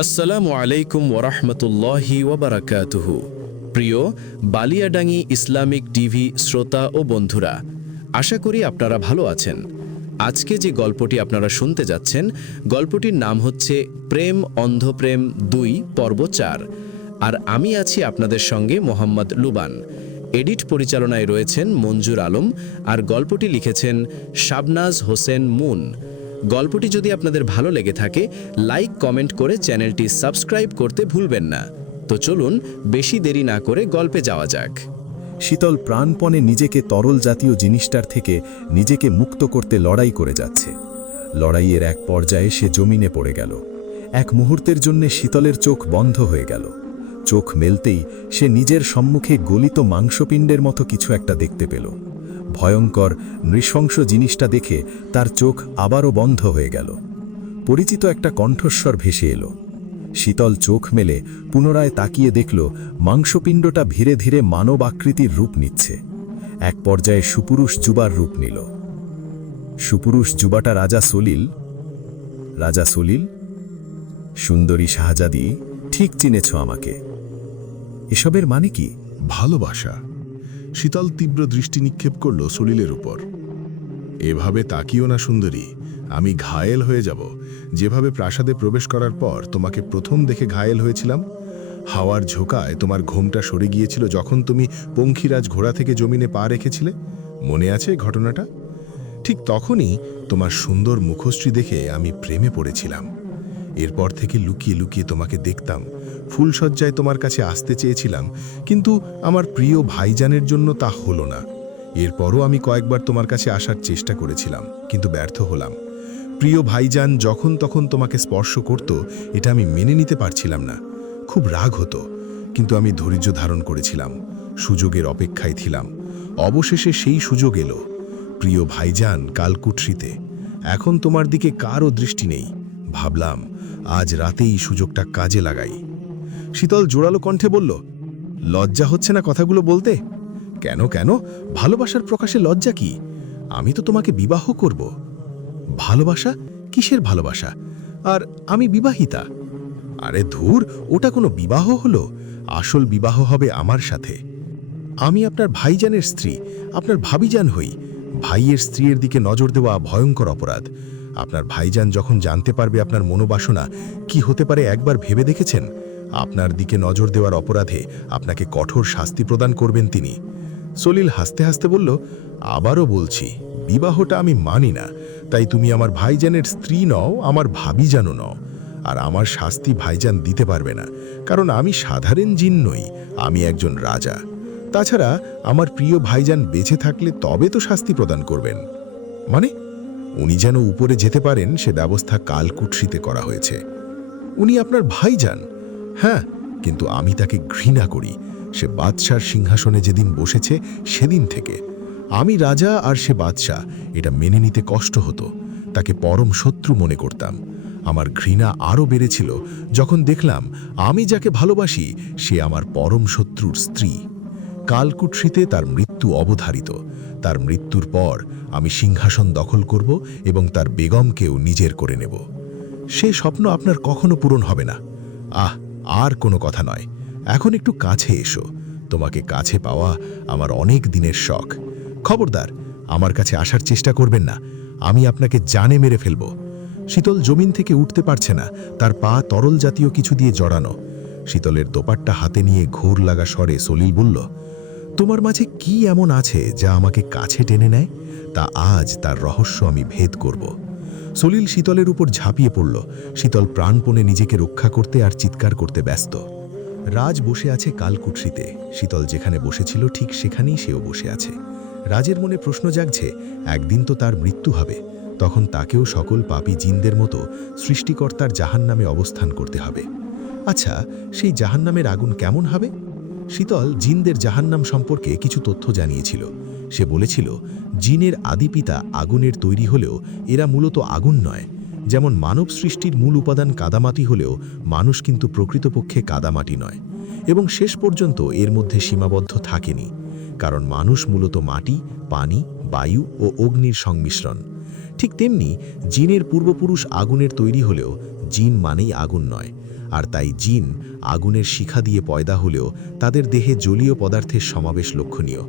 আসসালামু আলাইকুম ওরহমতুল্লাহি ওবরাকাতুহু। প্রিয় বালিয়াডাঙ্গি ইসলামিক টিভি শ্রোতা ও বন্ধুরা, আশা করি আপনারা ভালো আছেন। আজকে যে গল্পটি আপনারা শুনতে যাচ্ছেন, গল্পটির নাম হচ্ছে প্রেম অন্ধপ্রেম ২ পর্ব ৪। আর আমি আছি আপনাদের সঙ্গে মোহাম্মদ লুবান। এডিট পরিচালনায় রয়েছেন মঞ্জুর আলম, আর গল্পটি লিখেছেন শাবনাজ হোসেন মুন। গল্পটি যদি আপনাদের ভালো লেগে থাকে, লাইক কমেন্ট করে চ্যানেলটি সাবস্ক্রাইব করতে ভুলবেন না। তো চলুন বেশি দেরি না করে গল্পে যাওয়া যাক। শীতল প্রাণপণে নিজেকে তরল জাতীয় জিনিসটার থেকে নিজেকে মুক্ত করতে লড়াই করে যাচ্ছে। লড়াইয়ের এক পর্যায়ে সে জমিনে পড়ে গেল। এক মুহূর্তের জন্য শীতলের চোখ বন্ধ হয়ে গেল। চোখ মেলতেই সে নিজের সম্মুখে গলিত মাংসপিণ্ডের মতো কিছু একটা দেখতে পেল। ভয়ঙ্কর নৃশংস জিনিসটা দেখে তার চোখ আবারও বন্ধ হয়ে গেল। পরিচিত একটা কণ্ঠস্বর ভেসে এলো। শীতল চোখ মেলে পুনরায় তাকিয়ে দেখল মাংসপিণ্ডটা ধীরে ধীরে মানব আকৃতির রূপ নিচ্ছে। এক পর্যায়ে সুপুরুষ যুবার রূপ নিল। সুপুরুষ যুবাটা রাজা সলিল। রাজা সলিল, সুন্দরী শাহজাদি, ঠিক চিনেছ আমাকে। এসবের মানে কি? ভালোবাসা। শীতল তীব্র দৃষ্টি নিক্ষেপ করল সলিলের উপর। এভাবে তাকিও না সুন্দরী, আমি ঘায়েল হয়ে যাব, যেভাবে প্রাসাদে প্রবেশ করার পর তোমাকে প্রথম দেখে ঘায়েল হয়েছিলাম। হাওয়ার ঝোঁকায় তোমার ঘোমটা সরে গিয়েছিল যখন তুমি পঙ্খিরাজ ঘোড়া থেকে জমিনে পা রেখেছিলে, মনে আছে ঘটনাটা? ঠিক তখনই তোমার সুন্দর মুখশ্রী দেখে আমি প্রেমে পড়েছিলাম। এরপর থেকে লুকিয়ে লুকিয়ে তোমাকে দেখতাম। ফুলসজ্জায় তোমার কাছে আসতে চেয়েছিলাম, কিন্তু আমার প্রিয় ভাইজানের জন্য তা হলো না। এরপরও আমি কয়েকবার তোমার কাছে আসার চেষ্টা করেছিলাম, কিন্তু ব্যর্থ হলাম। প্রিয় ভাইজান যখন তখন তোমাকে স্পর্শ করত, এটা আমি মেনে নিতে পারছিলাম না। খুব রাগ হতো, কিন্তু আমি ধৈর্য ধারণ করেছিলাম, সুযোগের অপেক্ষায় ছিলাম। অবশেষে সেই সুযোগ এলো। প্রিয় ভাইজান কালকুট্রিতে। এখন তোমার দিকে কারও দৃষ্টি নেই। ভাবলাম আজ রাতেই সুযোগটা কাজে লাগাই। শীতল জোরালো কণ্ঠে বলল, লজ্জা হচ্ছে না কথাগুলো বলতে? কেন কেন, ভালোবাসার প্রকাশে লজ্জা কি? আমি তো তোমাকে বিবাহ করব। ভালোবাসা? কিসের ভালোবাসা? আর আমি বিবাহিতা। আরে ধুর, ওটা কোনো বিবাহ হলো? আসল বিবাহ হবে আমার সাথে। আমি আপনার ভাইজানের স্ত্রী, আপনার ভাবিজান হই। ভাইয়ের স্ত্রীর দিকে নজর দেওয়া ভয়ঙ্কর অপরাধ। আপনার ভাইজান যখন জানতে পারবে আপনার মনোবাসনা কি হতে পারে, একবার ভেবে দেখেছেন? আপনার দিকে নজর দেওয়ার অপরাধে আপনাকে কঠোর শাস্তি প্রদান করবেন তিনি। সলিল হাসতে হাসতে বলল, আবারও বলছি, বিবাহটা আমি মানি না। তাই তুমি আমার ভাইজানের স্ত্রী নও, আমার ভাবিজানও নও। আর আমার শাস্তি ভাইজান দিতে পারবে না, কারণ আমি সাধারণ জিন নই, আমি একজন রাজা। তাছাড়া আমার প্রিয় ভাইজান বেঁচে থাকলে তবে তো শাস্তি প্রদান করবেন। মানে? উনি যেন উপরে যেতে পারেন সে ব্যবস্থা কালকুট্রিতে করা হয়েছে। উনি আপনার ভাইজান? হ্যাঁ, কিন্তু আমি তাকে ঘৃণা করি। সে বাদশার সিংহাসনে যেদিন বসেছে সেদিন থেকে আমি রাজা আর সে বাদশা, এটা মেনে নিতে কষ্ট হতো। তাকে পরম শত্রু মনে করতাম। আমার ঘৃণা আরও বেড়েছিল যখন দেখলাম আমি যাকে ভালোবাসি সে আমার পরম শত্রুর স্ত্রী। কালকুট্রিতে তার মৃত্যু অবধারিত। তার মৃত্যুর পর আমি সিংহাসন দখল করব এবং তার বেগমকেও নিজের করে নেব। সে স্বপ্ন আপনার কখনো পূরণ হবে না। আর কোনো কথা নয়, এখন একটু কাছে এসো। তোমাকে কাছে পাওয়া আমার অনেক দিনের শখ। খবরদার, আমার কাছে আসার চেষ্টা করবেন না, আমি আপনাকে জানে মেরে ফেলব। শীতল জমিন থেকে উঠতে পারছে না, তার পা তরল জাতীয় কিছু দিয়ে জড়ানো। শীতলের দোপাট্টা হাতে নিয়ে ঘোর লাগা স্বরে সলিল বলল, তোমার মাঝে কি এমন আছে যা আমাকে কাছে টেনে নেয়? তা আজ তার রহস্য আমি ভেদ করব। সলিল শীতলের উপর ঝাঁপিয়ে পড়ল। শীতল প্রাণপণে নিজেকে রক্ষা করতে আর চিৎকার করতে ব্যস্ত। রাজ বসে আছে কালকুট্রিতে। শীতল যেখানে বসেছিল ঠিক সেখানেই সেও বসে আছে। রাজের মনে প্রশ্ন জাগছে, একদিন তো তার মৃত্যু হবে, তখন তাকেও সকল পাপী জিনদের মতো সৃষ্টিকর্তার জাহান্নামে অবস্থান করতে হবে। আচ্ছা, সেই জাহান্নামের আগুন কেমন হবে? শীতল জিনদের জাহান্নাম সম্পর্কে কিছু তথ্য জানিয়েছিল। সে বলেছিল, জিনের আদিপিতা আগুনের তৈরি হলেও এরা মূলত আগুন নয়। যেমন মানব সৃষ্টির মূল উপাদান কাদামাটি হলেও মানুষ কিন্তু প্রকৃতপক্ষে কাদামাটি নয়, এবং শেষ পর্যন্ত এর মধ্যে সীমাবদ্ধ থাকেনি, কারণ মানুষ মূলত মাটি, পানি, বায়ু ও অগ্নির সংমিশ্রণ। ঠিক তেমনি জিনের পূর্বপুরুষ আগুনের তৈরি হলেও জিন মানেই আগুন নয়। আর তাই জিন আগুনের শিখা দিয়ে পয়দা হলেও তাদের দেহে জলীয় পদার্থের সমাবেশ লক্ষণীয়।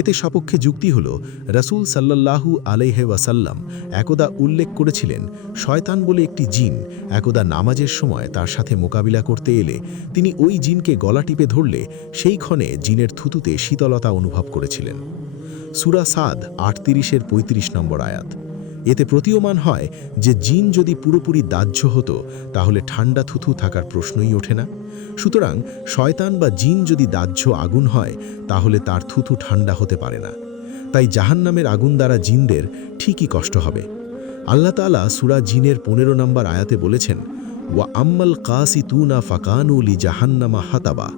এতে সপক্ষে যুক্তি হল রাসূল সাল্লাল্লাহু আলাইহি ওয়াসাল্লাম একদা উল্লেখ করেছিলেন, শয়তান বলে একটি জিন একদা নামাজের সময় তার সাথে মোকাবিলা করতে এলে তিনি ওই জিনকে গলা টিপে ধরলে সেই ক্ষণে জিনের থুতুতে শীতলতা অনুভব করেছিলেন। সূরা সাদ ৩৮-এর ৩৫ নম্বর আয়াত। এতে প্রতীয়মান হয় যে জিন যদি পুরোপুরি দাহ্য হতো তাহলে ঠান্ডা থুথু থাকার প্রশ্নই ওঠে না। সুতরাং শয়তান বা জিন যদি দাহ্য আগুন হয় তাহলে তার থুথু ঠান্ডা হতে পারে না। তাই জাহান্নামের আগুন দ্বারা জিনদের ঠিকই কষ্ট হবে। আল্লাহ তাআলা সূরা জিনের ১৫ নম্বর আয়াতে বলেছেন, ওয়া আম্মাল কাসিতুনা ফাকানু লি জাহান্নামা হাতাবা,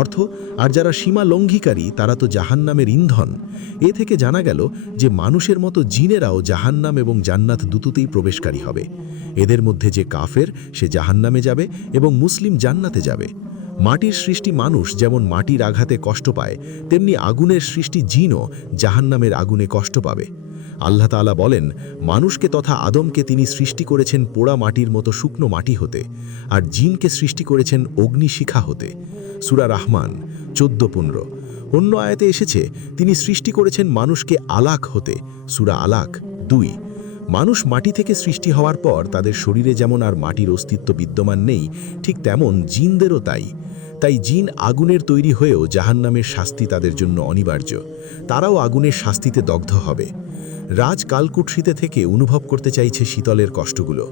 অর্থ আর যারা সীমা লঙ্ঘিকারী তারা তো জাহান্নামের ইন্ধন। এ থেকে জানা গেল যে মানুষের মতো জিনেরাও জাহান্নাম এবং জান্নাত দুটোতেই প্রবেশকারী হবে। এদের মধ্যে যে কাফের সে জাহান্নামে যাবে এবং মুসলিম জান্নাতে যাবে। মাটির সৃষ্টি মানুষ যেমন মাটির আঘাতে কষ্ট পায়, তেমনি আগুনের সৃষ্টি জিনও জাহান্নামের আগুনে কষ্ট পাবে। আল্লাহ তাআলা বলেন, মানুষকে তথা আদমকে তিনি সৃষ্টি করেছেন পোড়া মাটির মতো শুকনো মাটি হতে, আর জিনকে সৃষ্টি করেছেন অগ্নিশিখা হতে। সূরা রহমান ১৪-১৫। অন্য আয়াতে এসেছে তিনি সৃষ্টি করেছেন মানুষকে আলাক হতে। সূরা আলাক ২। মানুষ মাটি থেকে সৃষ্টি হওয়ার পর তাদের শরীরে যেমন আর মাটির অস্তিত্ব বিদ্যমান নেই, ঠিক তেমন জিনদেরও তাই। তাই জিন আগুনের তৈরি হয়েও জাহান্নামের শাস্তি তাদের জন্য অনিবার্য। তারাও আগুনের শাস্তিতে দগ্ধ হবে। রাজ কালকুট্রিতে থেকে অনুভব করতে চাইছে শীতলের কষ্টগুলো।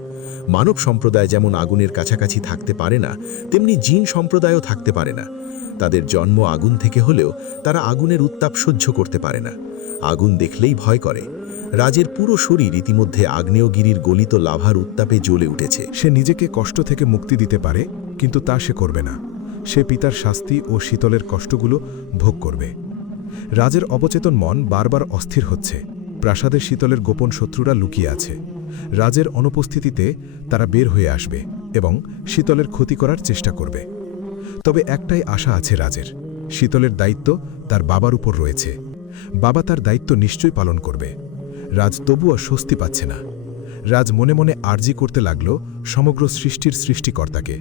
মানব সম্প্রদায় যেমন আগুনের কাছাকাছি থাকতে পারে না, তেমনি জিন সম্প্রদায়ও থাকতে পারে না। তাদের জন্ম আগুন থেকে হলেও তারা আগুনের উত্তাপ সহ্য করতে পারে না। আগুন দেখলেই ভয় করে। রাজের পুরো শরীর ইতিমধ্যে আগ্নেয়গিরির গলিত লাভার উত্তাপে জ্বলে উঠেছে। সে নিজেকে কষ্ট থেকে মুক্তি দিতে পারে, কিন্তু তা সে করবে না। সে পিতার শাস্তি ও শীতলের কষ্টগুলো ভোগ করবে। রাজের অবচেতন মন বারবার অস্থির হচ্ছে। প্রাসাদের শীতলের গোপন শত্রুরা লুকিয়ে আছে। রাজের অনুপস্থিতিতে তারা বের হয়ে আসবে এবং শীতলের ক্ষতি করার চেষ্টা করবে। তবে একটাই আশা আছে রাজের, শীতলের দায়িত্ব তার বাবার উপর রয়েছে। বাবা তার দায়িত্ব নিশ্চয়ই পালন করবে। রাজ তবুও স্বস্তি পাচ্ছে না। রাজ মনে মনে আর্জি করতে লাগল সমগ্র সৃষ্টির সৃষ্টিকর্তাকে।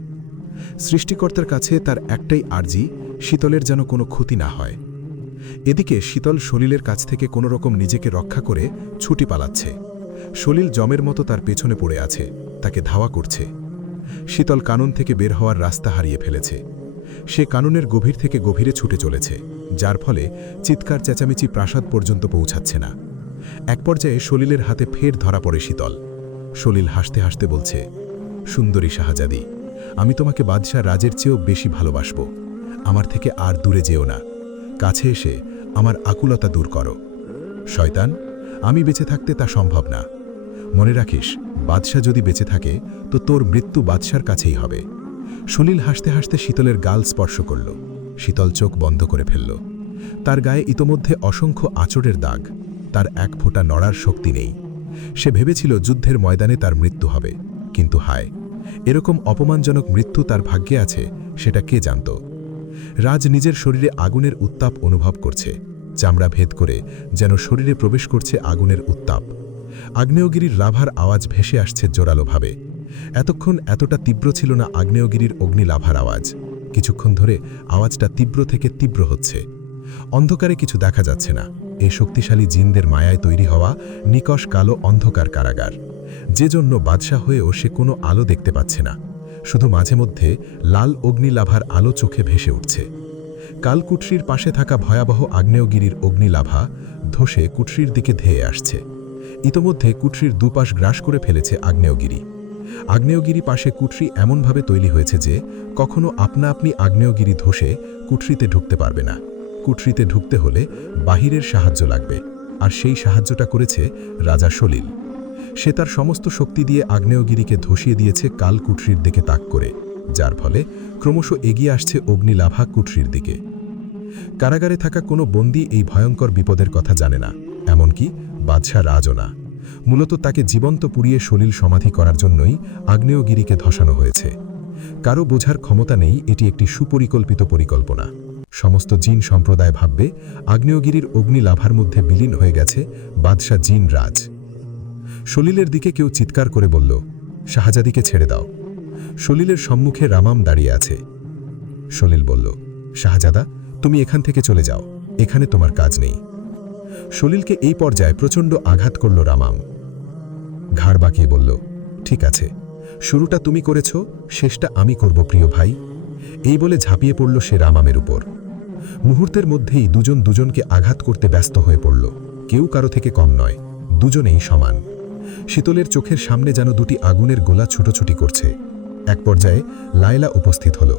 সৃষ্টিকর্তার কাছে তার একটাই আর্জি, শীতলের যেন কোনো ক্ষতি না হয়। এদিকে শীতল সলিলের কাছ থেকে কোনো রকম নিজেকে রক্ষা করে ছুটি পালাচ্ছে। সলিল জমের মতো তার পেছনে পড়ে আছে, তাকে ধাওয়া করছে। শীতল কানন থেকে বের হওয়ার রাস্তা হারিয়ে ফেলেছে। সে কাননের গভীর থেকে গভীরে ছুটে চলেছে, যার ফলে চিৎকার চেঁচামেচি প্রাসাদ পর্যন্ত পৌঁছাচ্ছে না। এক পর্যায়ে সলিলের হাতে ফের ধরা পড়ে শীতল। সলিল হাসতে হাসতে বলছে, সুন্দরী শাহজাদি, আমি তোমাকে বাদশাহ রাজের চেয়েও বেশি ভালোবাসব। আমার থেকে আর দূরে যেও না, কাছে এসে আমার আকুলতা দূর করো। শয়তান, আমি বেঁচে থাকতে তা সম্ভব না। মনে রাখিস, বাদশাহ যদি বেঁচে থাকে তো তোর মৃত্যু বাদশার কাছেই হবে। সলিল হাসতে হাসতে শীতলের গাল স্পর্শ করল। শীতল চোখ বন্ধ করে ফেলল। তার গায়ে ইতোমধ্যে অসংখ্য আঁচড়ের দাগ। তার এক ফোঁটা নড়ার শক্তি নেই। সে ভেবেছিল যুদ্ধের ময়দানে তার মৃত্যু হবে, কিন্তু হায়, এরকম অপমানজনক মৃত্যু তার ভাগ্যে আছে সেটা কে জানত। রাজ নিজের শরীরে আগুনের উত্তাপ অনুভব করছে। চামড়া ভেদ করে যেন শরীরে প্রবেশ করছে আগুনের উত্তাপ। আগ্নেয়গিরির লাভার আওয়াজ ভেসে আসছে জোরালোভাবে। এতক্ষণ এতটা তীব্র ছিল না আগ্নেয়গিরির অগ্নিলাভার আওয়াজ। কিছুক্ষণ ধরে আওয়াজটা তীব্র থেকে তীব্র হচ্ছে। অন্ধকারে কিছু দেখা যাচ্ছে না। এই শক্তিশালী জিনদের মায়ায় তৈরি হওয়া নিকষ কালো অন্ধকার কারাগার, যে জন্য বাদশাহ হয়েও সে কোনো আলো দেখতে পাচ্ছে না। শুধু মাঝে মধ্যে লাল অগ্নিলাভার আলো চোখে ভেসে উঠছে। কালকুটরির পাশে থাকা ভয়াবহ আগ্নেয়গিরির অগ্নিলাভা ধসে কুটরির দিকে ধেয়ে আসছে। ইতোমধ্যে কুটরির দুপাশ গ্রাস করে ফেলেছে আগ্নেয়গিরি। আগ্নেয়গিরি পাশে কুটরি এমনভাবে তৈরি হয়েছে যে কখনো আপনা আপনি আগ্নেয়গিরি ধসে কুটরিতে ঢুকতে পারবে না। কুটরিতে ঢুকতে হলে বাহিরের সাহায্য লাগবে, আর সেই সাহায্যটা করেছে রাজা সলিল। সে তার সমস্ত শক্তি দিয়ে আগ্নেয়গিরিকে ধসিয়ে দিয়েছে কালকুটরির দিকে তাক করে, যার ফলে ক্রমশ এগিয়ে আসছে অগ্নিলাভা কুটরির দিকে। কারাগারে থাকা কোনো বন্দী এই ভয়ঙ্কর বিপদের কথা জানে না, এমনকি বাদশাহ রাজও না। মূলত তাকে জীবন্ত পুড়িয়ে সলিল সমাধি করার জন্যই আগ্নেয়গিরিকে ধসানো হয়েছে। কারো বোঝার ক্ষমতা নেই এটি একটি সুপরিকল্পিত পরিকল্পনা। সমস্ত জিন সম্প্রদায় ভাববে আগ্নেয়গিরির অগ্নিলাভার মধ্যে বিলীন হয়ে গেছে বাদশাহ জিন রাজ। সলিলের দিকে কেউ চিৎকার করে বলল, শাহজাদিকে ছেড়ে দাও। সলিলের সম্মুখে রামাম দাঁড়িয়ে আছে। সলিল বলল, শাহজাদা, তুমি এখান থেকে চলে যাও, এখানে তোমার কাজ নেই। সলিলকে এই পর্যায়ে প্রচণ্ড আঘাত করল রামাম। ঘাড় বাঁকিয়ে বলল, ঠিক আছে, শুরুটা তুমি করেছ, শেষটা আমি করব প্রিয় ভাই। এই বলে ঝাঁপিয়ে পড়ল সে রামামের উপর। মুহূর্তের মধ্যেই দুজন দুজনকে আঘাত করতে ব্যস্ত হয়ে পড়ল। কেউ কারো থেকে কম নয়, দুজনেই সমান। শীতলের চোখের সামনে যেন দুটি আগুনের গোলা ছুটোছুটি করছে। এক পর্যায়ে লায়লা উপস্থিত হল।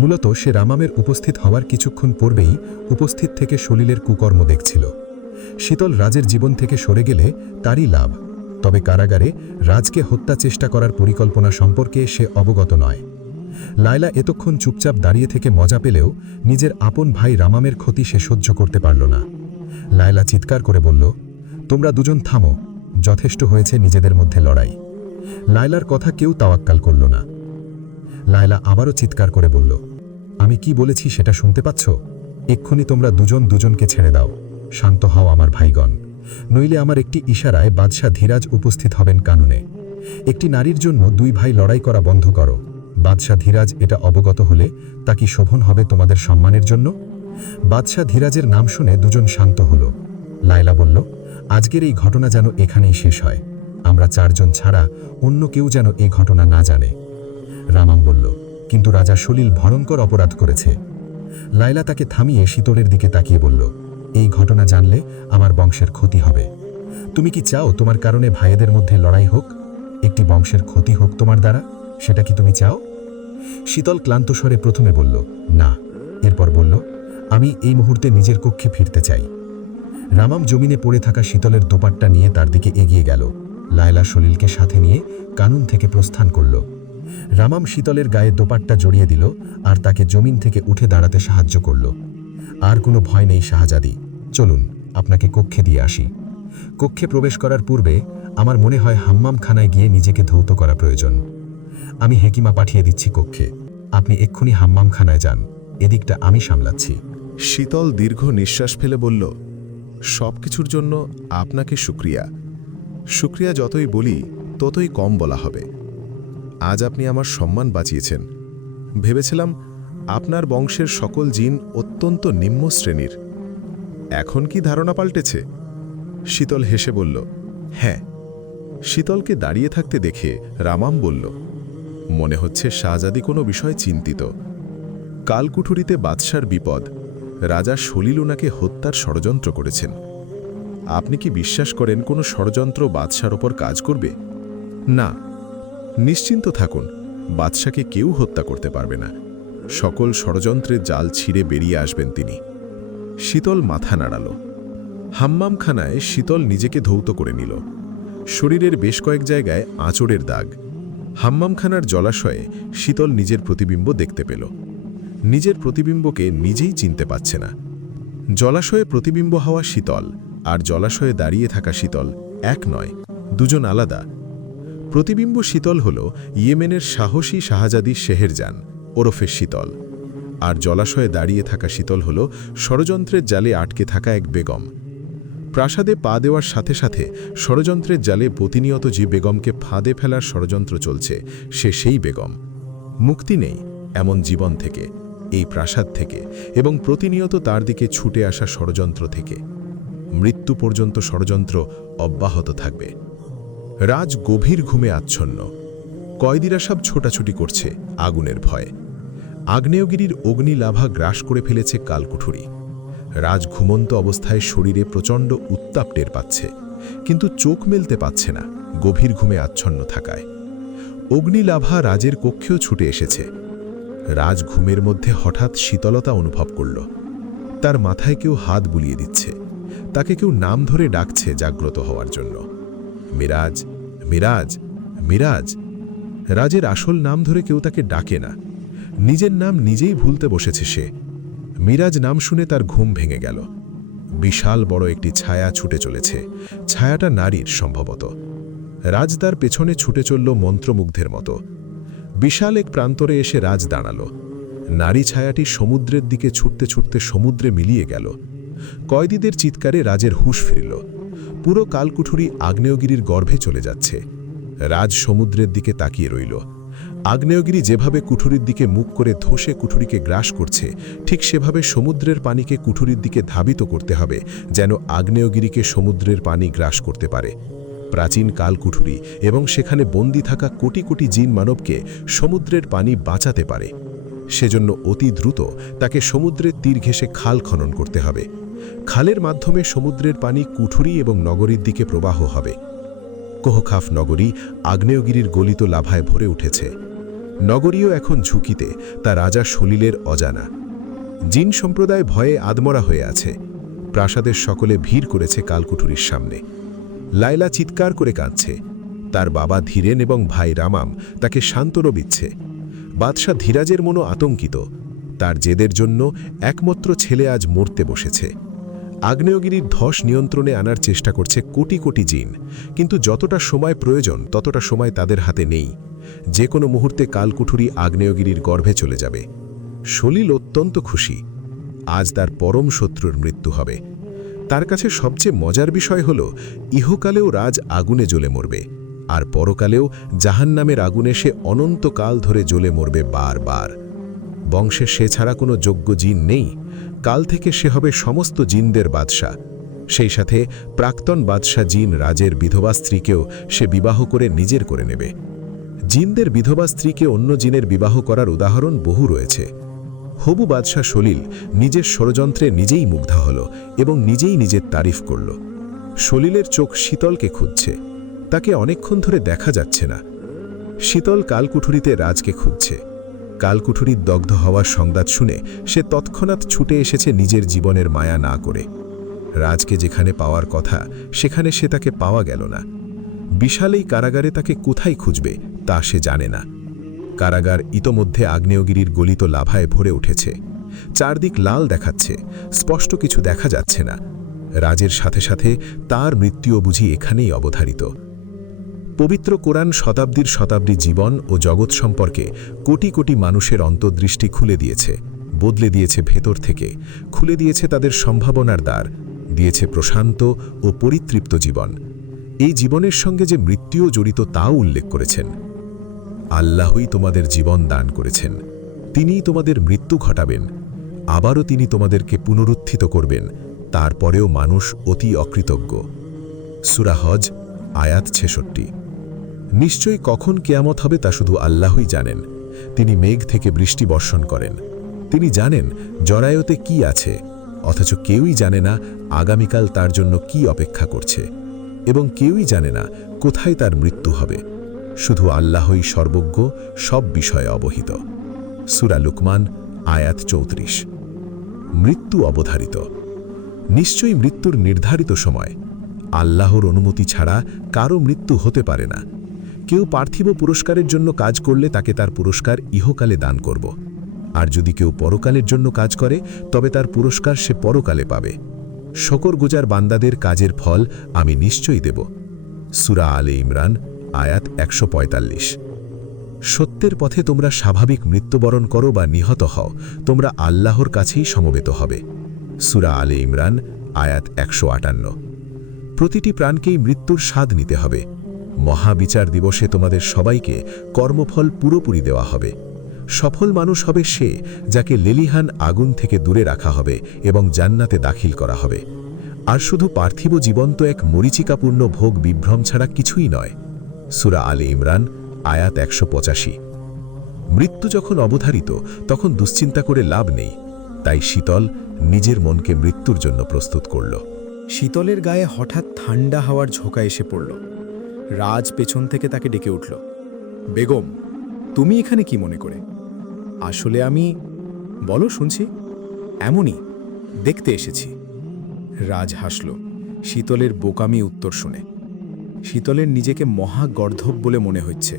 মূলত সে রামামের উপস্থিত হওয়ার কিছুক্ষণ পূর্বেই উপস্থিত থেকে সলিলের কুকর্ম দেখছিল। শীতল রাজের জীবন থেকে সরে গেলে তারই লাভ, তবে কারাগারে রাজকে হত্যা চেষ্টা করার পরিকল্পনা সম্পর্কে সে অবগত নয়। লায়লা এতক্ষণ চুপচাপ দাঁড়িয়ে থেকে মজা পেলেও নিজের আপন ভাই রামামের ক্ষতি সে সহ্য করতে পারল না। লায়লা চিৎকার করে বলল, তোমরা দুজন থামো, যথেষ্ট হয়েছে নিজেদের মধ্যে লড়াই। লায়লার কথা কেউ তাওয়াক্কাল করল না। লায়লা আবারও চিৎকার করে বলল, আমি কি বলেছি সেটা শুনতে পাচ্ছ? এক্ষুনি তোমরা দুজন দুজনকে ছেড়ে দাও। শান্ত হও আমার ভাইগণ, নইলে আমার একটি ইশারায় বাদশাহ ধীরাজ উপস্থিত হবেন কানুনে। একটি নারীর জন্য দুই ভাই লড়াই করা বন্ধ করো। বাদশাহ ধীরাজ এটা অবগত হলে তা কি শোভন হবে তোমাদের সম্মানের জন্য? বাদশাহ ধীরাজের নাম শুনে দুজন শান্ত হল। লায়লা বলল, আজকের এই ঘটনা যেন এখানেই শেষ হয়। আমরা চারজন ছাড়া অন্য কেউ যেন এই ঘটনা না জানে। রামাম বলল, কিন্তু রাজা সলিল ভয়ঙ্কর অপরাধ করেছে। লায়লা তাকে থামিয়ে শীতলের দিকে তাকিয়ে বলল, এই ঘটনা জানলে আমার বংশের ক্ষতি হবে। তুমি কি চাও তোমার কারণে ভাইয়েদের মধ্যে লড়াই হোক, একটি বংশের ক্ষতি হোক তোমার দ্বারা? সেটা কি তুমি চাও? শীতল ক্লান্ত স্বরে প্রথমে বলল, না। এরপর বলল, আমি এই মুহূর্তে নিজের কক্ষে ফিরতে চাই। রামাম জমিনে পড়ে থাকা শীতলের দোপাট্টা নিয়ে তার দিকে এগিয়ে গেল। লায়লা সলিলকে সাথে নিয়ে কানুন থেকে প্রস্থান করল। রামাম শীতলের গায়ে দোপাট্টা জড়িয়ে দিল আর তাকে জমিন থেকে উঠে দাঁড়াতে সাহায্য করল। আর কোনো ভয় নেই শাহজাদি, চলুন আপনাকে কক্ষে দিয়ে আসি। কক্ষে প্রবেশ করার পূর্বে আমার মনে হয় হাম্মামখানায় গিয়ে নিজেকে ধৌত করা প্রয়োজন। আমি হেকিমা পাঠিয়ে দিচ্ছি কক্ষে, আপনি এক্ষুনি হাম্মামখানায় যান, এদিকটা আমি সামলাচ্ছি। শীতল দীর্ঘ নিঃশ্বাস ফেলে বলল, সবকিছুর জন্য আপনাকে শুক্রিয়া। শুক্রিয়া যতই বলি ততই কম বলা হবে। আজ আপনি আমার সম্মান বাঁচিয়েছেন। ভেবেছিলাম আপনার বংশের সকল জিন অত্যন্ত নিম্ন শ্রেণীর। এখন কি ধারণা পাল্টেছে? শীতল হেসে বলল, হ্যাঁ। শীতলকে দাঁড়িয়ে থাকতে দেখে রামাম বলল, মনে হচ্ছে শাহজাদি কোনো বিষয়ে চিন্তিত। কালকুঠুরিতে বাদশার বিপদ, রাজা সলিল ওনাকে হত্যার ষড়যন্ত্র করেছেন। আপনি কি বিশ্বাস করেন কোনো ষড়যন্ত্র বাদশার ওপর কাজ করবে? না, নিশ্চিন্ত থাকুন, বাদশাকে কেউ হত্যা করতে পারবে না। সকল ষড়যন্ত্রের জাল ছিঁড়ে বেরিয়ে আসবেন তিনি। শীতল মাথা নাড়াল। হাম্মামখানায় শীতল নিজেকে ধৌত করে নিল। শরীরের বেশ কয়েক জায়গায় আঁচড়ের দাগ। হাম্মামখানার জলাশয়ে শীতল নিজের প্রতিবিম্ব দেখতে পেল। নিজের প্রতিবিম্বকে নিজেই চিনতে পারছে না। জলাশয়ে প্রতিবিম্ব হওয়া শীতল আর জলাশয়ে দাঁড়িয়ে থাকা শীতল এক নয়, দুজন আলাদা। প্রতিবিম্ব শীতল হল ইয়েমেনের সাহসী শাহজাদি শেহেরজান ওরফে শীতল, আর জলাশয়ে দাঁড়িয়ে থাকা শীতল হল ষড়যন্ত্রের জালে আটকে থাকা এক বেগম। প্রাসাদে পা দেওয়ার সাথে সাথে ষড়যন্ত্রের জালে প্রতিনিয়ত যে বেগমকে ফাঁদে ফেলার ষড়যন্ত্র চলছে, সে সেই বেগম। মুক্তি নেই এমন জীবন থেকে, এই প্রাসাদ থেকে এবং প্রতিনিয়ত তার দিকে ছুটে আসা ষড়যন্ত্র থেকে। মৃত্যু পর্যন্ত ষড়যন্ত্র অব্যাহত থাকবে। রাজ গভীর ঘুমে আচ্ছন্ন। কয়েদিরা সব ছোটাছুটি করছে আগুনের ভয়ে। আগ্নেয়গিরির অগ্নিলাভা গ্রাস করে ফেলেছে কালকুঠুরি। রাজ ঘুমন্ত অবস্থায় শরীরে প্রচণ্ড উত্তাপ টের পাচ্ছে, কিন্তু চোখ মেলতে পারছে না গভীর ঘুমে আচ্ছন্ন থাকায়। অগ্নিলাভা রাজের কক্ষেও ছুটে এসেছে। রাজ ঘুমের মধ্যে হঠাৎ শীতলতা অনুভব করল। তার মাথায় কেউ হাত বুলিয়ে দিচ্ছে, তাকে কেউ নাম ধরে ডাকছে জাগ্রত হওয়ার জন্য। মিরাজ, মিরাজ, মিরাজ। রাজের আসল নাম ধরে কেউ তাকে ডাকে না, নিজের নাম নিজেই ভুলতে বসেছে সে। মিরাজ নাম শুনে তার ঘুম ভেঙে গেল। বিশাল বড় একটি ছায়া ছুটে চলেছে, ছায়াটা নারীর সম্ভবত। রাজ তার পেছনে ছুটে চলল মন্ত্রমুগ্ধের মতো। বিশাল এক প্রান্তরে এসে রাজ দাঁড়াল। নারী ছায়াটি সমুদ্রের দিকে ছুটতে ছুটতে সমুদ্রে মিলিয়ে গেল। কয়েদিদের চিৎকারে রাজের হুঁশ ফিরল। পুরো কালকুঠুরি আগ্নেয়গিরির গর্ভে চলে যাচ্ছে। রাজ সমুদ্রের দিকে তাকিয়ে রইল। আগ্নেয়গিরি যেভাবে কুঠুরির দিকে মুখ করে ধসে কুঠুরিকে গ্রাস করছে, ঠিক সেভাবে সমুদ্রের পানিকে কুঠুরির দিকে ধাবিত করতে হবে, যেন আগ্নেয়গিরিকে সমুদ্রের পানি গ্রাস করতে পারে। প্রাচীন কাল কুঠুরি এবং সেখানে বন্দী থাকা কোটি কোটি জিন মানবকে সমুদ্রের পানি বাঁচাতে পারে। সেজন্য অতি দ্রুত তাকে সমুদ্রের তীর ঘেঁষে খাল খনন করতে হবে। খালের মাধ্যমে সমুদ্রের পানি কুঠুরি এবং নগরীর দিকে প্রবাহ হবে। কোহখাফ নগরী আগ্নেয়গিরির গলিত লাভায় ভরে উঠেছে। নগরীও এখন ঝুঁকিতে, তা রাজা সলিলের অজানা। জিন সম্প্রদায় ভয়ে আদমরা হয়ে আছে। প্রাসাদের সকলে ভিড় করেছে কালকুঠুরির সামনে। লায়লা চিৎকার করে কাঁদছে। তার বাবা ধীরেন এবং ভাই রামাম তাকে সান্ত্বনা দিচ্ছে। বাদশাহ ধীরাজের মনও আতঙ্কিত। তার জেদের জন্য একমাত্র ছেলে আজ মরতে বসেছে। আগ্নেয়গিরির ধস নিয়ন্ত্রণে আনার চেষ্টা করছে কোটি কোটি জিন, কিন্তু যতটা সময় প্রয়োজন ততটা সময় তাদের হাতে নেই। যে কোনো মুহূর্তে কালকুঠুরি আগ্নেয়গিরির গর্ভে চলে যাবে। সলিল অত্যন্ত খুশি। আজ তার পরম শত্রুর মৃত্যু হবে। তার কাছে সবচেয়ে মজার বিষয় হল, ইহকালেও রাজ আগুনে জ্বলে মরবে, আর পরকালেও জাহান্নামের আগুনে সে অনন্তকাল ধরে জ্বলে মরবে বারবার। বংশে সে ছাড়া কোনো যোগ্য জিন নেই। কাল থেকে সে হবে সমস্ত জিনদের বাদশা। সেই সাথে প্রাক্তন বাদশা জিন রাজের বিধবা স্ত্রীকেও সে বিবাহ করে নিজের করে নেবে। জিনদের বিধবা স্ত্রীকে অন্য জিনের বিবাহ করার উদাহরণ বহু রয়েছে। হবু বাদশাহ সলিল নিজের ষড়যন্ত্রে নিজেই মুগ্ধ হল এবং নিজেই নিজের তারিফ করল। সলিলের চোখ শীতলকে খুঁজছে। তাকে অনেকক্ষণ ধরে দেখা যাচ্ছে না। শীতল কালকুঠুরিতে রাজকে খুঁজছে। কালকুঠুরির দগ্ধ হওয়ার সংবাদ শুনে সে তৎক্ষণাৎ ছুটে এসেছে নিজের জীবনের মায়া না করে। রাজকে যেখানে পাওয়ার কথা সেখানে সে তাকে পাওয়া গেল না। বিশাল এই কারাগারে তাকে কোথায় খুঁজবে তা সে জানে না। কারাগার ইতোমধ্যে আগ্নেয়গিরির গলিত লাভায় ভরে উঠেছে। চারদিক লাল দেখাচ্ছে, স্পষ্ট কিছু দেখা যাচ্ছে না। রাজের সাথে সাথে তার মৃত্যুও বুঝি এখানেই অবধারিত। পবিত্র কোরআন শতাব্দীর শতাব্দী জীবন ও জগৎ সম্পর্কে কোটি কোটি মানুষের অন্তর্দৃষ্টি খুলে দিয়েছে, বদলে দিয়েছে ভেতর থেকে, খুলে দিয়েছে তাদের সম্ভাবনার দ্বার, দিয়েছে প্রশান্ত ও পরিতৃপ্ত জীবন। এই জীবনের সঙ্গে যে মৃত্যুও জড়িত তাও উল্লেখ করেছেন। আল্লাহই তোমাদের জীবন দান করেছেন, তিনিই তোমাদের মৃত্যু ঘটাবেন, আবারও তিনি তোমাদেরকে পুনরুত্থিত করবেন, তারপরেও মানুষ অতি অকৃতজ্ঞ। সূরা হজ আয়াত ৬৬। নিশ্চয়ই কখন কিয়ামত হবে তা শুধু আল্লাহই জানেন। তিনি মেঘ থেকে বৃষ্টি বর্ষণ করেন। তিনি জানেন জরায়ুতে কি আছে, অথচ কেউই জানে না আগামীকাল তার জন্য কি অপেক্ষা করছে, এবং কেউই জানে না কোথায় তার মৃত্যু হবে। শুধু আল্লাহই সর্বজ্ঞ, সব বিষয়ে অবহিত। সূরা লুকমান আয়াত ৩৪। মৃত্যু অবধারিত। নিশ্চয়ই মৃত্যুর নির্ধারিত সময়। আল্লাহর অনুমতি ছাড়া কারও মৃত্যু হতে পারে না। কেউ পার্থিব পুরস্কারের জন্য কাজ করলে তাকে তার পুরস্কার ইহকালে দান করব, আর যদি কেউ পরকালের জন্য কাজ করে তবে তার পুরস্কার সে পরকালে পাবে। শকরগুজার বান্দাদের কাজের ফল আমি নিশ্চয়ই দেব। সূরা আলে ইমরান আয়াত ১৪৫। সত্যের পথে তোমরা স্বাভাবিক মৃত্যুবরণ করো বা নিহত হও, তোমরা আল্লাহর কাছেই সমবেত হবে। সূরা আলে ইমরান আয়াত ১৫৮। প্রতিটি প্রাণকেই মৃত্যুর স্বাদ নিতে হবে। মহাবিচার দিবসে তোমাদের সবাইকে কর্মফল পুরোপুরি দেওয়া হবে। সফল মানুষ হবে সে যাকে লেলিহান আগুন থেকে দূরে রাখা হবে এবং জান্নাতে দাখিল করা হবে। আর শুধু পার্থিব জীবন তো এক মরিচিকাপূর্ণ ভোগ বিভ্রম ছাড়া কিছুই নয়। সূরা আলে ইমরান আয়াত ১৮৫। মৃত্যু যখন অবধারিত তখন দুশ্চিন্তা করে লাভ নেই। তাই শীতল নিজের মনকে মৃত্যুর জন্য প্রস্তুত করল। শীতলের গায়ে হঠাৎ ঠান্ডা হাওয়ার ঝোঁকা এসে পড়ল। রাজ পেছন থেকে তাকে ডেকে উঠল। বেগম, তুমি এখানে কি মনে করে? আসলে আমি, বলো শুনছি। এমনই দেখতে এসেছি। রাজ হাসল শীতলের বোকামি উত্তর শুনে। শীতলের নিজেকে মহা গর্ধব বলে মনে হচ্ছে।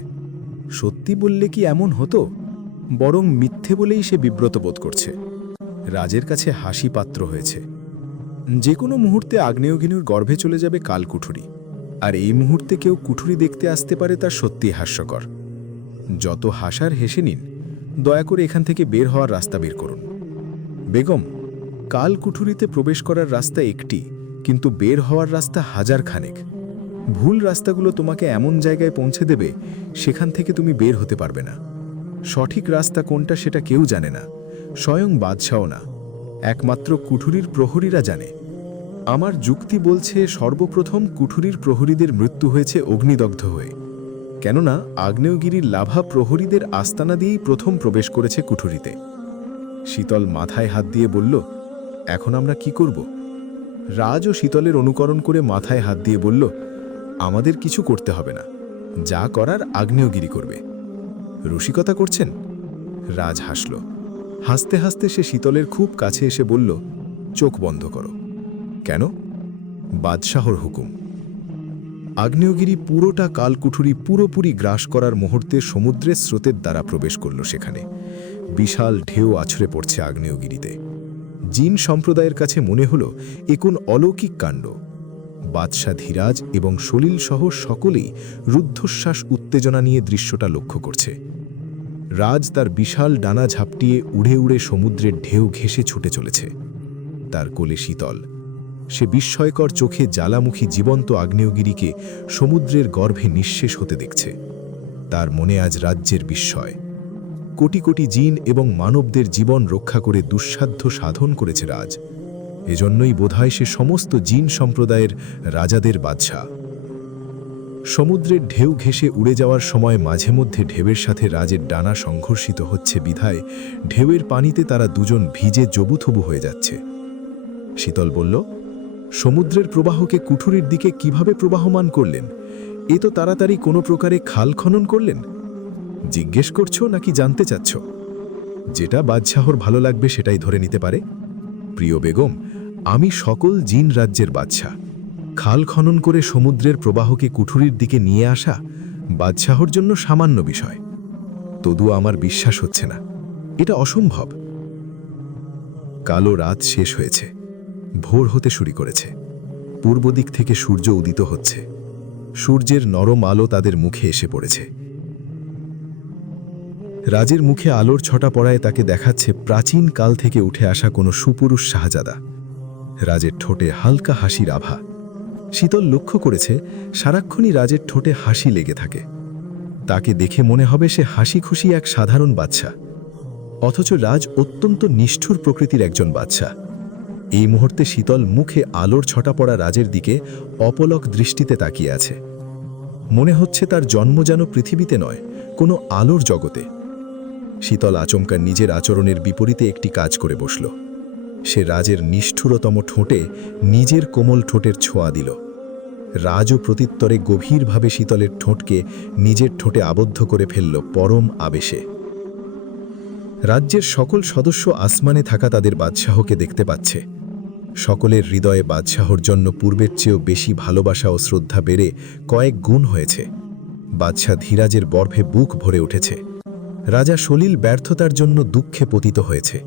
সত্যি বললে কি এমন হতো? বরং মিথ্যে বলেই সে বিব্রত বোধ করছে। রাজের কাছে হাসি পাত্র হয়েছে। যে কোনো মুহূর্তে আগ্নেয়গিরির গর্ভে চলে যাবে কালকুঠুরি, আর এই মুহূর্তে কেউ কুঠুরি দেখতে আসতে পারে, তা সত্যি হাস্যকর। যত হাসার হেসে নিন, দয়া করে এখান থেকে বের হওয়ার রাস্তা বের করুন। বেগম, কালকুঠুরিতে প্রবেশ করার রাস্তা একটি, কিন্তু বের হওয়ার রাস্তা হাজার খানেক। ভুল রাস্তাগুলো তোমাকে এমন জায়গায় পৌঁছে দেবে সেখান থেকে তুমি বের হতে পারবে না। সঠিক রাস্তা কোনটা সেটা কেউ জানে না, স্বয়ং বাদশাও না, একমাত্র কুঠুরির প্রহরীরা জানে। আমার যুক্তি বলছে সর্বপ্রথম কুঠুরির প্রহরীদের মৃত্যু হয়েছে অগ্নিদগ্ধ হয়ে, কেননা আগ্নেয়গিরির লাভা প্রহরীদের আস্তানা দিয়েই প্রথম প্রবেশ করেছে কুঠুরিতে। শীতল মাথায় হাত দিয়ে বলল, এখন আমরা কি করব? রাজ ও শীতলের অনুকরণ করে মাথায় হাত দিয়ে বলল, আমাদের কিছু করতে হবে না, যা করার আগ্নেয়গিরি করবে। রসিকতা করছেন? রাজ হাসল। হাসতে হাসতে সে শীতলের খুব কাছে এসে বলল, চোখ বন্ধ করো। কেন? বাদশাহর হুকুম। আগ্নেয়গিরি পুরোটা কালকুঠুরি পুরোপুরি গ্রাস করার মুহূর্তে সমুদ্রের স্রোতের দ্বারা প্রবেশ করল সেখানে। বিশাল ঢেউ আছড়ে পড়ছে আগ্নেয়গিরিতে। জিন সম্প্রদায়ের কাছে মনে হল এ কোন অলৌকিক কাণ্ড। বাদশাহ ধীরাজ এবং সলিল সহ সকলেই রুদ্ধশ্বাস উত্তেজনা নিয়ে দৃশ্যটা লক্ষ্য করছে। রাজ তার বিশাল ডানা ঝাপটিয়ে উড়ে উড়ে সমুদ্রের ঢেউ ঘেঁষে ছুটে চলেছে। তার কোলে শীতল, সে বিস্ময়কর চোখে জ্বালামুখী জীবন্ত আগ্নেয়গিরিকে সমুদ্রের গর্ভে নিঃশেষ হতে দেখছে। তার মনে আজ রাজ্যের বিস্ময়। কোটি কোটি জিন এবং মানবদের জীবন রক্ষা করে দুঃসাধ্য সাধন করেছে রাজ। এজন্যই বোধহয় সে সমস্ত জিন সম্প্রদায়ের রাজাদের বাদশা। সমুদ্রের ঢেউ ঘেঁষে উড়ে যাওয়ার সময় মাঝে মধ্যে ঢেউয়ের সাথে রাজের ডানা সংঘর্ষিত হচ্ছে বিধায় ঢেউয়ের পানিতে তারা দুজন ভিজে জবুথবু হয়ে যাচ্ছে। শীতল বলল, সমুদ্রের প্রবাহকে কুঠুরির দিকে কিভাবে প্রবাহমান করলেন? এ তো তাড়াতাড়ি কোনো প্রকারে খাল খনন করলেন। জিজ্ঞেস করছো নাকি জানতে চাচ্ছ? যেটা বাদশাহর ভালো লাগবে সেটাই ধরে নিতে পারে। প্রিয় বেগম, আমি সকল জিন রাজ্যের বাদশা। খাল খনন করে সমুদ্রের প্রবাহকে কুঠুরির দিকে নিয়ে আসা বাদশাহর জন্য সামান্য বিষয়। তবুও আমার বিশ্বাস হচ্ছে না, এটা অসম্ভব। কালো রাত শেষ হয়েছে, ভোর হতে শুরু করেছে। পূর্ব দিক থেকে সূর্য উদিত হচ্ছে। সূর্যের নরম আলো তাদের মুখে এসে পড়েছে। রাজের মুখে আলোর ছটা পড়ায় তাকে দেখাচ্ছে প্রাচীন কাল থেকে উঠে আসা কোনো সুপুরুষ শাহজাদা। রাজের ঠোঁটে হালকা হাসির আভা। শীতল লক্ষ্য করেছে সারাক্ষণই রাজের ঠোঁটে হাসি লেগে থাকে। তাকে দেখে মনে হবে সে হাসি খুশি এক সাধারণ বাদশা, অথচ রাজ অত্যন্ত নিষ্ঠুর প্রকৃতির একজন বাদশা। এই মুহূর্তে শীতল মুখে আলোর ছটা পড়া রাজের দিকে অপলক দৃষ্টিতে তাকিয়ে আছে। মনে হচ্ছে তার জন্ম যেন পৃথিবীতে নয়, কোনো আলোর জগতে। শীতল আচমকা নিজের আচরণের বিপরীতে একটি কাজ করে বসল। সে রাজের নিষ্ঠুরতম ঠোঁটে নিজের কোমল ঠোঁটের ছোঁয়া দিল। রাজও প্রত্যুত্তরে গভীরভাবে শীতলের ঠোঁটকে নিজের ঠোঁটে আবদ্ধ করে ফেলল পরম আবেশে। রাজ্যের সকল সদস্য আসমানে থাকা তাদের বাদশাহকে দেখতে পাচ্ছে। সকলের হৃদয়ে বাদশাহর জন্য পূর্বের চেয়েও বেশি ভালোবাসা ও শ্রদ্ধা বেড়ে কয়েক গুণ হয়েছে। বাদশাহ ধীরাজের গর্ভে বুক ভরে উঠেছে। রাজা সলিল ব্যর্থতার জন্য দুঃখে পতিত হয়েছে।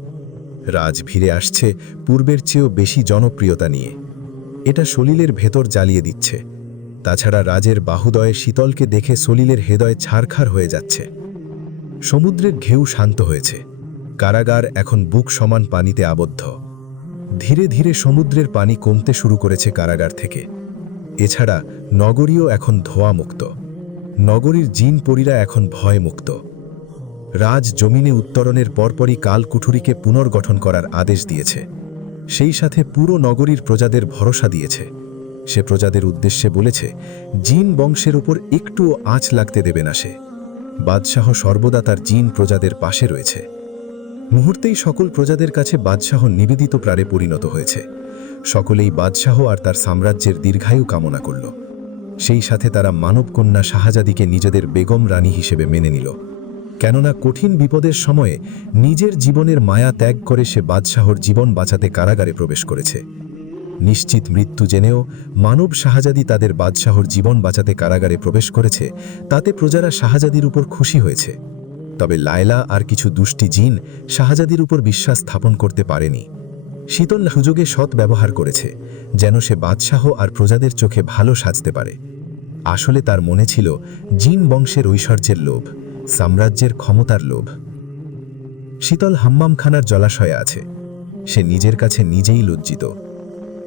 রাজ ফিরে আসছে পূর্বের চেয়েও বেশি জনপ্রিয়তা নিয়ে। এটা সলিলের ভেতর জ্বালিয়ে দিচ্ছে। তাছাড়া রাজের বাহুদয়ে শীতলকে দেখে সলিলের হৃদয় ছারখার হয়ে যাচ্ছে। সমুদ্রের ঢেউ শান্ত হয়েছে। কারাগার এখন বুক সমান পানিতে আবদ্ধ। ধীরে ধীরে সমুদ্রের পানি কমতে শুরু করেছে কারাগার থেকে। এছাড়া নগরীও এখন ধোঁয়ামুক্ত। নগরীর জিন পরীরা এখন ভয়মুক্ত। রাজ জমিনে উত্তরণের পরপরই কালকুঠুরিকে পুনর্গঠন করার আদেশ দিয়েছে। সেই সাথে পুরো নগরীর প্রজাদের ভরসা দিয়েছে। সে প্রজাদের উদ্দেশ্যে বলেছে, জিন বংশের উপর একটুও আঁচ লাগতে দেবে না সে। বাদশাহ সর্বদা তার জিন প্রজাদের পাশে রয়েছে। মুহূর্তেই সকল প্রজাদের কাছে বাদশাহ নিবেদিত প্রাণে পরিণত হয়েছে। সকলেই বাদশাহ আর তার সাম্রাজ্যের দীর্ঘায়ু কামনা করল। সেই সাথে তারা মানবকন্যা শাহজাদিকে নিজেদের বেগম রানী হিসেবে মেনে নিল। কেননা কঠিন বিপদের সময়ে নিজের জীবনের মায়া ত্যাগ করে সে বাদশাহর জীবন বাঁচাতে কারাগারে প্রবেশ করেছে। নিশ্চিত মৃত্যু জেনেও মানব শাহজাদি তাদের বাদশাহর জীবন বাঁচাতে কারাগারে প্রবেশ করেছে, তাতে প্রজারা শাহজাদির উপর খুশি হয়েছে। তবে লায়লা আর কিছু দুষ্টি জিন শাহজাদির উপর বিশ্বাস স্থাপন করতে পারেনি। শীতল সুযোগে সৎ ব্যবহার করেছে, যেন সে বাদশাহ আর প্রজাদের চোখে ভালো সাজতে পারে। আসলে তার মনে ছিল জিন বংশের ঐশ্বর্যের লোভ, সাম্রাজ্যের ক্ষমতার লোভ। শীতল হাম্মামখানার জলাশয়ে আছে। সে নিজের কাছে নিজেই লজ্জিত।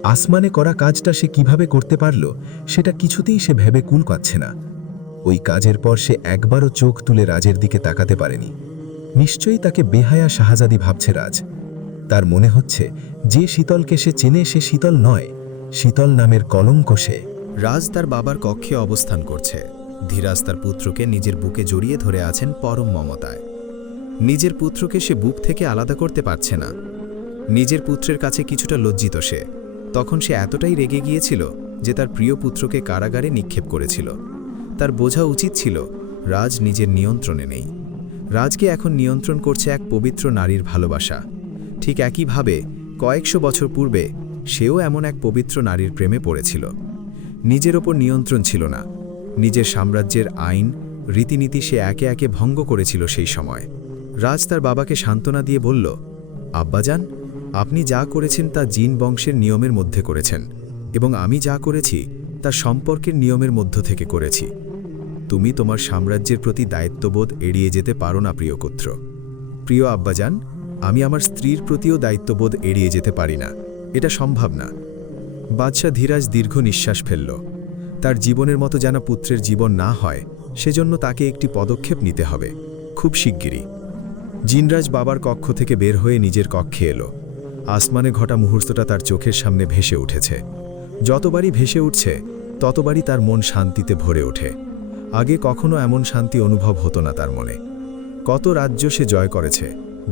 আসমানে করা কাজটা সে কিভাবে করতে পারল সেটা কিছুতেই সে ভেবে কুল পাচ্ছে না। ওই কাজের পর সে একবারও চোখ তুলে রাজের দিকে তাকাতে পারেনি। নিশ্চয়ই তাকে বেহায়া শাহজাদি ভাবছে রাজ। তার মনে হচ্ছে যে শীতলকে সে চেনে সে শীতল নয়, শীতল নামের কলঙ্ক সে। রাজ তার বাবার কক্ষে অবস্থান করছে। ধীরাজ তার পুত্রকে নিজের বুকে জড়িয়ে ধরে আছেন পরম মমতায়। নিজের পুত্রকে সে বুক থেকে আলাদা করতে পারছে না। নিজের পুত্রের কাছে কিছুটা লজ্জিত সে। তখন সে এতটাই রেগে গিয়েছিল যে তার প্রিয় পুত্রকে কারাগারে নিক্ষেপ করেছিল। তার বোঝা উচিত ছিল রাজ নিজের নিয়ন্ত্রণে নেই। রাজকে এখন নিয়ন্ত্রণ করছে এক পবিত্র নারীর ভালোবাসা। ঠিক একইভাবে কয়েকশো বছর পূর্বে সেও এমন এক পবিত্র নারীর প্রেমে পড়েছিল। নিজের ওপর নিয়ন্ত্রণ ছিল না। নিজের সাম্রাজ্যের আইন রীতিনীতি সে একে একে ভঙ্গ করেছিল সেই সময়। রাজ তার বাবাকে সান্ত্বনা দিয়ে বলল, আব্বাজান, আপনি যা করেছেন তা জিন বংশের নিয়মের মধ্যে করেছেন, এবং আমি যা করেছি তা সম্পর্কের নিয়মের মধ্য থেকে করেছি। তুমি তোমার সাম্রাজ্যের প্রতি দায়িত্ববোধ এড়িয়ে যেতে পারো না প্রিয় পুত্র। প্রিয় আব্বাজান, আমি আমার স্ত্রীর প্রতিও দায়িত্ববোধ এড়িয়ে যেতে পারি না, এটা সম্ভব না। বাদশাহ ধীরাজ দীর্ঘ নিঃশ্বাস ফেলল। তার জীবনের মতো যেন পুত্রের জীবন না হয় সেজন্য তাকে একটি পদক্ষেপ নিতে হবে, খুব শিগগিরই। জিনরাজ বাবার কক্ষ থেকে বের হয়ে নিজের কক্ষে এলো। আসমানে ঘটা মুহূর্তটা তার চোখের সামনে ভেসে উঠেছে। যতবারই ভেসে উঠছে ততবারই তার মন শান্তিতে ভরে ওঠে। আগে কখনো এমন শান্তি অনুভব হতো না তার মনে। কত রাজ্য সে জয় করেছে,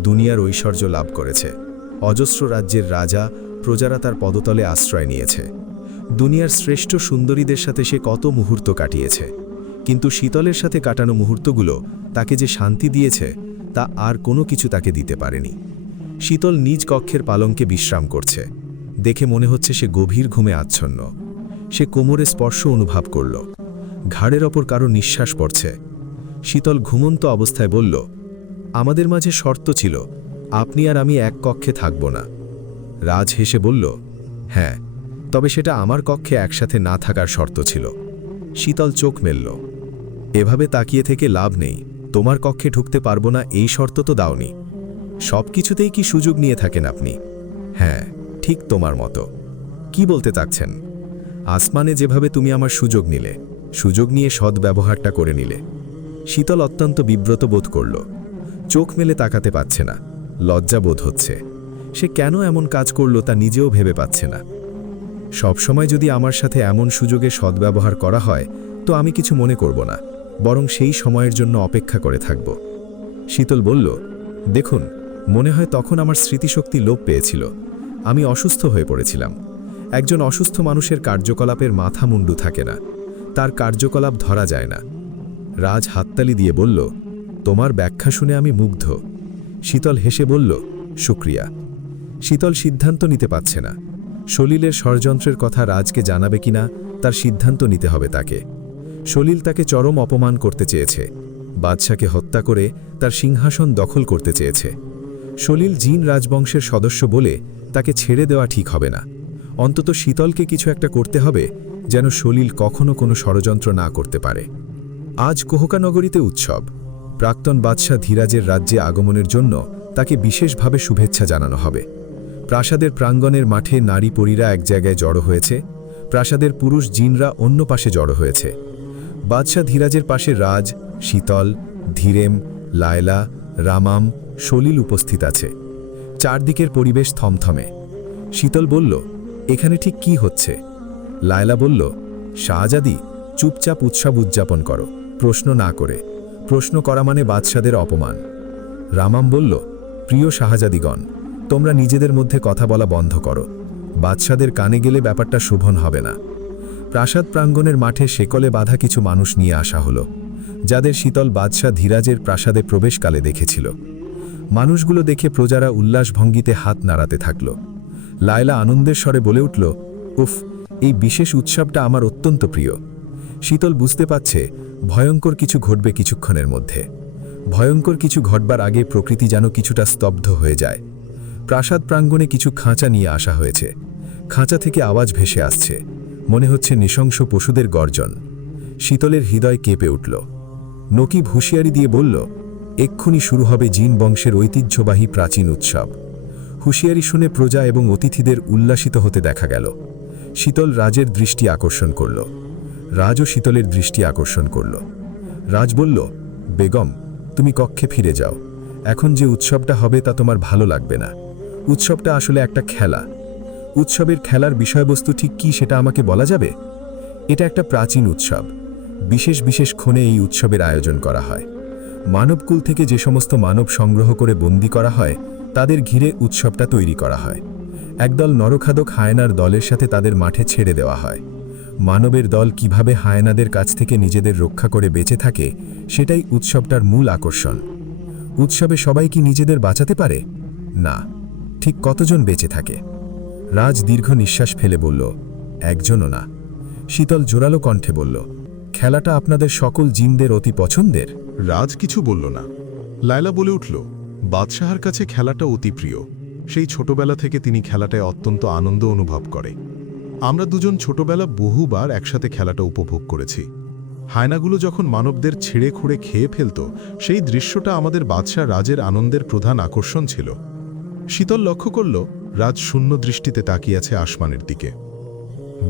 দুনিয়ার ঐশ্বর্য লাভ করেছে। অজস্র রাজ্যের রাজা প্রজারা তার পদতলে আশ্রয় নিয়েছে। দুনিয়ার শ্রেষ্ঠ সুন্দরীদের সাথে সে কত মুহূর্ত কাটিয়েছে, কিন্তু শীতলের সাথে কাটানো মুহূর্তগুলো তাকে যে শান্তি দিয়েছে তা আর কোনো কিছু তাকে দিতে পারেনি। শীতল নিজ কক্ষের পালঙ্কে বিশ্রাম করছে। দেখে মনে হচ্ছে সে গভীর ঘুমে আচ্ছন্ন। সে কোমরে স্পর্শ অনুভব করল। ঘাড়ের ওপর কারো নিঃশ্বাস পড়ছে। শীতল ঘুমন্ত অবস্থায় বলল, আমাদের মাঝে শর্ত ছিল, আপনি আর আমি এক কক্ষে থাকব না। রাজ হেসে বলল, হ্যাঁ, তবে সেটা আমার কক্ষে একসাথে না থাকার শর্ত ছিল। শীতল চোখ মেলল। এভাবে তাকিয়ে থেকে লাভ নেই, তোমার কক্ষে ঢুকতে পারবো না এই শর্ত তো দাওনি। সব কিছুতেই কি সুযোগ নিয়ে থাকেন আপনি? হ্যাঁ, ঠিক তোমার মতো। কি বলতে চাচ্ছেন? আসমানে যেভাবে তুমি আমার সুযোগ নিলে, সুযোগ নিয়ে সদ্ব্যবহারটা করে নিলে। শীতল অত্যন্ত বিব্রত বোধ করল। চোখ মেলে তাকাতে পারছে না, লজ্জা বোধ হচ্ছে। সে কেন এমন কাজ করল তা নিজেও ভেবে পাচ্ছে না। সবসময় যদি আমার সাথে এমন সুযোগে সদ্ব্যবহার করা হয় তো আমি কিছু মনে করব না, বরং সেই সময়ের জন্য অপেক্ষা করে থাকব। শীতল বলল, দেখুন, মনে হয় তখন আমার স্মৃতিশক্তি লোপ পেয়েছিল। আমি অসুস্থ হয়ে পড়েছিলাম। একজন অসুস্থ মানুষের কার্যকলাপের মাথা মুন্ডু থাকে না, তার কার্যকলাপ ধরা যায় না। রাজ হাততালি দিয়ে বলল, তোমার ব্যাখ্যা শুনে আমি মুগ্ধ। শীতল হেসে বলল, শুক্রিয়া। শীতল সিদ্ধান্ত নিতে পারছে না। সলিলের ষড়যন্ত্রের কথা রাজকে জানাবে কিনা তার সিদ্ধান্ত নিতে হবে তাকে। সলিল তাকে চরম অপমান করতে চেয়েছে, বাদশাকে হত্যা করে তার সিংহাসন দখল করতে চেয়েছে। সলিল জিন রাজবংশের সদস্য বলে তাকে ছেড়ে দেওয়া ঠিক হবে না। অন্তত শীতলকে কিছু একটা করতে হবে যেন সলিল কখনো কোনো ষড়যন্ত্র না করতে পারে। আজ কোহকানগরীতে উৎসব। প্রাক্তন বাদশাহ ধীরাজের রাজ্যে আগমনের জন্য তাকে বিশেষভাবে শুভেচ্ছা জানানো হবে। প্রাসাদের প্রাঙ্গণের মাঠে নারী পরীরা এক জায়গায় জড়ো হয়েছে, প্রাসাদের পুরুষ জিনরা অন্য পাশে জড়ো হয়েছে। বাদশাহ ধীরাজের পাশে রাজ, শীতল, ধীরেম, লায়লা, রামাম, সলিল উপস্থিত আছে। চারদিকের পরিবেশ থমথমে। শীতল বলল, এখানে ঠিক কি হচ্ছে? লায়লা বলল, শাহজাদি, চুপচাপ উৎসব উদযাপন করো, প্রশ্ন না করে। প্রশ্ন করা মানে বাদশাদের অপমান। রামাম বলল, প্রিয় শাহজাদিগণ, তোমরা নিজেদের মধ্যে কথা বলা বন্ধ করো। বাদশাদের কানে গেলে ব্যাপারটা শোভন হবে না। প্রাসাদ প্রাঙ্গণের মাঠে শেকলে বাঁধা কিছু মানুষ নিয়ে আসা হলো, যাদের শীতল বাদশাহ ধীরাজের প্রাসাদে প্রবেশকালে দেখেছিল। মানুষগুলো দেখে প্রজারা উল্লাস ভঙ্গিতে হাত নাড়াতে থাকল। লায়লা আনন্দের স্বরে বলে উঠল, উফ, এই বিশেষ উৎসবটা আমার অত্যন্ত প্রিয়। শীতল বুঝতে পারছে ভয়ঙ্কর কিছু ঘটবে কিছুক্ষণের মধ্যে। ভয়ঙ্কর কিছু ঘটবার আগে প্রকৃতি যেন কিছুটা স্তব্ধ হয়ে যায়। প্রাসাদ প্রাঙ্গণে কিছু খাঁচা নিয়ে আসা হয়েছে। খাঁচা থেকে আওয়াজ ভেসে আসছে, মনে হচ্ছে নৃশংস পশুদের গর্জন। শীতলের হৃদয় কেঁপে উঠল। নকিব হুঁশিয়ারি দিয়ে বলল, এক্ষুনি শুরু হবে জিন বংশের ঐতিহ্যবাহী প্রাচীন উৎসব। হুঁশিয়ারি শুনে প্রজা এবং অতিথিদের উল্লাসিত হতে দেখা গেল। শীতল রাজের দৃষ্টি আকর্ষণ করল। রাজও শীতলের দৃষ্টি আকর্ষণ করল। রাজ বলল, বেগম, তুমি কক্ষে ফিরে যাও। এখন যে উৎসবটা হবে তা তোমার ভালো লাগবে না। উৎসবটা আসলে একটা খেলা। উৎসবের খেলার বিষয়বস্তু ঠিক কী সেটা আমাকে বলা যাবে? এটা একটা প্রাচীন উৎসব। বিশেষ বিশেষ ক্ষণে এই উৎসবের আয়োজন করা হয়। মানবকুল থেকে যে সমস্ত মানব সংগ্রহ করে বন্দী করা হয় তাদের ঘিরে উৎসবটা তৈরি করা হয়। একদল নরখাদক হায়নার দলের সাথে তাদের মাঠে ছেড়ে দেওয়া হয়। মানবের দল কিভাবে হায়নাদের কাছ থেকে নিজেদের রক্ষা করে বেঁচে থাকে সেটাই উৎসবটার মূল আকর্ষণ। উৎসবে সবাই কি নিজেদের বাঁচাতে পারে? না। ঠিক কতজন বেঁচে থাকে? রাজ দীর্ঘ নিঃশ্বাস ফেলে বলল, একজনও না। শীতল জোরালো কণ্ঠে বলল, খেলাটা আপনাদের সকল জিনদের অতি পছন্দের? রাজ কিছু বলল না। লায়লা বলে উঠল, বাদশাহার কাছে খেলাটা অতি প্রিয়। সেই ছোটবেলা থেকে তিনি খেলাটায় অত্যন্ত আনন্দ অনুভব করে। আমরা দুজন ছোটবেলা বহুবার একসাথে খেলাটা উপভোগ করেছি। হায়নাগুলো যখন মানবদের ছিঁড়ে খুঁড়ে খেয়ে ফেলত, সেই দৃশ্যটা আমাদের বাদশাহ রাজের আনন্দের প্রধান আকর্ষণ ছিল। শীতল লক্ষ্য করল রাজ শূন্য দৃষ্টিতে তাকিয়ে আছে আসমানের দিকে।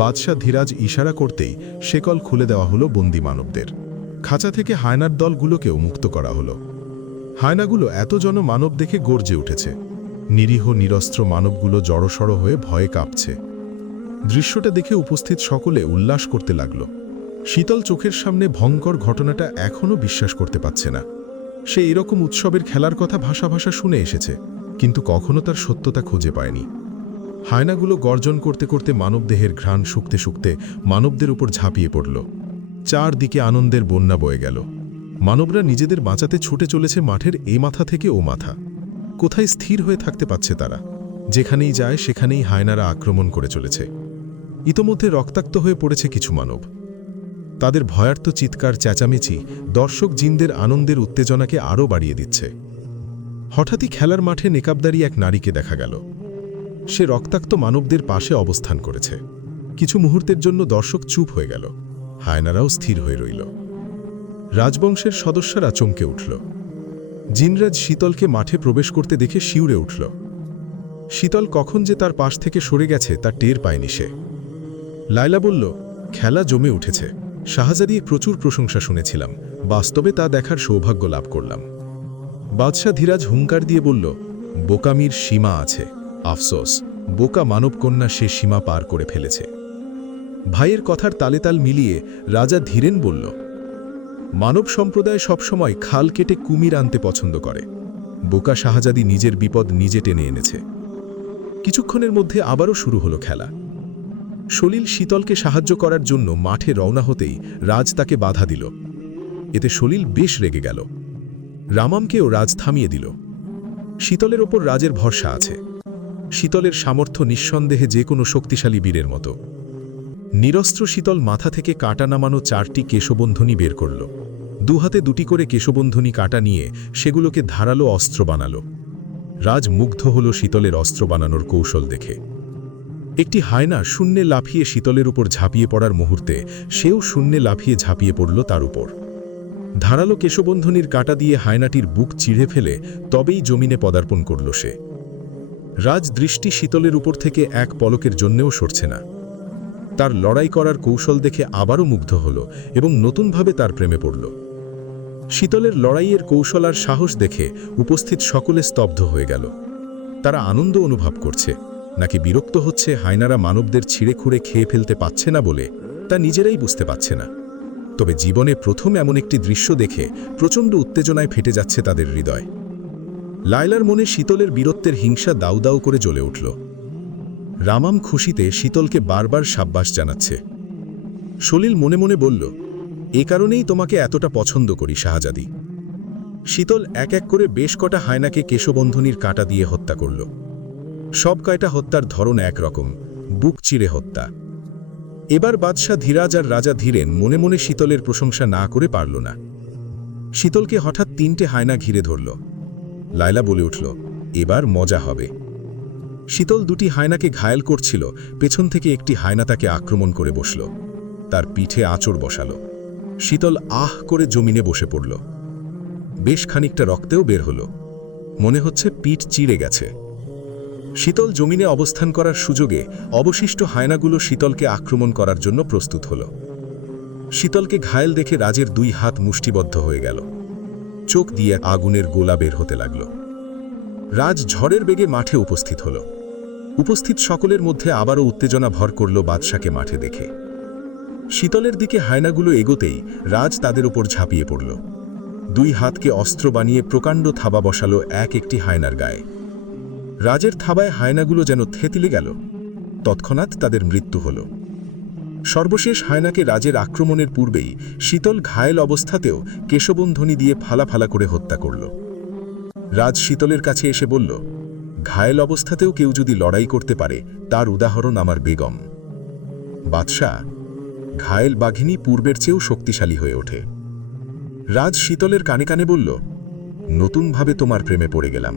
বাদশাহ ধীরাজ ইশারা করতেই শেকল খুলে দেওয়া হলো বন্দি মানবদের। খাঁচা থেকে হায়নার দলগুলোকেও মুক্ত করা হলো। হায়নাগুলো এত মানব দেখে গর্জে উঠেছে। নিরীহ নিরস্ত্র মানবগুলো জড়সড় হয়ে ভয়ে কাঁপছে। দৃশ্যটা দেখে উপস্থিত সকলে উল্লাস করতে লাগল। শীতল চোখের সামনে ভয়ঙ্কর ঘটনাটা এখনও বিশ্বাস করতে পারছে না। সে এরকম উৎসবের খেলার কথা ভাষা ভাষা শুনে এসেছে, কিন্তু কখনো তার সত্যতা খুঁজে পায়নি। হায়নাগুলো গর্জন করতে করতে মানবদেহের ঘ্রাণ শুকতে শুকতে মানবদের উপর ঝাঁপিয়ে পড়ল। চারদিকে আনন্দের বন্যা বয়ে গেল। মানবরা নিজেদের বাঁচাতে ছুটে চলেছে মাঠের এ মাথা থেকে ও মাথা। কোথায় স্থির হয়ে থাকতে পারছে তারা? যেখানেই যায় সেখানেই হায়নারা আক্রমণ করে চলেছে। ইতোমধ্যে রক্তাক্ত হয়ে পড়েছে কিছু মানব। তাদের ভয়ার্ত চিৎকার চেঁচামেচি দর্শক জিনদের আনন্দের উত্তেজনাকে আরও বাড়িয়ে দিচ্ছে। হঠাৎই খেলার মাঠে নেকাবদারি এক নারীকে দেখা গেল। সে রক্তাক্ত মানবদের পাশে অবস্থান করেছে। কিছু মুহূর্তের জন্য দর্শক চুপ হয়ে গেল। হায়নারাও স্থির হয়ে রইল। রাজবংশের সদস্যরা চমকে উঠল। জিনরাজ শীতলকে মাঠে প্রবেশ করতে দেখে শিউরে উঠল। শীতল কখন যে তার পাশ থেকে সরে গেছে তা টের পায়নি সে। লায়লা বলল, খেলা জমে উঠেছে। শাহজাদির প্রচুর প্রশংসা শুনেছিলাম, বাস্তবে তা দেখার সৌভাগ্য লাভ করলাম। বাদশাহ ধীরাজ হুঙ্কার দিয়ে বলল, বোকামির সীমা আছে। আফসোস, বোকা মানবকন্যা সে সীমা পার করে ফেলেছে। ভাইয়ের কথার তালেতাল মিলিয়ে রাজা ধীরেন বলল, মানব সম্প্রদায় সবসময় খাল কেটে কুমির আনতে পছন্দ করে। বোকা শাহজাদি নিজের বিপদ নিজে টেনে এনেছে। কিছুক্ষণের মধ্যে আবারও শুরু হলো খেলা। সলিল শীতলকে সাহায্য করার জন্য মাঠে রওনা হতেই রাজ তাকে বাধা দিল। এতে সলিল বেশ রেগে গেল। রামামকেও রাজ থামিয়ে দিল। শীতলের ওপর রাজের ভরসা আছে। শীতলের সামর্থ্য নিঃসন্দেহে যে কোনো শক্তিশালী বীরের মতো। নিরস্ত্র শীতল মাথা থেকে কাটা নামানো 4টি কেশবন্ধনী বের করল। দুহাতে 2টি করে কেশবন্ধনী কাটা নিয়ে সেগুলোকে ধারালো অস্ত্র বানাল। রাজ মুগ্ধ হল শীতলের অস্ত্র বানানোর কৌশল দেখে। একটি হায়না শূন্যে লাফিয়ে শীতলের উপর ঝাঁপিয়ে পড়ার মুহূর্তে সেও শূন্যে লাফিয়ে ঝাঁপিয়ে পড়ল তার উপর। ধারালো কেশবন্ধনীর কাটা দিয়ে হায়নাটির বুক চিড়ে ফেলে তবেই জমিনে পদার্পণ করল সে। রাজ দৃষ্টি শীতলের উপর থেকে এক পলকের জন্যেও সরছে না। তার লড়াই করার কৌশল দেখে আবারও মুগ্ধ হল এবং নতুনভাবে তার প্রেমে পড়ল। শীতলের লড়াইয়ের কৌশল আর সাহস দেখে উপস্থিত সকলে স্তব্ধ হয়ে গেল। তারা আনন্দ অনুভব করছে নাকি বিরক্ত হচ্ছে হায়নারা মানবদের ছিঁড়ে খুঁড়ে খেয়ে ফেলতে পারছে না বলে তা নিজেরাই বুঝতে পারছে না। তবে জীবনে প্রথম এমন একটি দৃশ্য দেখে প্রচণ্ড উত্তেজনায় ফেটে যাচ্ছে তাদের হৃদয়। লায়লার মনে শীতলের বীরত্বের হিংসা দাউ দাউ করে জ্বলে উঠল। রামাম খুশিতে শীতলকে বারবার সাব্বাস জানাচ্ছে। সলিল মনে মনে বলল, এ কারণেই তোমাকে এতটা পছন্দ করি শাহজাদি। শীতল এক এক করে বেশ কটা হায়নাকে কেশবন্ধনীর কাঁটা দিয়ে হত্যা করল। সব কয়টা হত্যার ধরন একরকম, বুক চিড়ে হত্যা। এবার বাদশাহ ধীরাজ আর রাজা ধীরেন মনে মনে শীতলের প্রশংসা না করে পারল না। শীতলকে হঠাৎ 3টে হায়না ঘিরে ধরল। লায়লা বলে উঠল, এবার মজা হবে। শীতল 2টি হায়নাকে ঘায়েল করছিল, পেছন থেকে একটি হায়না তাকে আক্রমণ করে বসল। তার পিঠে আঁচড় বসাল। শীতল আহ করে জমিনে বসে পড়ল। বেশ খানিকটা রক্তেও বের হল। মনে হচ্ছে পিঠ চিড়ে গেছে। শীতল জমিনে অবস্থান করার সুযোগে অবশিষ্ট হায়নাগুলো শীতলকে আক্রমণ করার জন্য প্রস্তুত হল। শীতলকে ঘায়েল দেখে রাজের 2 হাত মুষ্টিবদ্ধ হয়ে গেল। চোখ দিয়ে আগুনের গোলা বের হতে লাগল। রাজ ঝড়ের বেগে মাঠে উপস্থিত হল। উপস্থিত সকলের মধ্যে আবারও উত্তেজনা ভর করল বাদশাকে মাঠে দেখে। শীতলের দিকে হায়নাগুলো এগোতেই রাজ তাদের ওপর ঝাঁপিয়ে পড়ল। দুই হাতকে অস্ত্র বানিয়ে প্রকাণ্ড থাবা বসালো এক একটি হায়নার গায়ে। রাজের থাবায় হায়নাগুলো যেন থেতলে গেল। তৎক্ষণাৎ তাদের মৃত্যু হল। সর্বশেষ হায়নাকে রাজের আক্রমণের পূর্বেই শীতল ঘায়েল অবস্থাতেও কেশবন্ধনী দিয়ে ফালা ফালা করে হত্যা করল। রাজ শীতলের কাছে এসে বলল, ঘায়েল অবস্থাতেও কেউ যদি লড়াই করতে পারে তার উদাহরণ আমার বেগম। বাদশাহ, ঘায়েল বাঘিনী পূর্বের চেয়েও শক্তিশালী হয়ে ওঠে। রাজ শীতলের কানে কানে বলল, নতুনভাবে তোমার প্রেমে পড়ে গেলাম।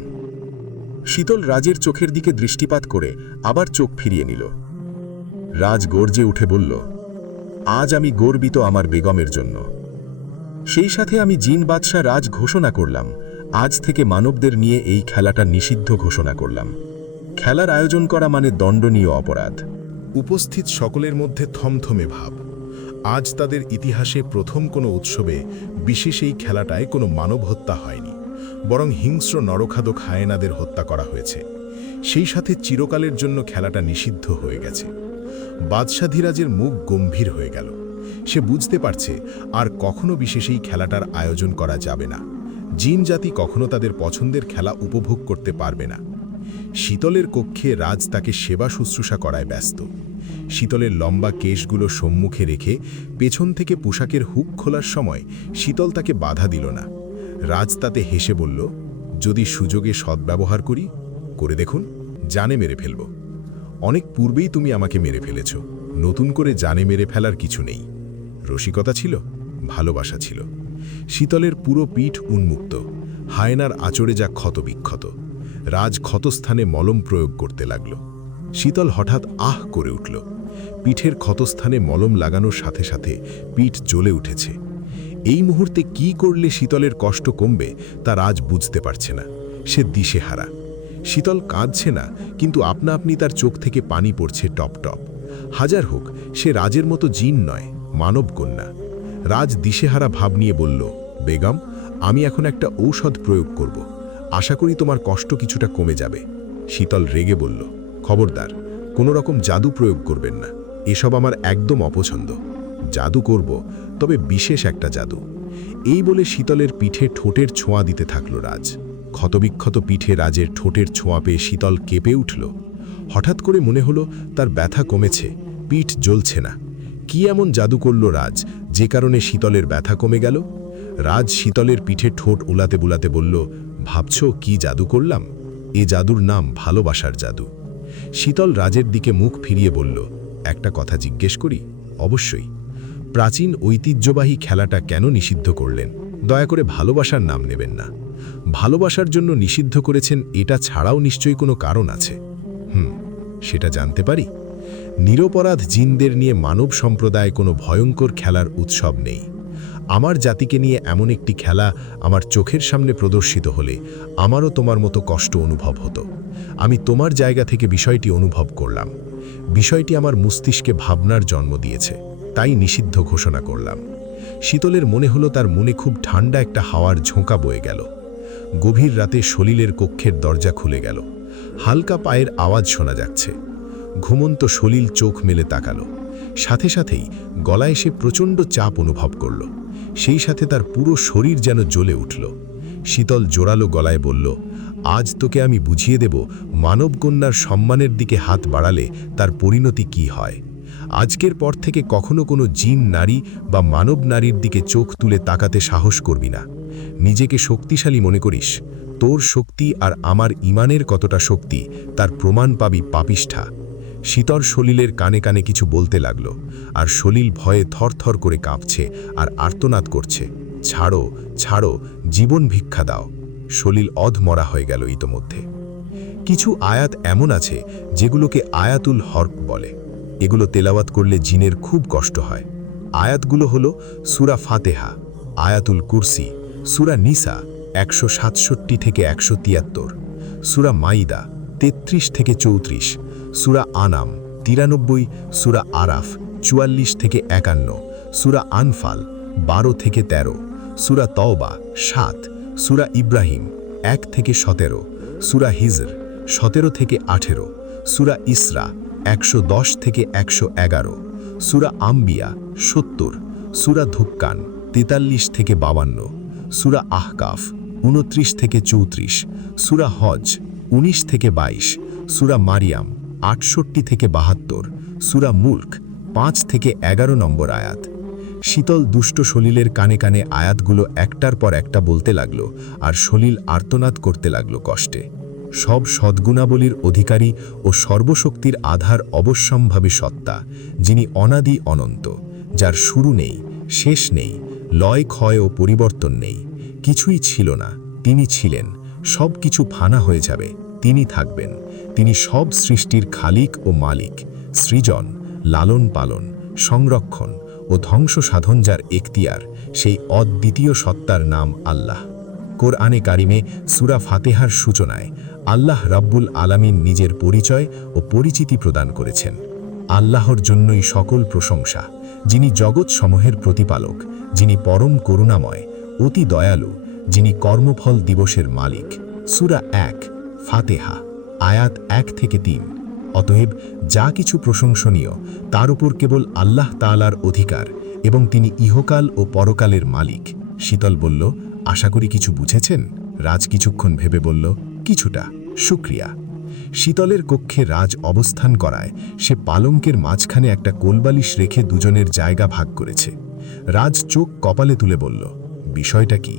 শীতল রাজের চোখের দিকে দৃষ্টিপাত করে আবার চোখ ফিরিয়ে নিল। রাজ গর্জে উঠে বলল, আজ আমি গর্বিত আমার বেগমের জন্য। সেই সাথে আমি জিন বাদশাহ রাজ ঘোষণা করলাম, আজ থেকে মানবদের নিয়ে এই খেলাটা নিষিদ্ধ ঘোষণা করলাম। খেলার আয়োজন করা মানে দণ্ডনীয় অপরাধ। উপস্থিত সকলের মধ্যে থমথমে ভাব। আজ তাদের ইতিহাসে প্রথম কোনো উৎসবে বিশেষ এই খেলাটায় কোনো মানব হত্যা হয়নি, বরং হিংস্র নরখাদক হায়েনাদের হত্যা করা হয়েছে। সেই সাথে চিরকালের জন্য খেলাটা নিষিদ্ধ হয়ে গেছে। বাদশাধিরাজের মুখ গম্ভীর হয়ে গেল। সে বুঝতে পারছে আর কখনো বিশেষ এই খেলাটার আয়োজন করা যাবে না। জিন জাতি কখনো তাদের পছন্দের খেলা উপভোগ করতে পারবে না। শীতলের কক্ষে রাজ তাকে সেবা শুশ্রূষা করায় ব্যস্ত। শীতলের লম্বা কেশগুলো সম্মুখে রেখে পেছন থেকে পোশাকের হুক খোলার সময় শীতল তাকে বাধা দিল না। রাজ তাতে হেসে বলল, যদি সুযোগে সদ্ব্যবহার করি, করে দেখুন, জানে মেরে ফেলব। অনেক পূর্বেই তুমি আমাকে মেরে ফেলেছ, নতুন করে জানে মেরে ফেলার কিছু নেই। রসিকতা ছিল, ভালোবাসা ছিল। শীতলের পুরো পিঠ উন্মুক্ত, হায়নার আঁচড়ে যা ক্ষতবিক্ষত। রাজ ক্ষতস্থানে মলম প্রয়োগ করতে লাগল। শীতল হঠাৎ আহ করে উঠল। পিঠের ক্ষতস্থানে মলম লাগানোর সাথে সাথে পিঠ জ্বলে উঠেছে। এই মুহূর্তে কি করলে শীতলের কষ্ট কমবে তা রাজ বুঝতে পারছে না। সে দিশেহারা। শীতল কাঁদছে না, কিন্তু আপনা আপনি তার চোখ থেকে পানি পড়ছে টপ টপ। হাজার হোক, সে রাজের মতো জিন নয়, মানব কন্যা। রাজ দিশেহারা ভাব নিয়ে বলল, বেগম, আমি এখন একটা ঔষধ প্রয়োগ করব। আশা করি তোমার কষ্ট কিছুটা কমে যাবে। শীতল রেগে বলল, খবরদার, কোনো রকম জাদু প্রয়োগ করবেন না, এসব আমার একদম অপছন্দ। জাদু করব, তবে বিশেষ একটা জাদু। এই বলে শীতলের পিঠে ঠোঁটের ছোঁয়া দিতে থাকল রাজ। ক্ষতবিক্ষত পিঠে রাজের ঠোঁটের ছোঁয়া পেয়ে শীতল কেঁপে উঠল। হঠাৎ করে মনে হলো তার ব্যথা কমেছে, পিঠ জ্বলছে না। কি এমন জাদু করল রাজ, যে কারণে শীতলের ব্যথা কমে গেল? রাজ শীতলের পিঠে ঠোঁট উলাতে বুলাতে বলল, ভাবছ কি জাদু করলাম? এ জাদুর নাম ভালোবাসার জাদু। শীতল রাজের দিকে মুখ ফিরিয়ে বলল, একটা কথা জিজ্ঞেস করি? অবশ্যই। প্রাচীন ঐতিহ্যবাহী খেলাটা কেন নিষিদ্ধ করলেন? দয়া করে ভালোবাসার নাম নেবেন না। ভালোবাসার জন্য নিষিদ্ধ করেছেন, এটা ছাড়াও নিশ্চয়ই কোনো কারণ আছে। সেটা জানতে পারি? নিরপরাধ জিনদের নিয়ে মানব সম্প্রদায় কোনো ভয়ঙ্কর খেলার উৎসব নেই। আমার জাতিকে নিয়ে এমন একটি খেলা আমার চোখের সামনে প্রদর্শিত হলে আমারও তোমার মতো কষ্ট অনুভব হতো। আমি তোমার জায়গা থেকে বিষয়টি অনুভব করলাম। বিষয়টি আমার মস্তিষ্কে ভাবনার জন্ম দিয়েছে, তাই নিষিদ্ধ ঘোষণা করলাম। শীতলের মনে হলো তার মনে খুব ঠান্ডা একটা হাওয়ার ঝোঁকা বয়ে গেল। গভীর রাতে সলিলের কক্ষের দরজা খুলে গেল। হালকা পায়ের আওয়াজ শোনা যাচ্ছে। ঘুমন্ত সলিল চোখ মেলে তাকালো। সাথে সাথেই গলায় সে প্রচণ্ড চাপ অনুভব করল। সেই সাথে তার পুরো শরীর যেন জ্বলে উঠল। শীতল জোরালো গলায় বলল, আজ তোকে আমি বুঝিয়ে দেব মানবকন্যার সম্মানের দিকে হাত বাড়ালে তার পরিণতি কি হয়। আজকের পর থেকে কখনো কোনো জিন নারী বা মানব নারীর দিকে চোখ তুলে তাকাতে সাহস করবি না। নিজেকে শক্তিশালী মনে করিস। তোর শক্তি আর আমার ইমানের কতটা শক্তি তার প্রমাণ পাবি পাপিষ্ঠা। শীতল সলিলের কানে কানে কিছু বলতে লাগল, আর সলিল ভয়ে থরথর করে কাঁপছে আর আর্তনাদ করছে, ছাড়ো ছাড়ো, জীবন ভিক্ষা দাও। সলিল অধমরা হয়ে গেল ইতোমধ্যে। কিছু আয়াত এমন আছে যেগুলোকে আয়াতুল হরক বলে। এগুলো তেলাওয়াত করলে জিনের খুব কষ্ট হয়। আয়াতগুলো হলো সূরা ফাতেহা, আয়াতুল কুরসি, সূরা নিসা 167 থেকে 173, সূরা মাইদা 33 থেকে 34, সূরা আনাম 93, সূরা আরাফ 44 থেকে 51, সূরা আনফাল 12 থেকে 13, সূরা তওবা 7, সূরা ইব্রাহিম 1 থেকে 17, সূরা হিজর 17 থেকে 18, সূরা ইসরা 110 থেকে 111, সূরা আম্বিয়া 70, সূরা ধুক্কান 43 থেকে 52, সূরা আহকাফ 29 থেকে 34, সূরা হজ 19 থেকে 22, সূরা মারিয়াম 68 থেকে 72, সূরা মুলক 5 থেকে 11 নম্বর আয়াত। শীতল দুষ্ট সলিলের কানে কানে আয়াতগুলো একটার পর একটা বলতে লাগল, আর সলিল আর্তনাদ করতে লাগল কষ্টে। সব সদ্গুণাবলীর অধিকারী ও সর্বশক্তির আধার অবশ্যম্ভাবী সত্তা, যিনি অনাদি অনন্ত, যার শুরু নেই, শেষ নেই, লয় ক্ষয় ও পরিবর্তন নেই। কিছুই ছিল না, তিনি ছিলেন। সব কিছু ফানা হয়ে যাবে, তিনি থাকবেন। তিনি সব সৃষ্টির খালিক ও মালিক, সৃজন, লালন পালন, সংরক্ষণ ও ধ্বংস সাধন যার এখতিয়ার, সেই অদ্বিতীয় সত্তার নাম আল্লাহ। কোরআনে কারিমে সূরা ফাতিহার সূচনায় আল্লাহ রাব্বুল আলামিন নিজের পরিচয় ও পরিচিতি প্রদান করেছেন। আল্লাহর জন্যই সকল প্রশংসা, যিনি জগৎসমূহের প্রতিপালক, যিনি পরম করুণাময়, অতি দয়ালু, যিনি কর্মফল দিবসের মালিক। সূরা 1 ফাতিহা আয়াত 1 থেকে 3। অতএব যা কিছু প্রশংসনীয় তার উপর কেবল আল্লাহ তাআলার অধিকার, এবং তিনি ইহকাল ও পরকালের মালিক। শীতল বলল, আশা করি কিছু বুঝেছেন? রাজ কিছুক্ষণ ভেবে বলল, কিছুটা, শুকরিয়া। শীতলের কক্ষে রাজ অবস্থান করায় সে পালঙ্কের মাঝখানে একটা কোলবালিশ রেখে দুজনের জায়গা ভাগ করেছে। রাজ চোখ কপালে তুলে বলল, বিষয়টা কি?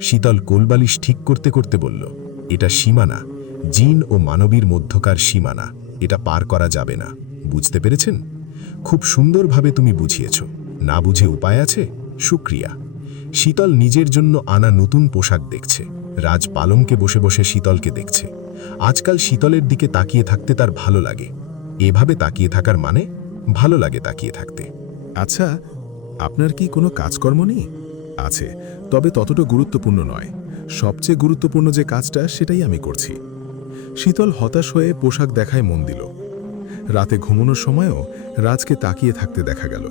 শীতল কোলবালিশ ঠিক করতে করতে বলল, এটা সীমানা, জিন ও মানবীর মধ্যকার সীমানা, এটা পার করা যাবে না। বুঝতে পেরেছেন? খুব সুন্দরভাবে তুমি বুঝিয়েছ। না বুঝে উপায় আছে? শুকরিয়া। শীতল নিজের জন্য আনা নতুন পোশাক দেখছে। রাজ পালঙ্কে বসে বসে শীতলকে দেখছে। আজকাল শীতলের দিকে তাকিয়ে থাকতে তার ভালো লাগে। এভাবে তাকিয়ে থাকার মানে? ভালো লাগে তাকিয়ে থাকতে। আচ্ছা, আপনার কি কোনো কাজকর্ম নেই? আছে, তবে ততটা গুরুত্বপূর্ণ নয়। সবচেয়ে গুরুত্বপূর্ণ যে কাজটা, সেটাই আমি করছি। শীতল হতাশ হয়ে পোশাক দেখায় মন দিল। রাতে ঘুমানোর সময়ও রাজকে তাকিয়ে থাকতে দেখা গেল।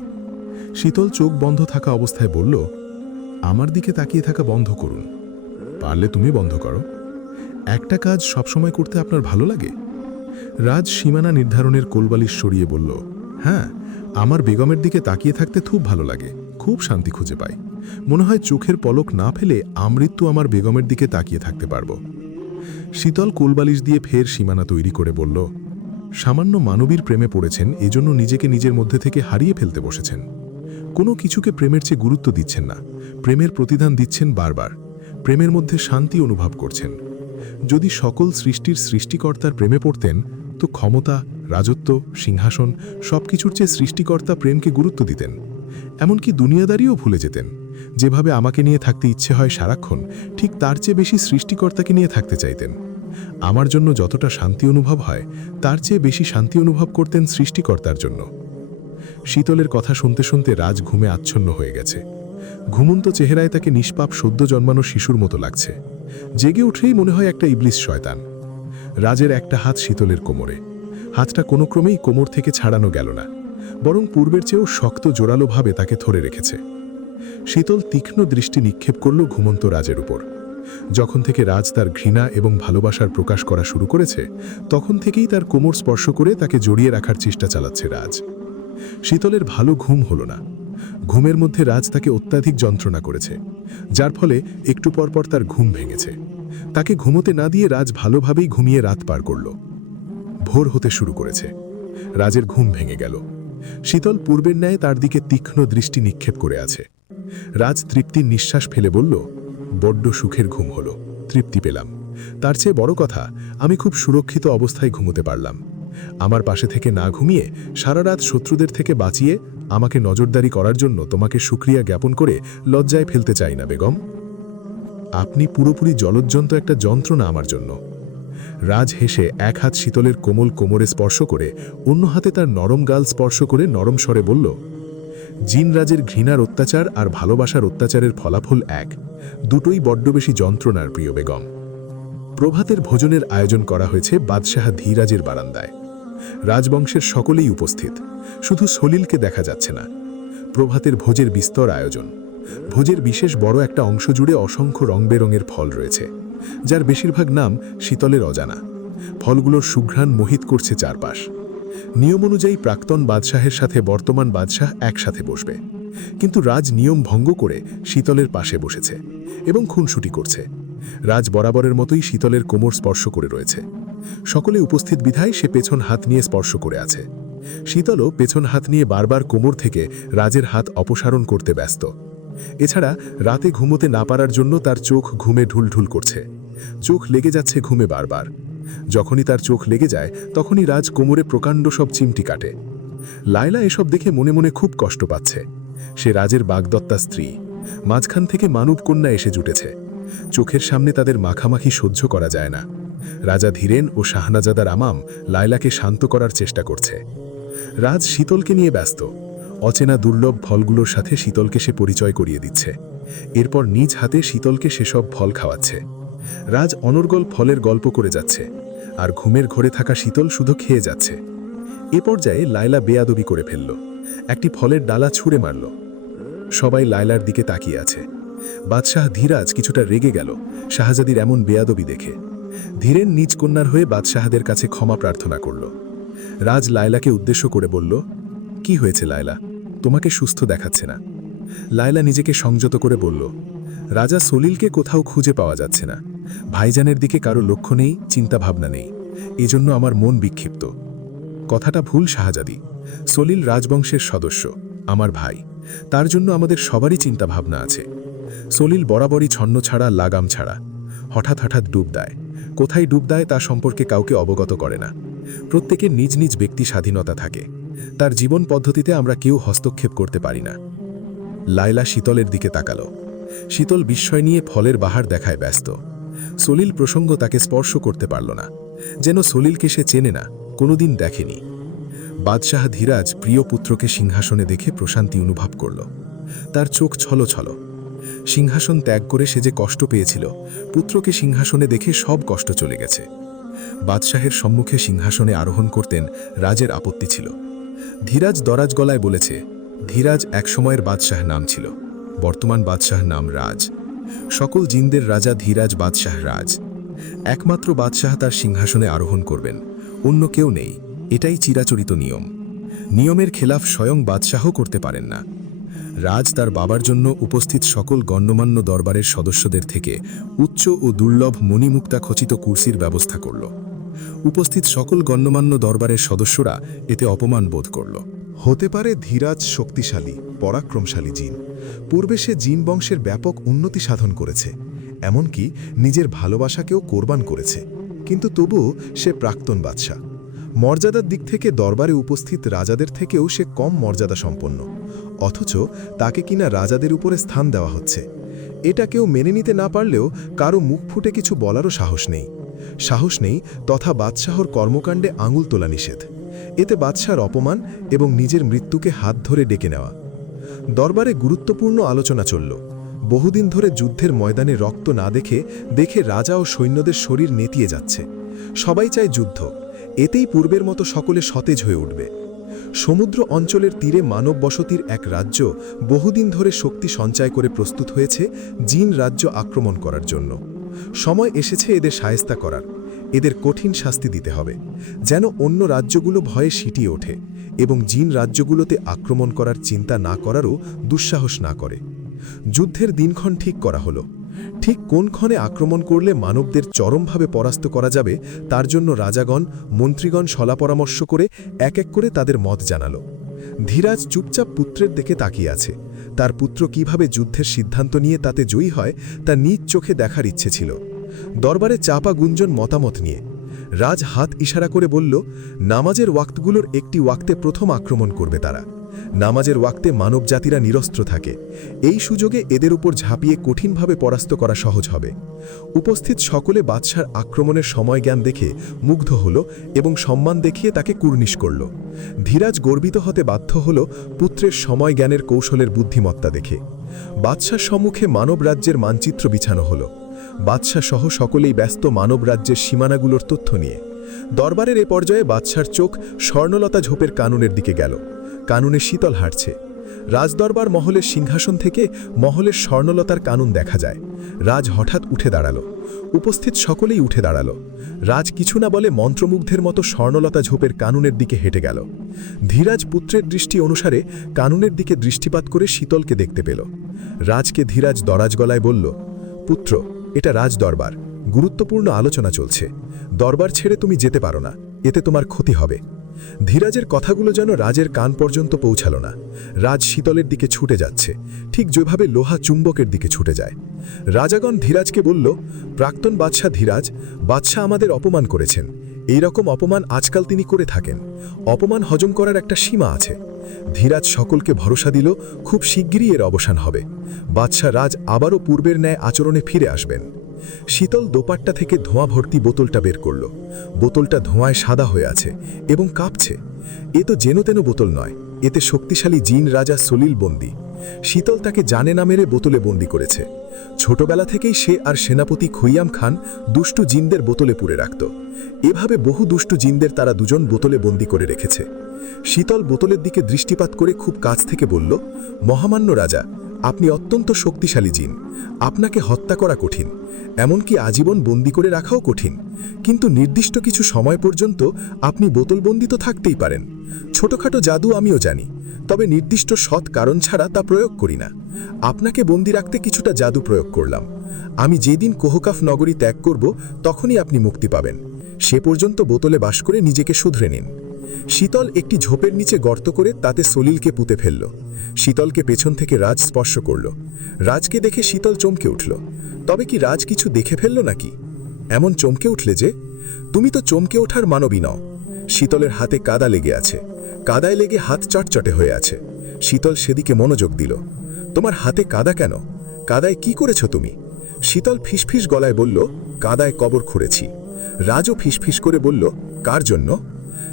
শীতল চোখ বন্ধ থাকা অবস্থায় বলল, আমার দিকে তাকিয়ে থাকা বন্ধ করুন। পারলে তুমি বন্ধ করো। একটা কাজ সবসময় করতে আপনার ভালো লাগে? রাজ সীমানা নির্ধারণের কোলবালিশ সরিয়ে বলল, হ্যাঁ, আমার বেগমের দিকে তাকিয়ে থাকতে খুব ভালো লাগে, খুব শান্তি খুঁজে পাই। মনে হয় চোখের পলক না ফেলে আমৃত্যু আমার বেগমের দিকে তাকিয়ে থাকতে পারবো। শীতল কোলবালিশ দিয়ে ফের সীমানা তৈরি করে বলল, সামান্য মানবীর প্রেমে পড়েছেন, এজন্য নিজেকে নিজের মধ্যে থেকে হারিয়ে ফেলতে বসেছেন। কোনো কিছুকে প্রেমের চেয়ে গুরুত্ব দিচ্ছেন না, প্রেমের প্রতিদান দিচ্ছেন বারবার। প্রেমের মধ্যে শান্তি অনুভব করছেন। যদি সকল সৃষ্টির সৃষ্টিকর্তার প্রেমে পড়তেন, তো ক্ষমতা, রাজত্ব, সিংহাসন সবকিছুর চেয়ে সৃষ্টিকর্তা প্রেমকে গুরুত্ব দিতেন। এমনকি দুনিয়াদারিও ভুলে যেতেন। যেভাবে আমাকে নিয়ে থাকতে ইচ্ছে হয় সারাক্ষণ, ঠিক তার চেয়ে বেশি সৃষ্টিকর্তাকে নিয়ে থাকতে চাইতেন। আমার জন্য যতটা শান্তি অনুভব হয়, তার চেয়ে বেশি শান্তি অনুভব করতেন সৃষ্টিকর্তার জন্য। শীতলের কথা শুনতে শুনতে রাজ ঘুমে আচ্ছন্ন হয়ে গেছে। ঘুমন্ত চেহারায় তাকে নিষ্পাপ সদ্য জন্মানো শিশুর মতো লাগছে। জেগে উঠেই মনে হয় একটা ইবলিস শয়তান। রাজের একটা হাত শীতলের কোমরে। হাতটা কোনো ক্রমেই কোমর থেকে ছাড়ানো গেল না, বরং পূর্বের চেয়েও শক্ত জোরালোভাবে তাকে ধরে রেখেছে। শীতল তীক্ষ্ণ দৃষ্টি নিক্ষেপ করল ঘুমন্ত রাজের উপর। যখন থেকে রাজ তার ঘৃণা এবং ভালোবাসার প্রকাশ করা শুরু করেছে, তখন থেকেই তার কোমর স্পর্শ করে তাকে জড়িয়ে রাখার চেষ্টা চালাচ্ছে রাজ। শীতলের ভালো ঘুম হল না। ঘুমের মধ্যে রাজ তাকে অত্যাধিক যন্ত্রণা করেছে, যার ফলে একটু পরপর তার ঘুম ভেঙেছে। তাকে ঘুমোতে না দিয়ে রাজ ভালোভাবেই ঘুমিয়ে রাত পার করল। ভোর হতে শুরু করেছে। রাজের ঘুম ভেঙে গেল। শীতল পূর্বের ন্যায় তার দিকে তীক্ষ্ণ দৃষ্টি নিক্ষেপ করে আছে। রাজ তৃপ্তির নিঃশ্বাস ফেলে বলল, বড্ড সুখের ঘুম হলো, তৃপ্তি পেলাম। তার চেয়ে বড় কথা, আমি খুব সুরক্ষিত অবস্থায় ঘুমোতে পারলাম। আমার পাশে থেকে না ঘুমিয়ে সারা রাত শত্রুদের থেকে বাঁচিয়ে আমাকে নজরদারি করার জন্য তোমাকে শুকরিয়া জ্ঞাপন করে লজ্জায় ফেলতে চাই না বেগম। আপনি পুরোপুরি জলজ্জন্ত একটা যন্ত্রণা আমার জন্য। রাজ হেসে এক হাত শীতলের কোমল কোমরে স্পর্শ করে অন্য হাতে তার নরম গাল স্পর্শ করে নরম স্বরে বলল, জিনরাজের ঘৃণার অত্যাচার আর ভালোবাসার অত্যাচারের ফলাফল এক, দুটোই বড্ড বেশি যন্ত্রণার প্রিয় বেগম। প্রভাতের ভোজনের আয়োজন করা হয়েছে বাদশাহ ধীরাজের বারান্দায়। রাজবংশের সকলেই উপস্থিত, শুধু সলিলকে দেখা যাচ্ছে না। প্রভাতের ভোজের বিস্তর আয়োজন। ভোজের বিশেষ বড় একটা অংশ জুড়ে অসংখ্য রং বেরঙের ফল রয়েছে, যার বেশিরভাগ নাম শীতলের অজানা। ফলগুলোর সুঘ্রাণ মোহিত করছে চারপাশ। নিয়ম অনুযায়ী প্রাক্তন বাদশাহের সাথে বর্তমান বাদশাহ একসাথে বসবে, কিন্তু রাজ নিয়ম ভঙ্গ করে শীতলের পাশে বসেছে এবং খুনসুটি করছে। রাজ বরাবরের মতোই শীতলের কোমর স্পর্শ করে রয়েছে। সকলে উপস্থিত বিধায় সে পেছন হাত নিয়ে স্পর্শ করে আছে। শীতলও পেছন হাত নিয়ে বারবার কোমর থেকে রাজের হাত অপসারণ করতে ব্যস্ত। এছাড়া রাতে ঘুমোতে না পারার জন্য তার চোখ ঘুমে ঢুলঢুল করছে। চোখ লেগে যাচ্ছে ঘুমে বারবার। যখনই তার চোখ লেগে যায় তখনই রাজ কোমরে প্রকাণ্ড সব চিমটি কাটে। লায়লা এসব দেখে মনে মনে খুব কষ্ট পাচ্ছে। সে রাজের বাগদত্তা স্ত্রী, মাঝখান থেকে মানব কন্যা এসে জুটেছে। চোখের সামনে তাদের মাখামাখি সহ্য করা যায় না। রাজা ধীরেন ও শাহনাজাদার আমাম লায়লাকে শান্ত করার চেষ্টা করছে। রাজ শীতলকে নিয়ে ব্যস্ত। অচেনা দুর্লভ ফলগুলোর সাথে শীতলকে সে পরিচয় করিয়ে দিচ্ছে। এরপর নিজ হাতে শীতলকে সেসব ফল খাওয়াচ্ছে। রাজ অনর্গল ফলের গল্প করে যাচ্ছে, আর ঘুমের ঘরে থাকা শীতল শুধু খেয়ে যাচ্ছে। এ পর্যায়ে লায়লা বেয়াদবি করে ফেলল, একটি ফলের ডালা ছুঁড়ে মারল। সবাই লায়লার দিকে তাকিয়ে আছে। বাদশাহ ধীরাজ কিছুটা রেগে গেল শাহজাদির এমন বেয়াদবি দেখে। ধীরেন নিজ কন্যার হয়ে বাদশাহদের কাছে ক্ষমা প্রার্থনা করল। রাজ লায়লাকে উদ্দেশ্য করে বলল, কি হয়েছে লায়লা, তোমাকে সুস্থ দেখাচ্ছে না। লায়লা নিজেকে সংযত করে বলল, রাজা সলিলকে কোথাও খুঁজে পাওয়া যাচ্ছে না। ভাইজানের দিকে কারো লক্ষ্য নেই, চিন্তাভাবনা নেই, এজন্য আমার মন বিক্ষিপ্ত। কথাটা ভুল শাহজাদি। সলিল রাজবংশের সদস্য, আমার ভাই। তার জন্য আমাদের সবারই চিন্তাভাবনা আছে। সলিল বরাবরই ছন্ন ছাড়া, লাগাম ছাড়া। হঠাৎ হঠাৎ ডুব দেয়। কোথায় ডুব দেয় তা সম্পর্কে কাউকে অবগত করে না। প্রত্যেকের নিজ নিজ ব্যক্তি স্বাধীনতা থাকে। তার জীবন পদ্ধতিতে আমরা কেউ হস্তক্ষেপ করতে পারি না। লায়লা শীতলের দিকে তাকালো। শীতল বিস্ময় নিয়ে ফলের বাহার দেখায় ব্যস্ত। সলিল প্রসঙ্গ তাকে স্পর্শ করতে পারল না, যেন সলিলকে সে চেনে না, কোনোদিন দেখেনি। বাদশাহ ধীরাজ প্রিয় পুত্রকে সিংহাসনে দেখে প্রশান্তি অনুভব করল। তার চোখ ছলছল। সিংহাসন ত্যাগ করে সে যে কষ্ট পেয়েছিল, পুত্রকে সিংহাসনে দেখে সব কষ্ট চলে গেছে। বাদশাহের সম্মুখে সিংহাসনে আরোহণ করতেন রাজের আপত্তি ছিল। ধীরাজ দরাজ গলায় বলেছে, ধীরাজ একসময়ের বাদশাহ নাম ছিল, বর্তমান বাদশাহ নাম রাজ। সকল জিনদের রাজা ধীরাজ বাদশাহ রাজ। একমাত্র বাদশাহ তার সিংহাসনে আরোহণ করবেন, অন্য কেউ নেই। এটাই চিরাচরিত নিয়ম। নিয়মের খেলাফ স্বয়ং বাদশাহ করতে পারেন না। রাজ তার বাবার জন্য উপস্থিত সকল গণ্যমান্য দরবারের সদস্যদের থেকে উচ্চ ও দুর্লভ মণিমুক্তা খচিত কুর্সির ব্যবস্থা করল। উপস্থিত সকল গণ্যমান্য দরবারের সদস্যরা এতে অপমান বোধ করল। হতে পারে ধীরাজ শক্তিশালী, পরাক্রমশালী জিন। পূর্বে সে জিন বংশের ব্যাপক উন্নতি সাধন করেছে, এমনকি নিজের ভালোবাসাকেও কোরবান করেছে। কিন্তু তবুও সে প্রাক্তন বাদশাহ। মর্যাদার দিক থেকে দরবারে উপস্থিত রাজাদের থেকেও সে কম মর্যাদা সম্পন্ন, অথচ তাকে কিনা রাজাদের উপরে স্থান দেওয়া হচ্ছে। এটা কেউ মেনে নিতে না পারলেও কারো মুখ ফুটে কিছু বলারও সাহস নেই তথা বাদশাহর কর্মকাণ্ডে আঙুল তোলা নিষেধ। এতে বাদশাহর অপমান এবং নিজের মৃত্যুকে হাত ধরে ডেকে নেওয়া। দরবারে গুরুত্বপূর্ণ আলোচনা চলল। বহুদিন ধরে যুদ্ধের ময়দানে রক্ত না দেখে রাজা ও সৈন্যদের শরীর নেতিয়ে যাচ্ছে। সবাই চায় যুদ্ধ, এতেই পূর্বের মতো সকলে সতেজ হয়ে উঠবে। সমুদ্র অঞ্চলের তীরে মানব বসতির এক রাজ্য বহুদিন ধরে শক্তি সঞ্চয় করে প্রস্তুত হয়েছে জিন রাজ্য আক্রমণ করার জন্য। সময় এসেছে এদের শায়েস্তা করার, এদের কঠিন শাস্তি দিতে হবে, যেন অন্য রাজ্যগুলো ভয়ে সিটিয়ে ওঠে এবং জিন রাজ্যগুলোতে আক্রমণ করার চিন্তা না করারও দুঃসাহস না করে। যুদ্ধের দিনক্ষণ ঠিক করা হলো। ঠিক কোনক্ষণে আক্রমণ করলে মানবদের চরমভাবে পরাস্ত করা যাবে তার জন্য রাজাগণ, মন্ত্রীগণ সলা পরামর্শ করে এক এক করে তাদের মত জানালো। ধীরাজ চুপচাপ পুত্রের দিকে তাকিয়ে আছে। তার পুত্র কিভাবে যুদ্ধের সিদ্ধান্ত নিয়ে তাতে জয়ী হয় তা নিজ চোখে দেখার ইচ্ছে ছিল। দরবারে চাপা গুঞ্জন মতামত নিয়ে রাজ হাত ইশারা করে বলল, নামাজের ওয়াক্তগুলোর একটি ওয়াক্তে প্রথম আক্রমণ করবে তারা। নামাজের ওয়াক্তে মানবজাতিরা নিরস্ত্র থাকে। এই সুযোগে এদের উপর ঝাঁপিয়ে কঠিনভাবে পরাস্ত করা সহজ হবে। উপস্থিত সকলে বাদশার আক্রমণের সময় জ্ঞান দেখে মুগ্ধ হল এবং সম্মান দেখিয়ে তাকে কুর্নিশ করল। ধীরাজ গর্বিত হতে বাধ্য হল পুত্রের সময় জ্ঞানের কৌশলের বুদ্ধিমত্তা দেখে। বাদশার সম্মুখে মানব রাজ্যের মানচিত্র বিছানো হল। বাদশা সহ সকলেই ব্যস্ত মানব রাজ্যের সীমানাগুলোর তথ্য নিয়ে। দরবারের এ পর্যায়ে বাদশার চোখ স্বর্ণলতা ঝোপের কানুনের দিকে গেল। কানুনে শীতল হাঁটছে। রাজদরবার মহলের সিংহাসন থেকে মহলের স্বর্ণলতার কানুন দেখা যায়। রাজ হঠাৎ উঠে দাঁড়ালো। উপস্থিত সকলেই উঠে দাঁড়ালো। রাজ কিছু না বলে মন্ত্রমুগ্ধের মতো স্বর্ণলতা ঝোপের কানুনের দিকে হেঁটে গেল। ধীরাজ পুত্রের দৃষ্টি অনুসারে কানুনের দিকে দৃষ্টিপাত করে শীতলকে দেখতে পেল। রাজকে ধীরাজ দরাজ গলায় বলল, পুত্র, এটা রাজদরবার, গুরুত্বপূর্ণ আলোচনা চলছে। দরবার ছেড়ে তুমি যেতে পারো না, এতে তোমার ক্ষতি হবে। ধীরাজের কথাগুলো যেন রাজের কান পর্যন্ত পৌঁছালো না। রাজ শীতলের দিকে ছুটে যাচ্ছে, ঠিক যেভাবে লোহা চুম্বকের দিকে ছুটে যায়। রাজাগণ ধীরাজকে বলল, প্রাক্তন বাদশাহ ধীরাজ, বাদশাহ আমাদের অপমান করেছেন। এই রকম অপমান আজকাল তিনি করে থাকেন। অপমান হজম করার একটা সীমা আছে। ধীরাজ সকলকে ভরসা দিল, খুব শিগগিরই এর অবসান হবে। বাদশাহ রাজ আবারও পূর্বের ন্যায় আচরণে ফিরে আসবেন। শীতল দোপাট্টা থেকে ধোঁয়া ভর্তি বোতলটা বের করল। বোতলটা ধোঁয়ায় সাদা হয়ে আছে এবং কাঁপছে। এ তো যেন-তেন বোতল নয়, এতে শক্তিশালী জিন রাজা সলিল বন্দী। শীতল তাকে জানে না মেরে বোতলে বন্দী করেছে। ছোটবেলা থেকেই সে আর সেনাপতি খৈয়াম খান দুষ্টু জিনদের বোতলে পুরে রাখত। এভাবে বহু দুষ্টু জিনদের তারা দুজন বোতলে বন্দী করে রেখেছে। শীতল বোতলের দিকে দৃষ্টিপাত করে খুব কাছ থেকে বলল, মহামান্য রাজা, আপনি অত্যন্ত শক্তিশালী জিন। আপনাকে হত্যা করা কঠিন, এমনকি আজীবন বন্দী করে রাখাও কঠিন। কিন্তু নির্দিষ্ট কিছু সময় পর্যন্ত আপনি বোতলবন্দী তো থাকতেই পারেন। ছোটখাটো জাদু আমিও জানি, তবে নির্দিষ্ট সৎ কারণ ছাড়া তা প্রয়োগ করি না। আপনাকে বন্দী রাখতে কিছুটা জাদু প্রয়োগ করলাম। আমি যেদিন কোহকাফ নগরী ত্যাগ করব তখনই আপনি মুক্তি পাবেন। সে পর্যন্ত বোতলে বাস করে নিজেকে শুধরে নিন। শীতল একটি ঝোপের নিচে গর্ত করে তাতে সলিলকে পুঁতে ফেলল। শীতলকে পেছন থেকে রাজ স্পর্শ করল। রাজকে দেখে শীতল চমকে উঠল। তবে কি রাজ কিছু দেখে ফেলল নাকি? এমন চমকে উঠলে যে, তুমি তো চমকে ওঠার মানবী নও। শীতলের হাতে কাদা লেগে আছে, কাদায় লেগে হাত চটচটে হয়ে আছে। শীতল সেদিকে মনোযোগ দিল। তোমার হাতে কাদা কেন? কাদায় কি করেছ তুমি? শীতল ফিসফিস গলায় বলল, কাদায় কবর খুঁড়েছি। রাজও ফিসফিস করে বলল, কার জন্য?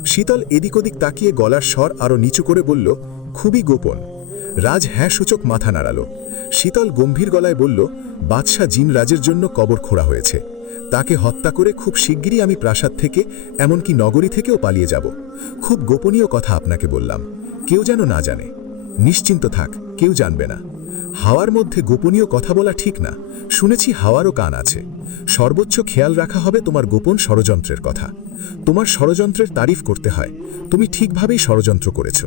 শীতল এদিক ওদিক তাকিয়ে গলার স্বর আরও নিচু করে বলল, খুবই গোপন। রাজ হ্যাঁ সূচক মাথা নাড়াল। শীতল গম্ভীর গলায় বলল, বাদশাহ জিন রাজের জন্য কবর খোঁড়া হয়েছে। তাকে হত্যা করে খুব শিগগিরই আমি প্রাসাদ থেকে, এমনকি নগরী থেকেও পালিয়ে যাব। খুব গোপনীয় কথা আপনাকে বললাম, কেউ যেন না জানে। নিশ্চিন্ত থাক, কেউ জানবে না। হাওয়ার মধ্যে গোপনীয় কথা বলা ঠিক না। শুনেছি হাওয়ারও কান আছে। সর্বোচ্চ খেয়াল রাখা হবে তোমার গোপন ষড়যন্ত্রের কথা। তোমার ষড়যন্ত্রের তারিফ করতে হয়। তুমি ঠিকভাবেই ষড়যন্ত্র করেছ।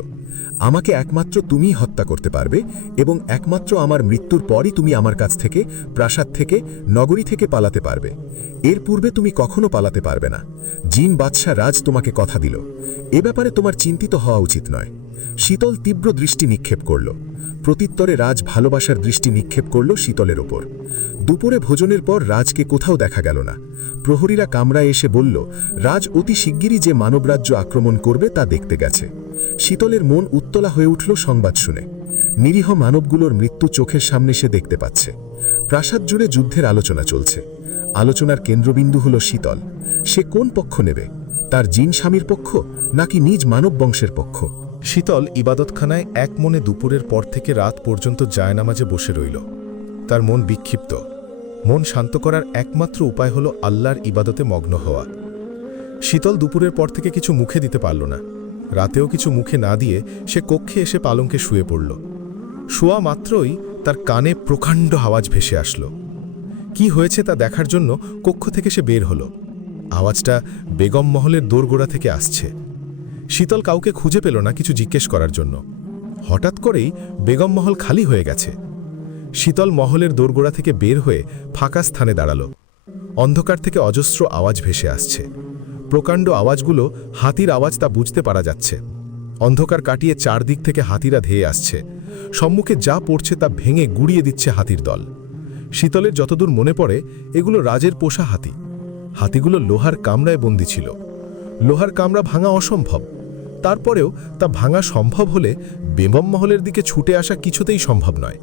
আমাকে একমাত্র তুমিই হত্যা করতে পারবে এবং একমাত্র আমার মৃত্যুর পরই তুমি আমার কাছ থেকে, প্রাসাদ থেকে, নগরী থেকে পালাতে পারবে। এর পূর্বে তুমি কখনো পালাতে পারবে না। জিন বাদশাহ রাজ তোমাকে কথা দিল। এ ব্যাপারে তোমার চিন্তিত হওয়া উচিত নয়। শীতল তীব্র দৃষ্টি নিক্ষেপ করল। প্রত্যুত্তরে রাজ ভালোবাসার দৃষ্টি নিক্ষেপ করল শীতলের ওপর। দুপুরে ভোজনের পর রাজকে কোথাও দেখা গেল না। প্রহরীরা কামরায় এসে বলল, রাজ অতি শিগগিরই যে মানবরাজ্য আক্রমণ করবে তা দেখতে গেছে। শীতলের মন উত্তলা হয়ে উঠল সংবাদ শুনে। নিরীহ মানবগুলোর মৃত্যু চোখের সামনে সে দেখতে পাচ্ছে। প্রাসাদ জুড়ে যুদ্ধের আলোচনা চলছে। আলোচনার কেন্দ্রবিন্দু হল শীতল। সে কোন পক্ষ নেবে? তার জিন স্বামীর পক্ষ নাকি নিজ মানব বংশের পক্ষ? শীতল ইবাদতখানায় এক মনে দুপুরের পর থেকে রাত পর্যন্ত জায়নামাজে বসে রইল। তার মন বিক্ষিপ্ত। মন শান্ত করার একমাত্র উপায় হল আল্লাহর ইবাদতে মগ্ন হওয়া। শীতল দুপুরের পর থেকে কিছু মুখে দিতে পারল না। রাতেও কিছু মুখে না দিয়ে সে কক্ষে এসে পালঙ্কে শুয়ে পড়ল। শোয়া মাত্রই তার কানে প্রকাণ্ড আওয়াজ ভেসে আসল। কি হয়েছে তা দেখার জন্য কক্ষ থেকে সে বের হল। আওয়াজটা বেগম মহলের দোরগোড়া থেকে আসছে। শীতল কাউকে খুঁজে পেল না কিছু জিজ্ঞেস করার জন্য। হঠাৎ করেই বেগম মহল খালি হয়ে গেছে। শীতল মহলের দোরগোড়া থেকে বের হয়ে ফাঁকা স্থানে দাঁড়াল। অন্ধকার থেকে অজস্র আওয়াজ ভেসে আসছে। প্রকাণ্ড আওয়াজগুলো হাতির আওয়াজ তা বুঝতে পারা যাচ্ছে। অন্ধকার কাটিয়ে চারদিক থেকে হাতিরা ধেয়ে আসছে। সম্মুখে যা পড়ছে তা ভেঙে গুড়িয়ে দিচ্ছে হাতির দল। শীতলের যতদূর মনে পড়ে এগুলো রাজের পোষা হাতি। হাতিগুলো লোহার কামরায় বন্দী ছিল। লোহার কামরা ভাঙা অসম্ভব। তারপরেও তা ভাঙা সম্ভব হলে বেগম মহলের দিকে ছুটে আসা কিছুতেই সম্ভব নয়।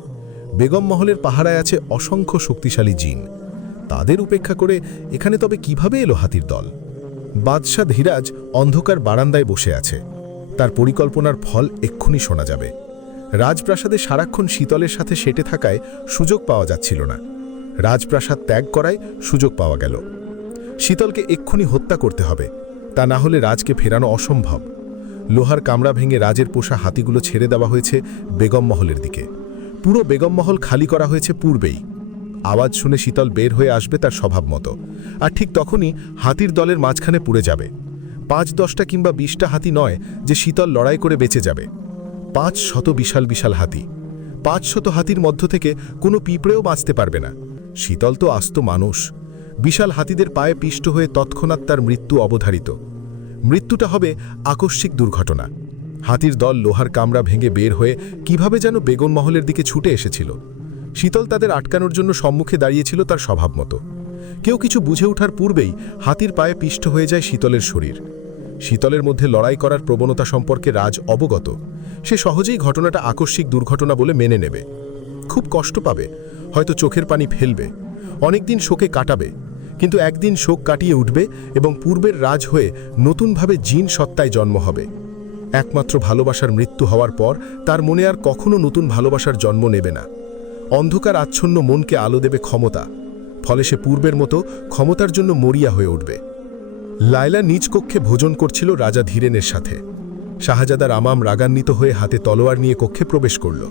বেগম মহলের পাহারায় আছে অসংখ্য শক্তিশালী জিন। তাদের উপেক্ষা করে এখানে তবে কিভাবে এলো হাতির দল? বাদশাহ ধীরাজ অন্ধকার বারান্দায় বসে আছে। তার পরিকল্পনার ফল এক্ষুনি শোনা যাবে। রাজপ্রাসাদে সারাক্ষণ শীতলের সাথে সেটে থাকায় সুযোগ পাওয়া যাচ্ছিল না। রাজপ্রাসাদ ত্যাগ করায় সুযোগ পাওয়া গেল। শীতলকে এক্ষুনি হত্যা করতে হবে, তা না হলে রাজকে ফেরানো অসম্ভব। লোহার কামরা ভেঙে রাজের পোষা হাতিগুলো ছেড়ে দেওয়া হয়েছে বেগম মহলের দিকে। পুরো বেগম মহল খালি করা হয়েছে পূর্বেই। আওয়াজ শুনে শীতল বের হয়ে আসবে তার স্বভাব মতো, আর ঠিক তখনই হাতির দলের মাঝখানে পুড়ে যাবে। ৫-১০টা কিংবা ২০টা হাতি নয় যে শীতল লড়াই করে বেঁচে যাবে, ৫০০ বিশাল বিশাল হাতি। ৫০০ হাতির মধ্য থেকে কোনো পিঁপড়েও বাঁচতে পারবে না। শীতল তো আস্ত মানুষ। বিশাল হাতিদের পায়ে পিষ্ট হয়ে তৎক্ষণাৎ তার মৃত্যু অবধারিত। মৃত্যুটা হবে আকস্মিক দুর্ঘটনা। হাতির দল লোহার কামরা ভেঙে বের হয়ে কিভাবে যেন বেগম মহলের দিকে ছুটে এসেছিল। শীতল তাদের আটকানোর জন্য সম্মুখে দাঁড়িয়েছিল তার স্বভাব মতো। কেউ কিছু বুঝে ওঠার পূর্বেই হাতির পায়ে পিষ্ট হয়ে যায় শীতলের শরীর। শীতলের মধ্যে লড়াই করার প্রবণতা সম্পর্কে রাজ অবগত। সে সহজেই ঘটনাটা আকস্মিক দুর্ঘটনা বলে মেনে নেবে। খুব কষ্ট পাবে, হয়তো চোখের পানি ফেলবে, অনেকদিন শোকে কাটাবে, কিন্তু একদিন শোক কাটিয়ে উঠবে এবং পূর্বের রাজ হয়ে নতুনভাবে জিন সত্তায় জন্ম হবে। একমাত্র ভালোবাসার মৃত্যু হওয়ার পর তার মনে আর কখনো নতুন ভালোবাসার জন্ম নেবে না। অন্ধকার আচ্ছন্ন মনকে আলো দেবে ক্ষমতা, ফলে সে পূর্বের মতো ক্ষমতার জন্য মরিয়া হয়ে উঠবে। লায়লা নিজ কক্ষে ভোজন করছিল রাজা ধীরেনের সাথে। শাহজাদা রামাম রাগান্বিত হয়ে হাতে তলোয়ার নিয়ে কক্ষে প্রবেশ করল।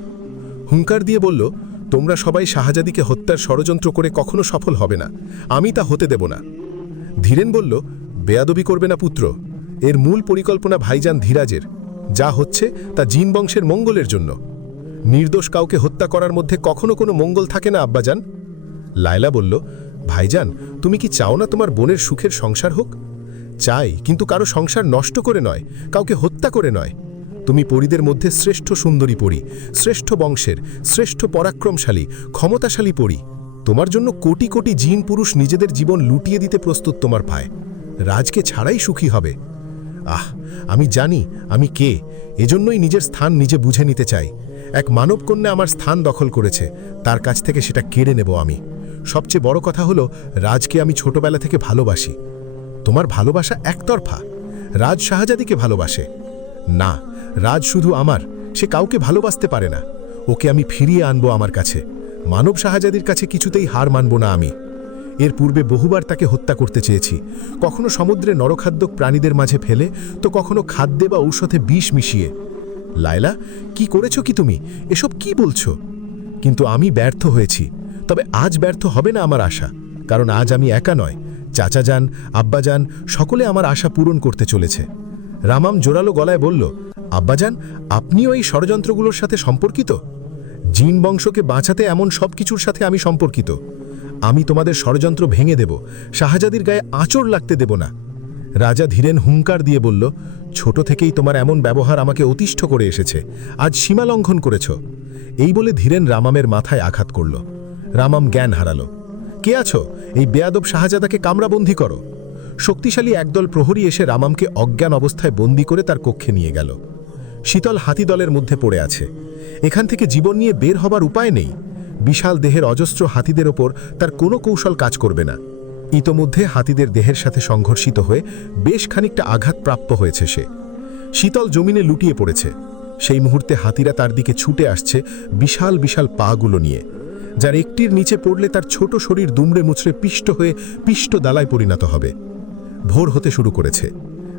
হুঙ্কার দিয়ে বলল, তোমরা সবাই শাহজাদিকে হত্যার ষড়যন্ত্র করে কখনো সফল হবে না, আমি তা হতে দেব না। ধীরেন বলল, বেয়াদবি করবে না পুত্র, এর মূল পরিকল্পনা ভাইজান ধীরাজের। যা হচ্ছে তা জিন বংশের মঙ্গলের জন্য। নির্দোষ কাউকে হত্যা করার মধ্যে কখনো কোনো মঙ্গল থাকে না আব্বাজান। লায়লা বলল, ভাইজান তুমি কি চাও না তোমার বোনের সুখের সংসার হোক? চাই, কিন্তু কারো সংসার নষ্ট করে নয়, কাউকে হত্যা করে নয়। তুমি পরীদের মধ্যে শ্রেষ্ঠ সুন্দরী পরী, শ্রেষ্ঠ বংশের, শ্রেষ্ঠ পরাক্রমশালী, ক্ষমতাশালী পরী। তোমার জন্য কোটি কোটি জিন পুরুষ নিজেদের জীবন লুটিয়ে দিতে প্রস্তুত তোমার পায়ে। রাজকে ছাড়াই সুখী হবে। আহ, আমি জানি আমি কে, এজন্যই নিজের স্থান নিজে বুঝে নিতে চাই। এক মানবকন্যা আমার স্থান দখল করেছে, তার কাছ থেকে সেটা কেড়ে নেব আমি। সবচেয়ে বড় কথা হলো, রাজকে আমি ছোটবেলা থেকে ভালোবাসি। তোমার ভালোবাসা একতরফা। রাজ শাহজাদিকে ভালোবাসে না, রাজ শুধু আমার, সে কাউকে ভালোবাসতে পারে না। ওকে আমি ফিরিয়ে আনবো আমার কাছে। মানব শাহজাদির কাছে কিছুতেই হার মানব না আমি। এর পূর্বে বহুবার তাকে হত্যা করতে চেয়েছি, কখনো সমুদ্রে নরখাদ্য প্রাণীদের মাঝে ফেলে, তো কখনো খাদ্যে বা ঔষধে বিষ মিশিয়ে। লায়লা, কি করেছ কি তুমি? এসব কি বলছো? কিন্তু আমি ব্যর্থ হয়েছি, তবে আজ ব্যর্থ হবে না আমার আশা, কারণ আজ আমি একা নয়, চাচা যান, আব্বাজান সকলে আমার আশা পূরণ করতে চলেছে। রামাম জোরালো গলায় বলল, আব্বাজান আপনিও এই ষড়যন্ত্রগুলোর সাথে সম্পর্কিত? জিন বংশকে বাঁচাতে এমন সব কিছুর সাথে আমি সম্পর্কিত। আমি তোমাদের ষড়যন্ত্র ভেঙে দেব, শাহজাদির গায়ে আঁচড় লাগতে দেব না। রাজা ধীরেন হুঙ্কার দিয়ে বলল, ছোট থেকেই তোমার এমন ব্যবহার আমাকে অতিষ্ঠ করে এসেছে, আজ সীমা লঙ্ঘন করেছ। এই বলে ধীরেন রামামের মাথায় আঘাত করল। রামাম জ্ঞান হারালো। কে আছো? এই বেয়াদব শাহজাদাকে কামরাবন্দি করো। শক্তিশালী একদল প্রহরী এসে রামামকে অজ্ঞান অবস্থায় বন্দী করে তার কক্ষে নিয়ে গেল। শীতল হাতি দলের মধ্যে পড়ে আছে। এখান থেকে জীবন নিয়ে বের হবার উপায় নেই। বিশাল দেহের অজস্র হাতিদের ওপর তার কোনো কৌশল কাজ করবে না। ইতোমধ্যে হাতিদের দেহের সাথে সংঘর্ষিত হয়ে বেশ খানিকটা আঘাতপ্রাপ্ত হয়েছে সে। শীতল জমিনে লুটিয়ে পড়েছে। সেই মুহূর্তে হাতিরা তার দিকে ছুটে আসছে বিশাল বিশাল পাগুলো নিয়ে, যার একটির নিচে পড়লে তার ছোট শরীর দুমড়ে মুচড়ে পিষ্ট হয়ে পিষ্ট দালায় পরিণত হবে। ভোর হতে শুরু করেছে।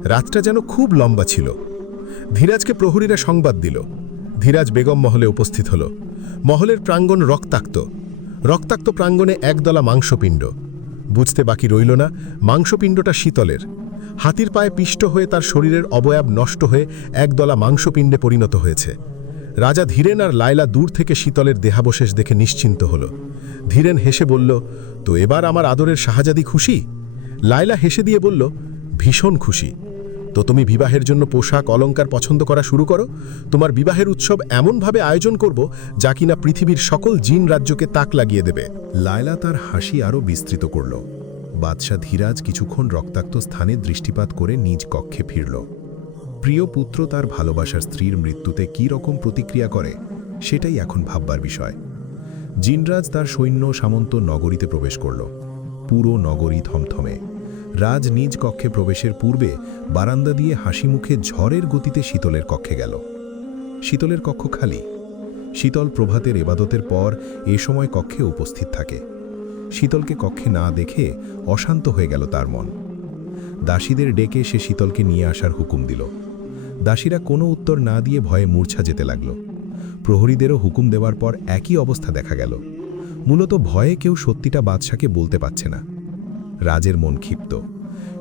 রাতটা যেন খুব লম্বা ছিল। ধীরাজকে প্রহরীরা সংবাদ দিল। ধীরাজ বেগম মহলে উপস্থিত হল। মহলের প্রাঙ্গণ রক্তাক্ত। রক্তাক্ত প্রাঙ্গণে একদলা মাংসপিণ্ড। বুঝতে বাকি রইল না, মাংসপিণ্ডটা শীতলের। হাতির পায়ে পিষ্ট হয়ে তার শরীরের অবয়ব নষ্ট হয়ে একদলা মাংসপিণ্ডে পরিণত হয়েছে। রাজা ধীরেন আর লায়লা দূর থেকে শীতলের দেহাবশেষ দেখে নিশ্চিন্ত হল। ধীরেন হেসে বলল, তো এবার আমার আদরের শাহজাদি খুশি? লায়লা হেসে দিয়ে বলল, ভীষণ খুশি। তো তুমি বিবাহের জন্য পোশাক অলংকার পছন্দ করা শুরু করো। তোমার বিবাহের উৎসব এমনভাবে আয়োজন করব যা কিনা পৃথিবীর সকল জিন রাজ্যকে তাক লাগিয়ে দেবে। লায়লা তার হাসি আরও বিস্তৃত করল। বাদশাহ ধীরাজ কিছুক্ষণ রক্তাক্ত স্থানে দৃষ্টিপাত করে নিজ কক্ষে ফিরল। প্রিয় পুত্র তার ভালোবাসার স্ত্রীর মৃত্যুতে কী রকম প্রতিক্রিয়া করে সেটাই এখন ভাববার বিষয়। জিনরাজ তার সৈন্য সামন্ত নগরীতে প্রবেশ করল। পুরো নগরী থমথমে। রাজ নিজ কক্ষে প্রবেশের পূর্বে বারান্দা দিয়ে হাসি মুখে ঝড়ের গতিতে শীতলের কক্ষে গেল। শীতলের কক্ষ খালি। শীতল প্রভাতের এবাদতের পর এ সময় কক্ষে উপস্থিত থাকে। শীতলকে কক্ষে না দেখে অশান্ত হয়ে গেল তার মন। দাসীদের ডেকে সে শীতলকে নিয়ে আসার হুকুম দিল। দাসীরা কোনো উত্তর না দিয়ে ভয়ে মূর্ছা যেতে লাগল। প্রহরীদেরও হুকুম দেওয়ার পর একই অবস্থা দেখা গেল। মূলত ভয়ে কেউ সত্যিটা বাদশাকে বলতে পারছে না। রাজের মন ক্ষিপ্ত।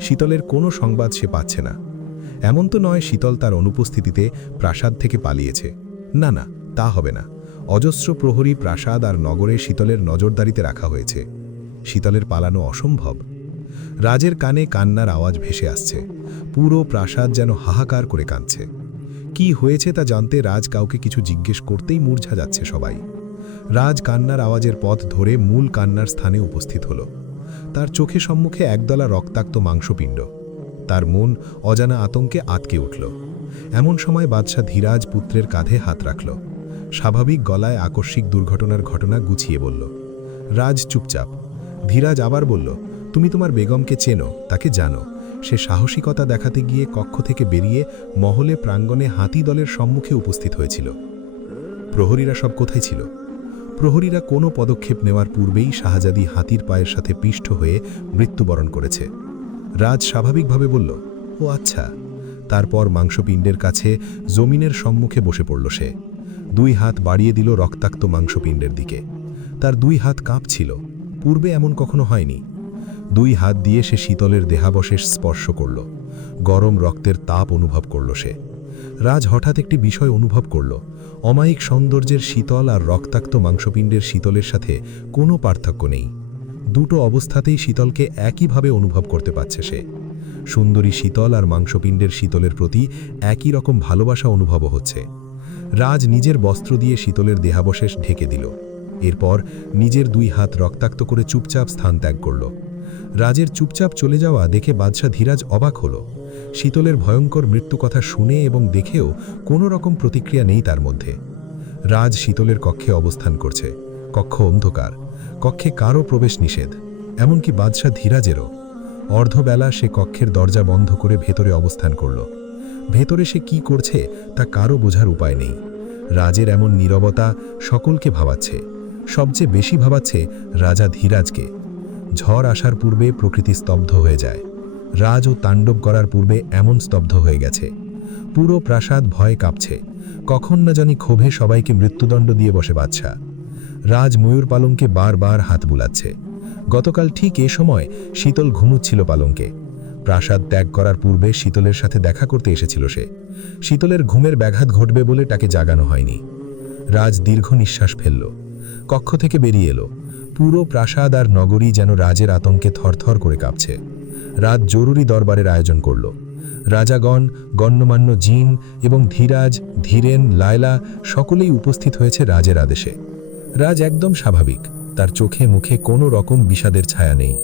শীতলের কোনো সংবাদ সে পাচ্ছে না। এমন তো নয় শীতল তার অনুপস্থিতিতে প্রাসাদ থেকে পালিয়েছে। না না, তা হবে না। অজস্র প্রহরী প্রাসাদ আর নগরে শীতলের নজরদারিতে রাখা হয়েছে। শীতলের পালানো অসম্ভব। রাজের কানে কান্নার আওয়াজ ভেসে আসছে। পুরো প্রাসাদ যেন হাহাকার করে কাঁদছে। কি হয়েছে তা জানতে রাজ কাউকে কিছু জিজ্ঞেস করতেই মূর্ছা যাচ্ছে সবাই। রাজ কান্নার আওয়াজের পথ ধরে মূল কান্নার স্থানে উপস্থিত হল। তার চোখে সম্মুখে একদলা রক্তাক্ত মাংসপিণ্ড। তার মন অজানা আতঙ্কে আটকে উঠল। এমন সময় বাদশাহ ধীরাজ পুত্রের কাঁধে হাত রাখল। স্বাভাবিক গলায় আকস্মিক দুর্ঘটনার ঘটনা গুছিয়ে বলল। রাজ চুপচাপ। ধীরাজ আবার বলল, তুমি তোমার বেগমকে চেনো, তাকে জানো। সে সাহসিকতা দেখাতে গিয়ে কক্ষ থেকে বেরিয়ে মহলে প্রাঙ্গণে হাতি দলের সম্মুখে উপস্থিত হয়েছিল। প্রহরীরা সব কোথায় ছিল? প্রহরীরা কোনো পদক্ষেপ নেওয়ার পূর্বেই শাহজাদি হাতির পায়ের সাথে পিষ্ট হয়ে মৃত্যুবরণ করেছে। রাজ স্বাভাবিকভাবে বলল, ও আচ্ছা। তারপর মাংসপিণ্ডের কাছে জমিনের সম্মুখে বসে পড়ল সে। 2 হাত বাড়িয়ে দিল রক্তাক্ত মাংসপিণ্ডের দিকে। তার 2 হাত কাঁপছিল। পূর্বে এমন কখনো হয়নি। 2 হাত দিয়ে সে শীতলের দেহাবশেষ স্পর্শ করল। গরম রক্তের তাপ অনুভব করল সে। রাজ হঠাৎ একটি বিষয় অনুভব করল। অমায়িক সৌন্দর্যের শীতল আর রক্তাক্ত মাংসপিণ্ডের শীতলের সাথে কোনো পার্থক্য নেই। দুটো অবস্থাতেই শীতলকে একইভাবে অনুভব করতে পারছে সে। সুন্দরী শীতল আর মাংসপিণ্ডের শীতলের প্রতি একই রকম ভালোবাসা অনুভব হচ্ছে। রাজ নিজের বস্ত্র দিয়ে শীতলের দেহাবশেষ ঢেকে দিল। এরপর নিজের 2 হাত রক্তাক্ত করে চুপচাপ স্থান ত্যাগ করল। রাজের চুপচাপ চলে যাওয়া দেখে বাদশাহ ধীরাজ অবাক হল। শীতলের ভয়ঙ্কর মৃত্যু কথা শুনে এবং দেখেও কোনো রকম প্রতিক্রিয়া নেই তার মধ্যে। রাজ শীতলের কক্ষে অবস্থান করছে। কক্ষ অন্ধকার। কক্ষে কারও প্রবেশ নিষেধ, এমনকি বাদশাহ ধীরাজেরও। অর্ধবেলা সে কক্ষের দরজা বন্ধ করে ভেতরে অবস্থান করল। ভেতরে সে কি করছে তা কারও বোঝার উপায় নেই। রাজের এমন নীরবতা সকলকে ভাবাচ্ছে। সবচেয়ে বেশি ভাবাচ্ছে রাজা ধীরাজকে। ঝড় আসার পূর্বে প্রকৃতি স্তব্ধ হয়ে যায়। রাজও তাণ্ডব করার পূর্বে এমন স্তব্ধ হয়ে গেছে। পুরো প্রাসাদ ভয়ে কাঁপছে। কখন না জানি ক্ষোভে সবাইকে মৃত্যুদণ্ড দিয়ে বসে বাদশাহ। রাজ ময়ূর পালঙ্কে বারবার হাত বুলাচ্ছে। গতকাল ঠিক এ সময় শীতল ঘুমুচ্ছিল পালঙ্কে। প্রাসাদ ত্যাগ করার পূর্বে শীতলের সাথে দেখা করতে এসেছিল সে। শীতলের ঘুমের ব্যাঘাত ঘটবে বলে তাকে জাগানো হয়নি। রাজ দীর্ঘ নিঃশ্বাস ফেলল। কক্ষ থেকে বেরিয়ে এলো। পুরো প্রাসাদ আর নগরী যেন রাজের আতঙ্কে থরথর করে কাঁপছে। রাজ জরুরি দরবারের আয়োজন করল। রাজাগণ, গণ্যমান্য জিন এবং ধীরাজ, ধীরেন, লায়লা সকলেই উপস্থিত হয়েছে রাজের আদেশে। রাজ একদম স্বাভাবিক। তার চোখে মুখে কোনো রকম বিষাদের ছায়া নেই।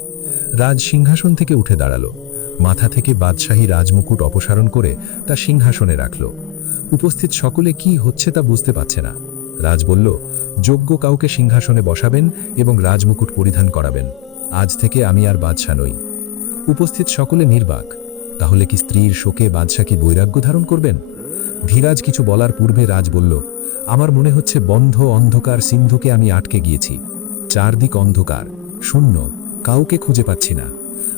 রাজ সিংহাসন থেকে উঠে দাঁড়ালো। মাথা থেকে বাদশাহী রাজমুকুট অপসারণ করে তা সিংহাসনে রাখল। উপস্থিত সকলে কি হচ্ছে তা বুঝতে পারছে না। রাজ বলল, যোগ্য কাউকে সিংহাসনে বসাবেন এবং রাজমুকুট পরিধান করাবেন। আজ থেকে আমি আর বাদশাহ নই। উপস্থিত সকলে নির্বাক। তাহলে কি স্ত্রীর শোকে বাদশাহ কি বৈরাগ্য ধারণ করবেন? ধীরাজ কিছু বলার পূর্বে রাজ বলল, আমার মনে হচ্ছে বন্ধ অন্ধকার সিন্ধুকে আমি আটকে গিয়েছি। চারদিক অন্ধকার, শূন্য, কাউকে খুঁজে পাচ্ছি না।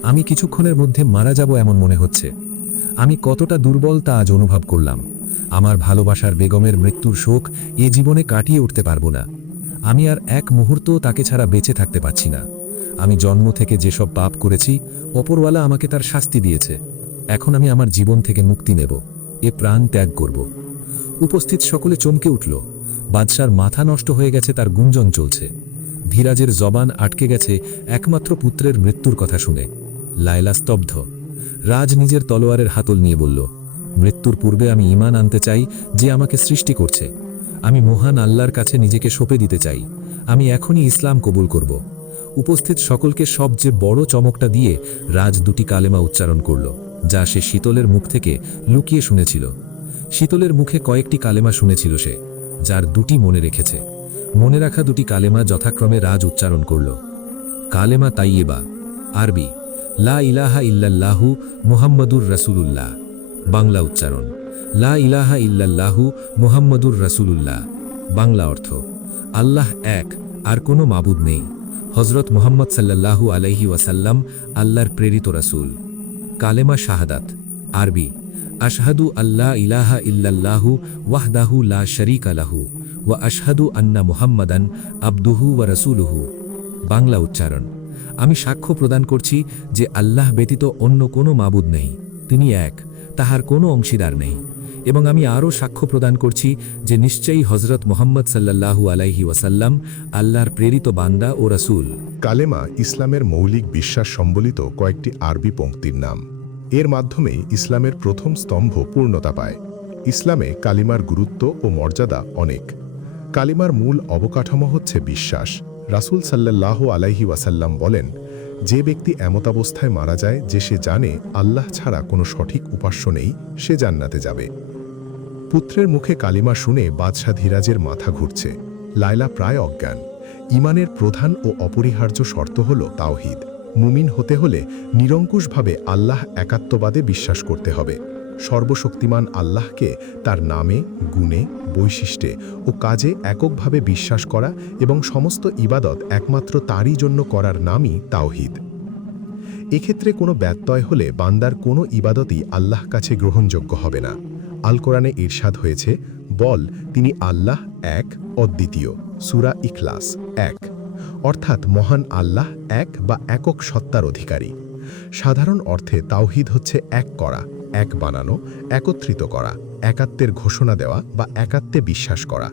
আমি কিছুক্ষণের মধ্যে মারা যাব এমন মনে হচ্ছে। আমি কতটা দুর্বল তা আজ অনুভব করলাম। আমার ভালোবাসার বেগমের মৃত্যুর শোক এ জীবনে কাটিয়ে উঠতে পারবো না। আমি আর এক মুহূর্ত তাকে ছাড়া বেঁচে থাকতে পারছি না। আমি জন্ম থেকে যেসব পাপ করেছি, ওপরওয়ালা আমাকে তার শাস্তি দিয়েছে। এখন আমি আমার জীবন থেকে মুক্তি নেব, এ প্রাণ ত্যাগ করব। উপস্থিত সকলে চমকে উঠল। বাদশার মাথা নষ্ট হয়ে গেছে, তার গুঞ্জন চলছে। ধীরাজের জবান আটকে গেছে একমাত্র পুত্রের মৃত্যুর কথা শুনে। লায়লা স্তব্ধ। রাজ নিজের তলোয়ারের হাতল নিয়ে বলল, মৃত্যুর পূর্বে আমি ঈমান আনতে চাই যে আমাকে সৃষ্টি করছে। আমি মহান আল্লাহর কাছে নিজেকে সঁপে দিতে চাই। আমি এখনই ইসলাম কবুল করব। উপস্থিত সকলকে সবচেয়ে বড় চমকটা দিয়ে রাজ 2টি কালেমা উচ্চারণ করল, যা সে শীতলের মুখ থেকে লুকিয়ে শুনেছিল। শীতলের মুখে কয়েকটি কালেমা শুনেছিল সে, যার 2টি মনে রেখেছে। মনে রাখা 2টি কালেমা যথাক্রমে রাজ উচ্চারণ করল। কালেমা তাইয়েবা, আরবি লা ইলাহা ইল্লাল্লাহু মুহাম্মাদুর রাসূলুল্লাহ। বাংলা উচ্চারণ লা ইলাহা ইল্লাল্লাহু মুহাম্মাদুর রাসূলুল্লাহ। বাংলা অর্থ, আল্লাহ এক, আর কোনো মাবুদ নেই। হযরত মুহাম্মদ সাল্লাল্লাহু আলাইহি ওয়াসাল্লাম আল্লাহর প্রেরিত রাসূল। কালেমা শাহাদাত, আরবি আশহাদু আল্লাহ ইলাহা ইল্লাল্লাহু ওয়াহদাহু লা শারীকা লাহু ওয়া আশহাদু আন্না মুহাম্মাদান আবদুহু ওয়া রাসূলুহু। বাংলা উচ্চারণ: আমি সাক্ষ্য প্রদান করছি যে আল্লাহ ব্যতীত অন্য কোনো মাবুদ নেই, তিনি এক, তাহার কোনো অংশীদার নেই। এবং আমি আরও সাক্ষ্য প্রদান করছি যে নিশ্চয়ই হজরত মুহাম্মদ সাল্লাল্লাহু আলাইহি ওয়াসাল্লাম আল্লাহর প্রেরিত বান্দা ও রাসূল। কালেমা ইসলামের মৌলিক বিশ্বাস সম্বলিত কয়েকটি আরবি পংক্তির নাম। এর মাধ্যমে ইসলামের প্রথম স্তম্ভ পূর্ণতা পায়। ইসলামে কালিমার গুরুত্ব ও মর্যাদা অনেক। কালিমার মূল অবকাঠামো হচ্ছে বিশ্বাস। রাসূল সাল্লাল্লাহু আলাইহি ওয়াসাল্লাম বলেন, যে ব্যক্তি এমতাবস্থায় মারা যায় যে সে জানে আল্লাহ ছাড়া কোনো সঠিক উপাস্য নেই, সে জান্নাতে যাবে। পুত্রের মুখে কালিমা শুনে বাদশাহ ধীরাজের মাথা ঘুরছে। লায়লা প্রায় অজ্ঞান। ঈমানের প্রধান ও অপরিহার্য শর্ত হল তাওহীদ। মুমিন হতে হলে নিরঙ্কুশভাবে আল্লাহ একাত্মবাদে বিশ্বাস করতে হবে। সর্বশক্তিমান আল্লাহকে তার নামে, গুণে, বৈশিষ্ট্যে ও কাজে এককভাবে বিশ্বাস করা এবং সমস্ত ইবাদত একমাত্র তারই জন্য করার নামই তাওহীদ। এক্ষেত্রে কোনো ব্যত্যয় হলে বান্দার কোনো ইবাদতই আল্লাহ কাছে গ্রহণযোগ্য হবে না। আল কোরআনে ইরশাদ হয়েছে, বল তিনি আল্লাহ এক, অদ্বিতীয়। সূরা ইখলাস 1। অর্থাৎ মহান আল্লাহ এক বা একক সত্তার অধিকারী। সাধারণ অর্থে তাওহীদ হচ্ছে এক করা, এক বানানো, একত্রিত করা, একাত্বের ঘোষণা দেওয়া বা একাত্বে বিশ্বাস করা।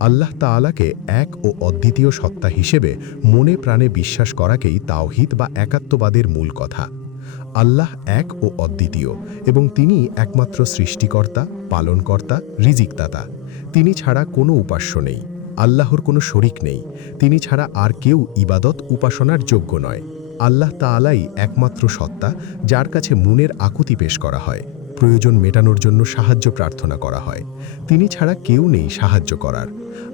আল্লাহ তাআলাকে এক ও অদ্বিতীয় সত্তা হিসেবে মনে প্রাণে বিশ্বাস করাকেই তাওহীদ বা একাত্মবাদের মূল কথা। আল্লাহ এক ও অদ্বিতীয় এবং তিনি একমাত্র সৃষ্টিকর্তা, পালনকর্তা, রিজিকদাতা। তিনি ছাড়া কোনো উপাস্য নেই। আল্লাহর কোনো শরিক নেই। তিনি ছাড়া আর কেউ ইবাদত উপাসনার যোগ্য নয়। আল্লাহ তাআলাই একমাত্র সত্তা, যার কাছে মনের আকুতি পেশ করা হয়, প্রয়োজন মেটানোর জন্য সাহায্য প্রার্থনা করা হয়। তিনি ছাড়া কেউ নেই সাহায্য করার।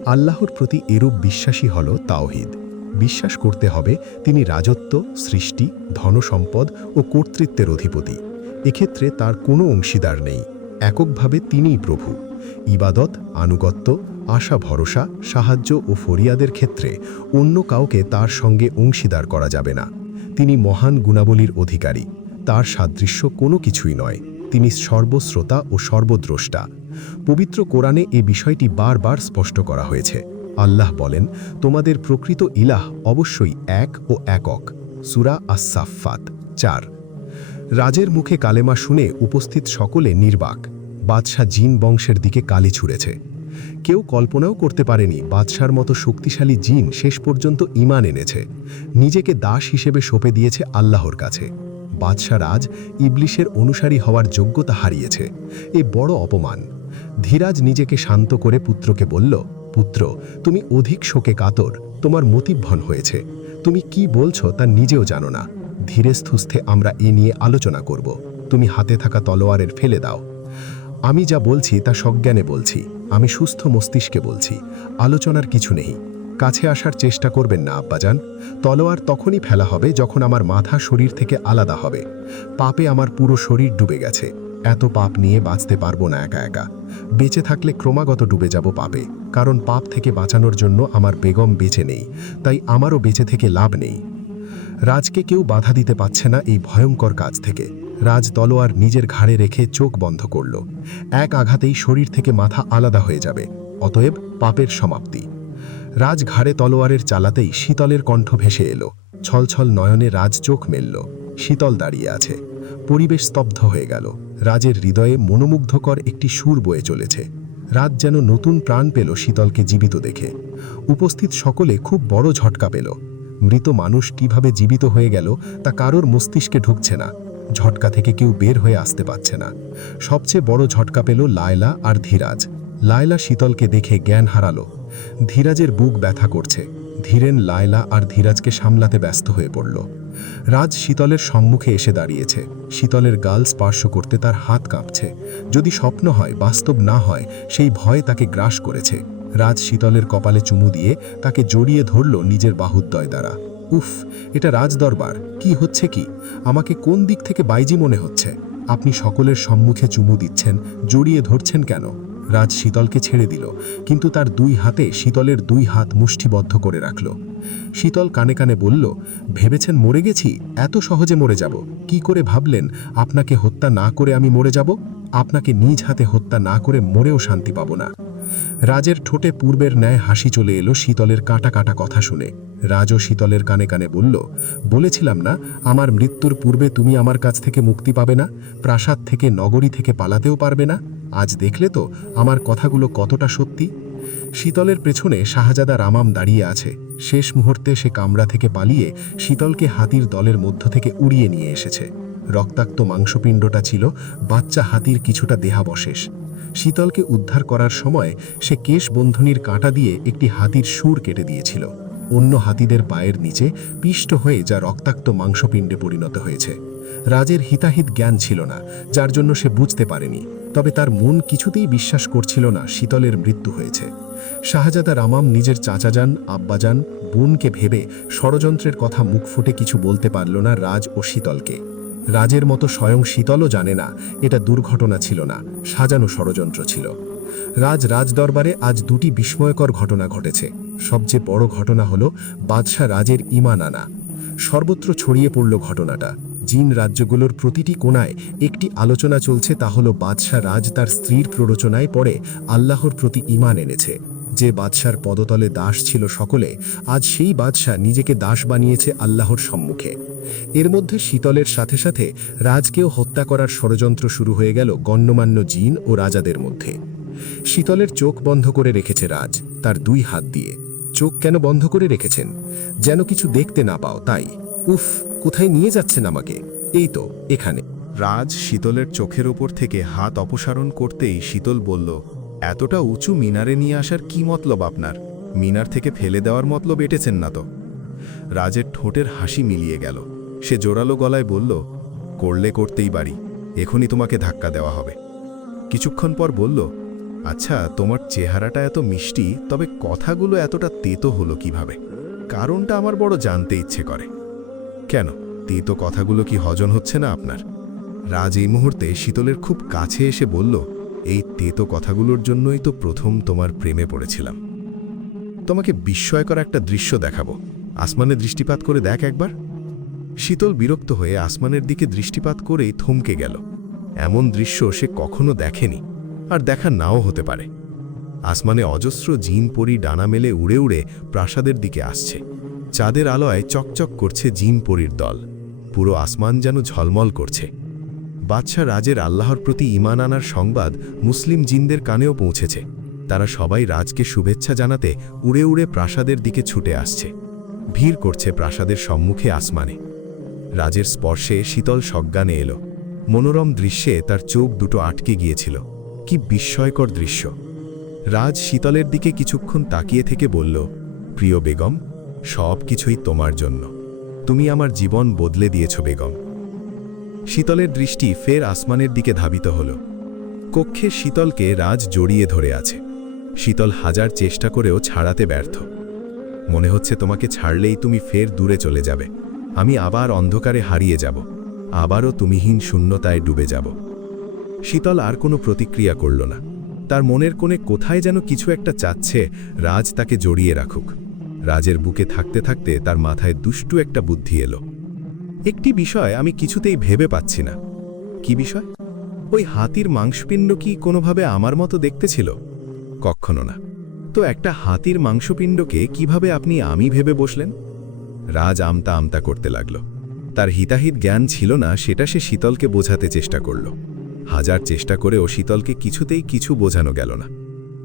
আল্লাহর প্রতি এরূপ বিশ্বাসী হল তাওহীদ। বিশ্বাস করতে হবে তিনি রাজত্ব, সৃষ্টি, ধনসম্পদ ও কর্তৃত্বের অধিপতি। এক্ষেত্রে তার কোনো অংশীদার নেই। এককভাবে তিনিই প্রভু। ইবাদত, আনুগত্য, আশা ভরসা, সাহায্য ও ফরিয়াদের ক্ষেত্রে অন্য কাউকে তার সঙ্গে অংশীদার করা যাবে না। তিনি মহান গুণাবলীর অধিকারী। তার সাদৃশ্য কোনো কিছুই নয়। তিনি সর্বশ্রোতা ও সর্বদ্রষ্টা। পবিত্র কোরআনে এ বিষয়টি বারবার স্পষ্ট করা হয়েছে। আল্লাহ বলেন, তোমাদের প্রকৃত ইলাহ অবশ্যই এক ও একক। সূরা আস-সাফফাত 4। রাজের মুখে কালেমা শুনে উপস্থিত সকলে নির্বাক। বাদশাহ জিন বংশের দিকে কালি ছুঁড়েছে। কেউ কল্পনাও করতে পারেনি বাদশার মতো শক্তিশালী জিন শেষ পর্যন্ত ঈমান এনেছে, নিজেকে দাস হিসেবে সঁপে দিয়েছে আল্লাহর কাছে। বাদশাহ রাজ ইবলিশের অনুসারী হওয়ার যোগ্যতা হারিয়েছে। এ বড় অপমান। ধীরাজ নিজেকে শান্ত করে পুত্রকে বলল, পুত্র, তুমি অধিক শোকে কাতর, তোমার মতিভ্রম হয়েছে। তুমি কি বলছো তা নিজেও জানো না। ধীরে স্থুস্থে আমরা এ নিয়ে আলোচনা করব। তুমি হাতে থাকা তলোয়ারের ফেলে দাও। আমি যা বলছি তা সজ্ঞানে বলছি। আমি সুস্থ মস্তিষ্কে বলছি। আলোচনার কিছু নেই। কাছে আসার চেষ্টা করবেন না আব্বাজান। তলোয়ার তখনই ফেলা হবে যখন আমার মাথা শরীর থেকে আলাদা হবে। পাপে আমার পুরো শরীর ডুবে গেছে। এত পাপ নিয়ে বাঁচতে পারবো না একা একা। বেঁচে থাকলে ক্রমাগত ডুবে যাব পাপে, কারণ পাপ থেকে বাঁচানোর জন্য আমার বেগম বেঁচে নেই, তাই আমারও বেঁচে থেকে লাভ নেই। রাজকে কেউ বাধা দিতে পারছে না এই ভয়ঙ্কর কাজ থেকে। রাজ তলোয়ার নিজের ঘাড়ে রেখে চোখ বন্ধ করল। এক আঘাতেই শরীর থেকে মাথা আলাদা হয়ে যাবে, অতএব পাপের সমাপ্তি। রাজ ঘাড়ে তলোয়ারের চালাতেই শীতলের কণ্ঠ ভেসে এলো। ছলছল নয়নে রাজ চোখ মেলল। শীতল দাঁড়িয়ে আছে। পরিবেশ স্তব্ধ হয়ে গেল। রাজের হৃদয়ে মনোমুগ্ধকর একটি সুর বয়ে চলেছে। রাজ যেন নতুন প্রাণ পেল শীতলকে জীবিত দেখে। উপস্থিত সকলে খুব বড় ঝটকা পেল। মৃত মানুষ কিভাবে জীবিত হয়ে গেল তা কারোর মস্তিষ্কে ঢুকছে না। ঝটকা থেকে কেউ বের হয়ে আসতে পারছে না। সবচেয়ে বড় ঝটকা পেল লায়লা আর ধীরাজ। লায়লা শীতলকে দেখে জ্ঞান হারালো। ধীরাজের বুক ব্যথা করছে। ধীরেন লায়লা আর ধীরাজকে সামলাতে ব্যস্ত হয়ে পড়ল। রাজ শীতলের সম্মুখে এসে দাঁড়িয়েছে। শীতলের গাল স্পর্শ করতে তার হাত কাঁপছে। যদি স্বপ্ন হয়, বাস্তব না হয়, সেই ভয় তাকে গ্রাস করেছে। রাজ শীতলের কপালে চুমু দিয়ে তাকে জড়িয়ে ধরল নিজের বাহুদ্বয় দ্বারা। উফ, এটা রাজদরবার। কি হচ্ছে কি? আমাকে কোন দিক থেকে বাইজি মনে হচ্ছে? আপনি সকলের সম্মুখে চুমু দিচ্ছেন, জড়িয়ে ধরছেন কেন? রাজ শীতলকে ছেড়ে দিল, কিন্তু তার দুই হাতে শীতলের দুই হাত মুষ্টিবদ্ধ করে রাখল। শীতল কানে কানে বলল, ভেবেছেন মরে গেছি? এত সহজে মরে যাব? কি করে ভাবলেন আপনাকে হত্যা না করে আমি মরে যাব? আপনাকে নিজ হাতে হত্যা না করে মরেও শান্তি পাব না। রাজের ঠোঁটে পূর্বের ন্যায় হাসি চলে এলো শীতলের কাটা কাটা কথা শুনে। রাজও শীতলের কানে কানে বলল, বলেছিলাম না আমার মৃত্যুর পূর্বে তুমি আমার কাছ থেকে মুক্তি পাবে না, প্রাসাদ থেকে নগরী থেকে পালাতেও পারবে না। আজ দেখলে তো আমার কথাগুলো কতটা সত্যি। শীতলের পেছনে শাহজাদা রামাম দাঁড়িয়ে আছে। শেষ মুহূর্তে সে কামরা থেকে পালিয়ে শীতলকে হাতির দলের মধ্য থেকে উড়িয়ে নিয়ে এসেছে। রক্তাক্ত মাংসপিণ্ডটা ছিল বাচ্চা হাতির কিছুটা দেহাবশেষ। শীতলকে উদ্ধার করার সময় সে কেশ বন্ধনীর কাঁটা দিয়ে একটি হাতির সুর কেটে দিয়েছিল। অন্য হাতিদের পায়ের নিচে পিষ্ট হয়ে যা রক্তাক্ত মাংসপিণ্ডে পরিণত হয়েছে। রাজের হিতাহিত জ্ঞান ছিল না, যার জন্য সে বুঝতে পারেনি। তবে তার মন কিছুতেই বিশ্বাস করছিল না শীতলের মৃত্যু হয়েছে। শাহজাদা রামাম নিজের চাচাজান, আব্বাজান, বোনকে ভেবে ষড়যন্ত্রের কথা মুখ ফুটে কিছু বলতে পারল না রাজ ও শীতলকে। রাজের মতো স্বয়ং শীতলও জানে না এটা দুর্ঘটনা ছিল না, সাজানো ষড়যন্ত্র ছিল। রাজদরবারে আজ দুটি বিস্ময়কর ঘটনা ঘটেছে। সবচেয়ে বড় ঘটনা হল বাদশাহ রাজের ঈমান আনা। সর্বত্র ছড়িয়ে পড়ল ঘটনাটা। জিন রাজ্যগুলোর প্রতিটি কোণায় একটি আলোচনা চলছে, তা হল বাদশাহ রাজ তার স্ত্রীর প্ররোচনায় পড়ে আল্লাহর প্রতি ঈমান এনেছে। যে বাদশার পদতলে দাস ছিল সকলে, আজ সেই বাদশাহ নিজেকে দাস বানিয়েছে আল্লাহর সম্মুখে। এর মধ্যে শীতলের সাথে সাথে রাজকেও হত্যা করার ষড়যন্ত্র শুরু হয়ে গেল গণ্যমান্য জিন ও রাজাদের মধ্যে। শীতলের চোখ বন্ধ করে রেখেছে রাজ, তার দুই হাত দিয়ে। চোখ কেন বন্ধ করে রেখেছেন? যেন কিছু দেখতে না পাও তাই। উফ, কোথায় নিয়ে যাচ্ছেন আমাকে? এই তো এখানে। রাজ শীতলের চোখের ওপর থেকে হাত অপসারণ করতেই শীতল বলল, এতটা উঁচু মিনারে নিয়ে আসার কি মতলব আপনার? মিনার থেকে ফেলে দেওয়ার মতলব এঁটেছেন না তো? রাজের ঠোঁটের হাসি মিলিয়ে গেল। সে জোরালো গলায় বলল, করলে করতেই পারি, এখনই তোমাকে ধাক্কা দেওয়া হবে। কিছুক্ষণ পর বলল, আচ্ছা, তোমার চেহারাটা এত মিষ্টি, তবে কথাগুলো এতটা তেতো হলো কিভাবে? কারণটা আমার বড় জানতে ইচ্ছে করে। কেন, তেতো কথাগুলো কি হজম হচ্ছে না আপনার? রাজ এই মুহূর্তে শীতলের খুব কাছে এসে বলল, এই তেতো কথাগুলোর জন্যই তো প্রথম তোমার প্রেমে পড়েছিলাম। তোমাকে বিস্ময়কর একটা দৃশ্য দেখাবো, আসমানে দৃষ্টিপাত করে দেখ একবার। শীতল বিরক্ত হয়ে আসমানের দিকে দৃষ্টিপাত করেই থমকে গেল। এমন দৃশ্য সে কখনো দেখেনি, আর দেখা নাও হতে পারে। আসমানে অজস্র জিন পরি ডানা মেলে উড়ে উড়ে প্রাসাদের দিকে আসছে। চাঁদের আলোয় চকচক করছে জিন পরির দল। পুরো আসমান যেন ঝলমল করছে। বাদশাহ রাজের আল্লাহর প্রতি ঈমান আনার সংবাদ মুসলিম জিনদের কানেও পৌঁছেছে। তারা সবাই রাজকে শুভেচ্ছা জানাতে উড়ে উড়ে প্রাসাদের দিকে ছুটে আসছে। ভিড় করছে প্রাসাদের সম্মুখে আসমানে। রাজের স্পর্শে শীতল সজ্ঞানে এলো। মনোরম দৃশ্যে তার চোখ দুটো আটকে গিয়েছিল। কি বিস্ময়কর দৃশ্য! রাজ শীতলের দিকে কিছুক্ষণ তাকিয়ে থেকে বলল, প্রিয় বেগম, সব কিছুই তোমার জন্য। তুমি আমার জীবন বদলে দিয়েছ বেগম। শীতলের দৃষ্টি ফের আসমানের দিকে ধাবিত হল। কক্ষে শীতলকে রাজ জড়িয়ে ধরে আছে। শীতল হাজার চেষ্টা করেও ছাড়াতে ব্যর্থ। মনে হচ্ছে তোমাকে ছাড়লেই তুমি ফের দূরে চলে যাবে। আমি আবার অন্ধকারে হারিয়ে যাব, আবারও তুমিহীন শূন্যতায় ডুবে যাব। শীতল আর কোনো প্রতিক্রিয়া করল না। তার মনের কোণে কোথায় যেন কিছু একটা চাচ্ছে রাজ তাকে জড়িয়ে রাখুক। রাজের বুকে থাকতে থাকতে তার মাথায় দুষ্টু একটা বুদ্ধি এলো। একটি বিষয় আমি কিছুতেই ভেবে পাচ্ছি না। কি বিষয়? ওই হাতির মাংসপিণ্ড কি কোনোভাবে আমার মতো দেখতে ছিল? কখনো না। তো একটা হাতির মাংসপিণ্ডকে কিভাবে আপনি আমি ভেবে বসলেন? রাজ আমতা আমতা করতে লাগল। তার হিতাহিত জ্ঞান ছিল না, সেটা সে শীতলকে বোঝাতে চেষ্টা করল। হাজার চেষ্টা করেও শীতলকে কিছুতেই কিছু বোঝানো গেল না।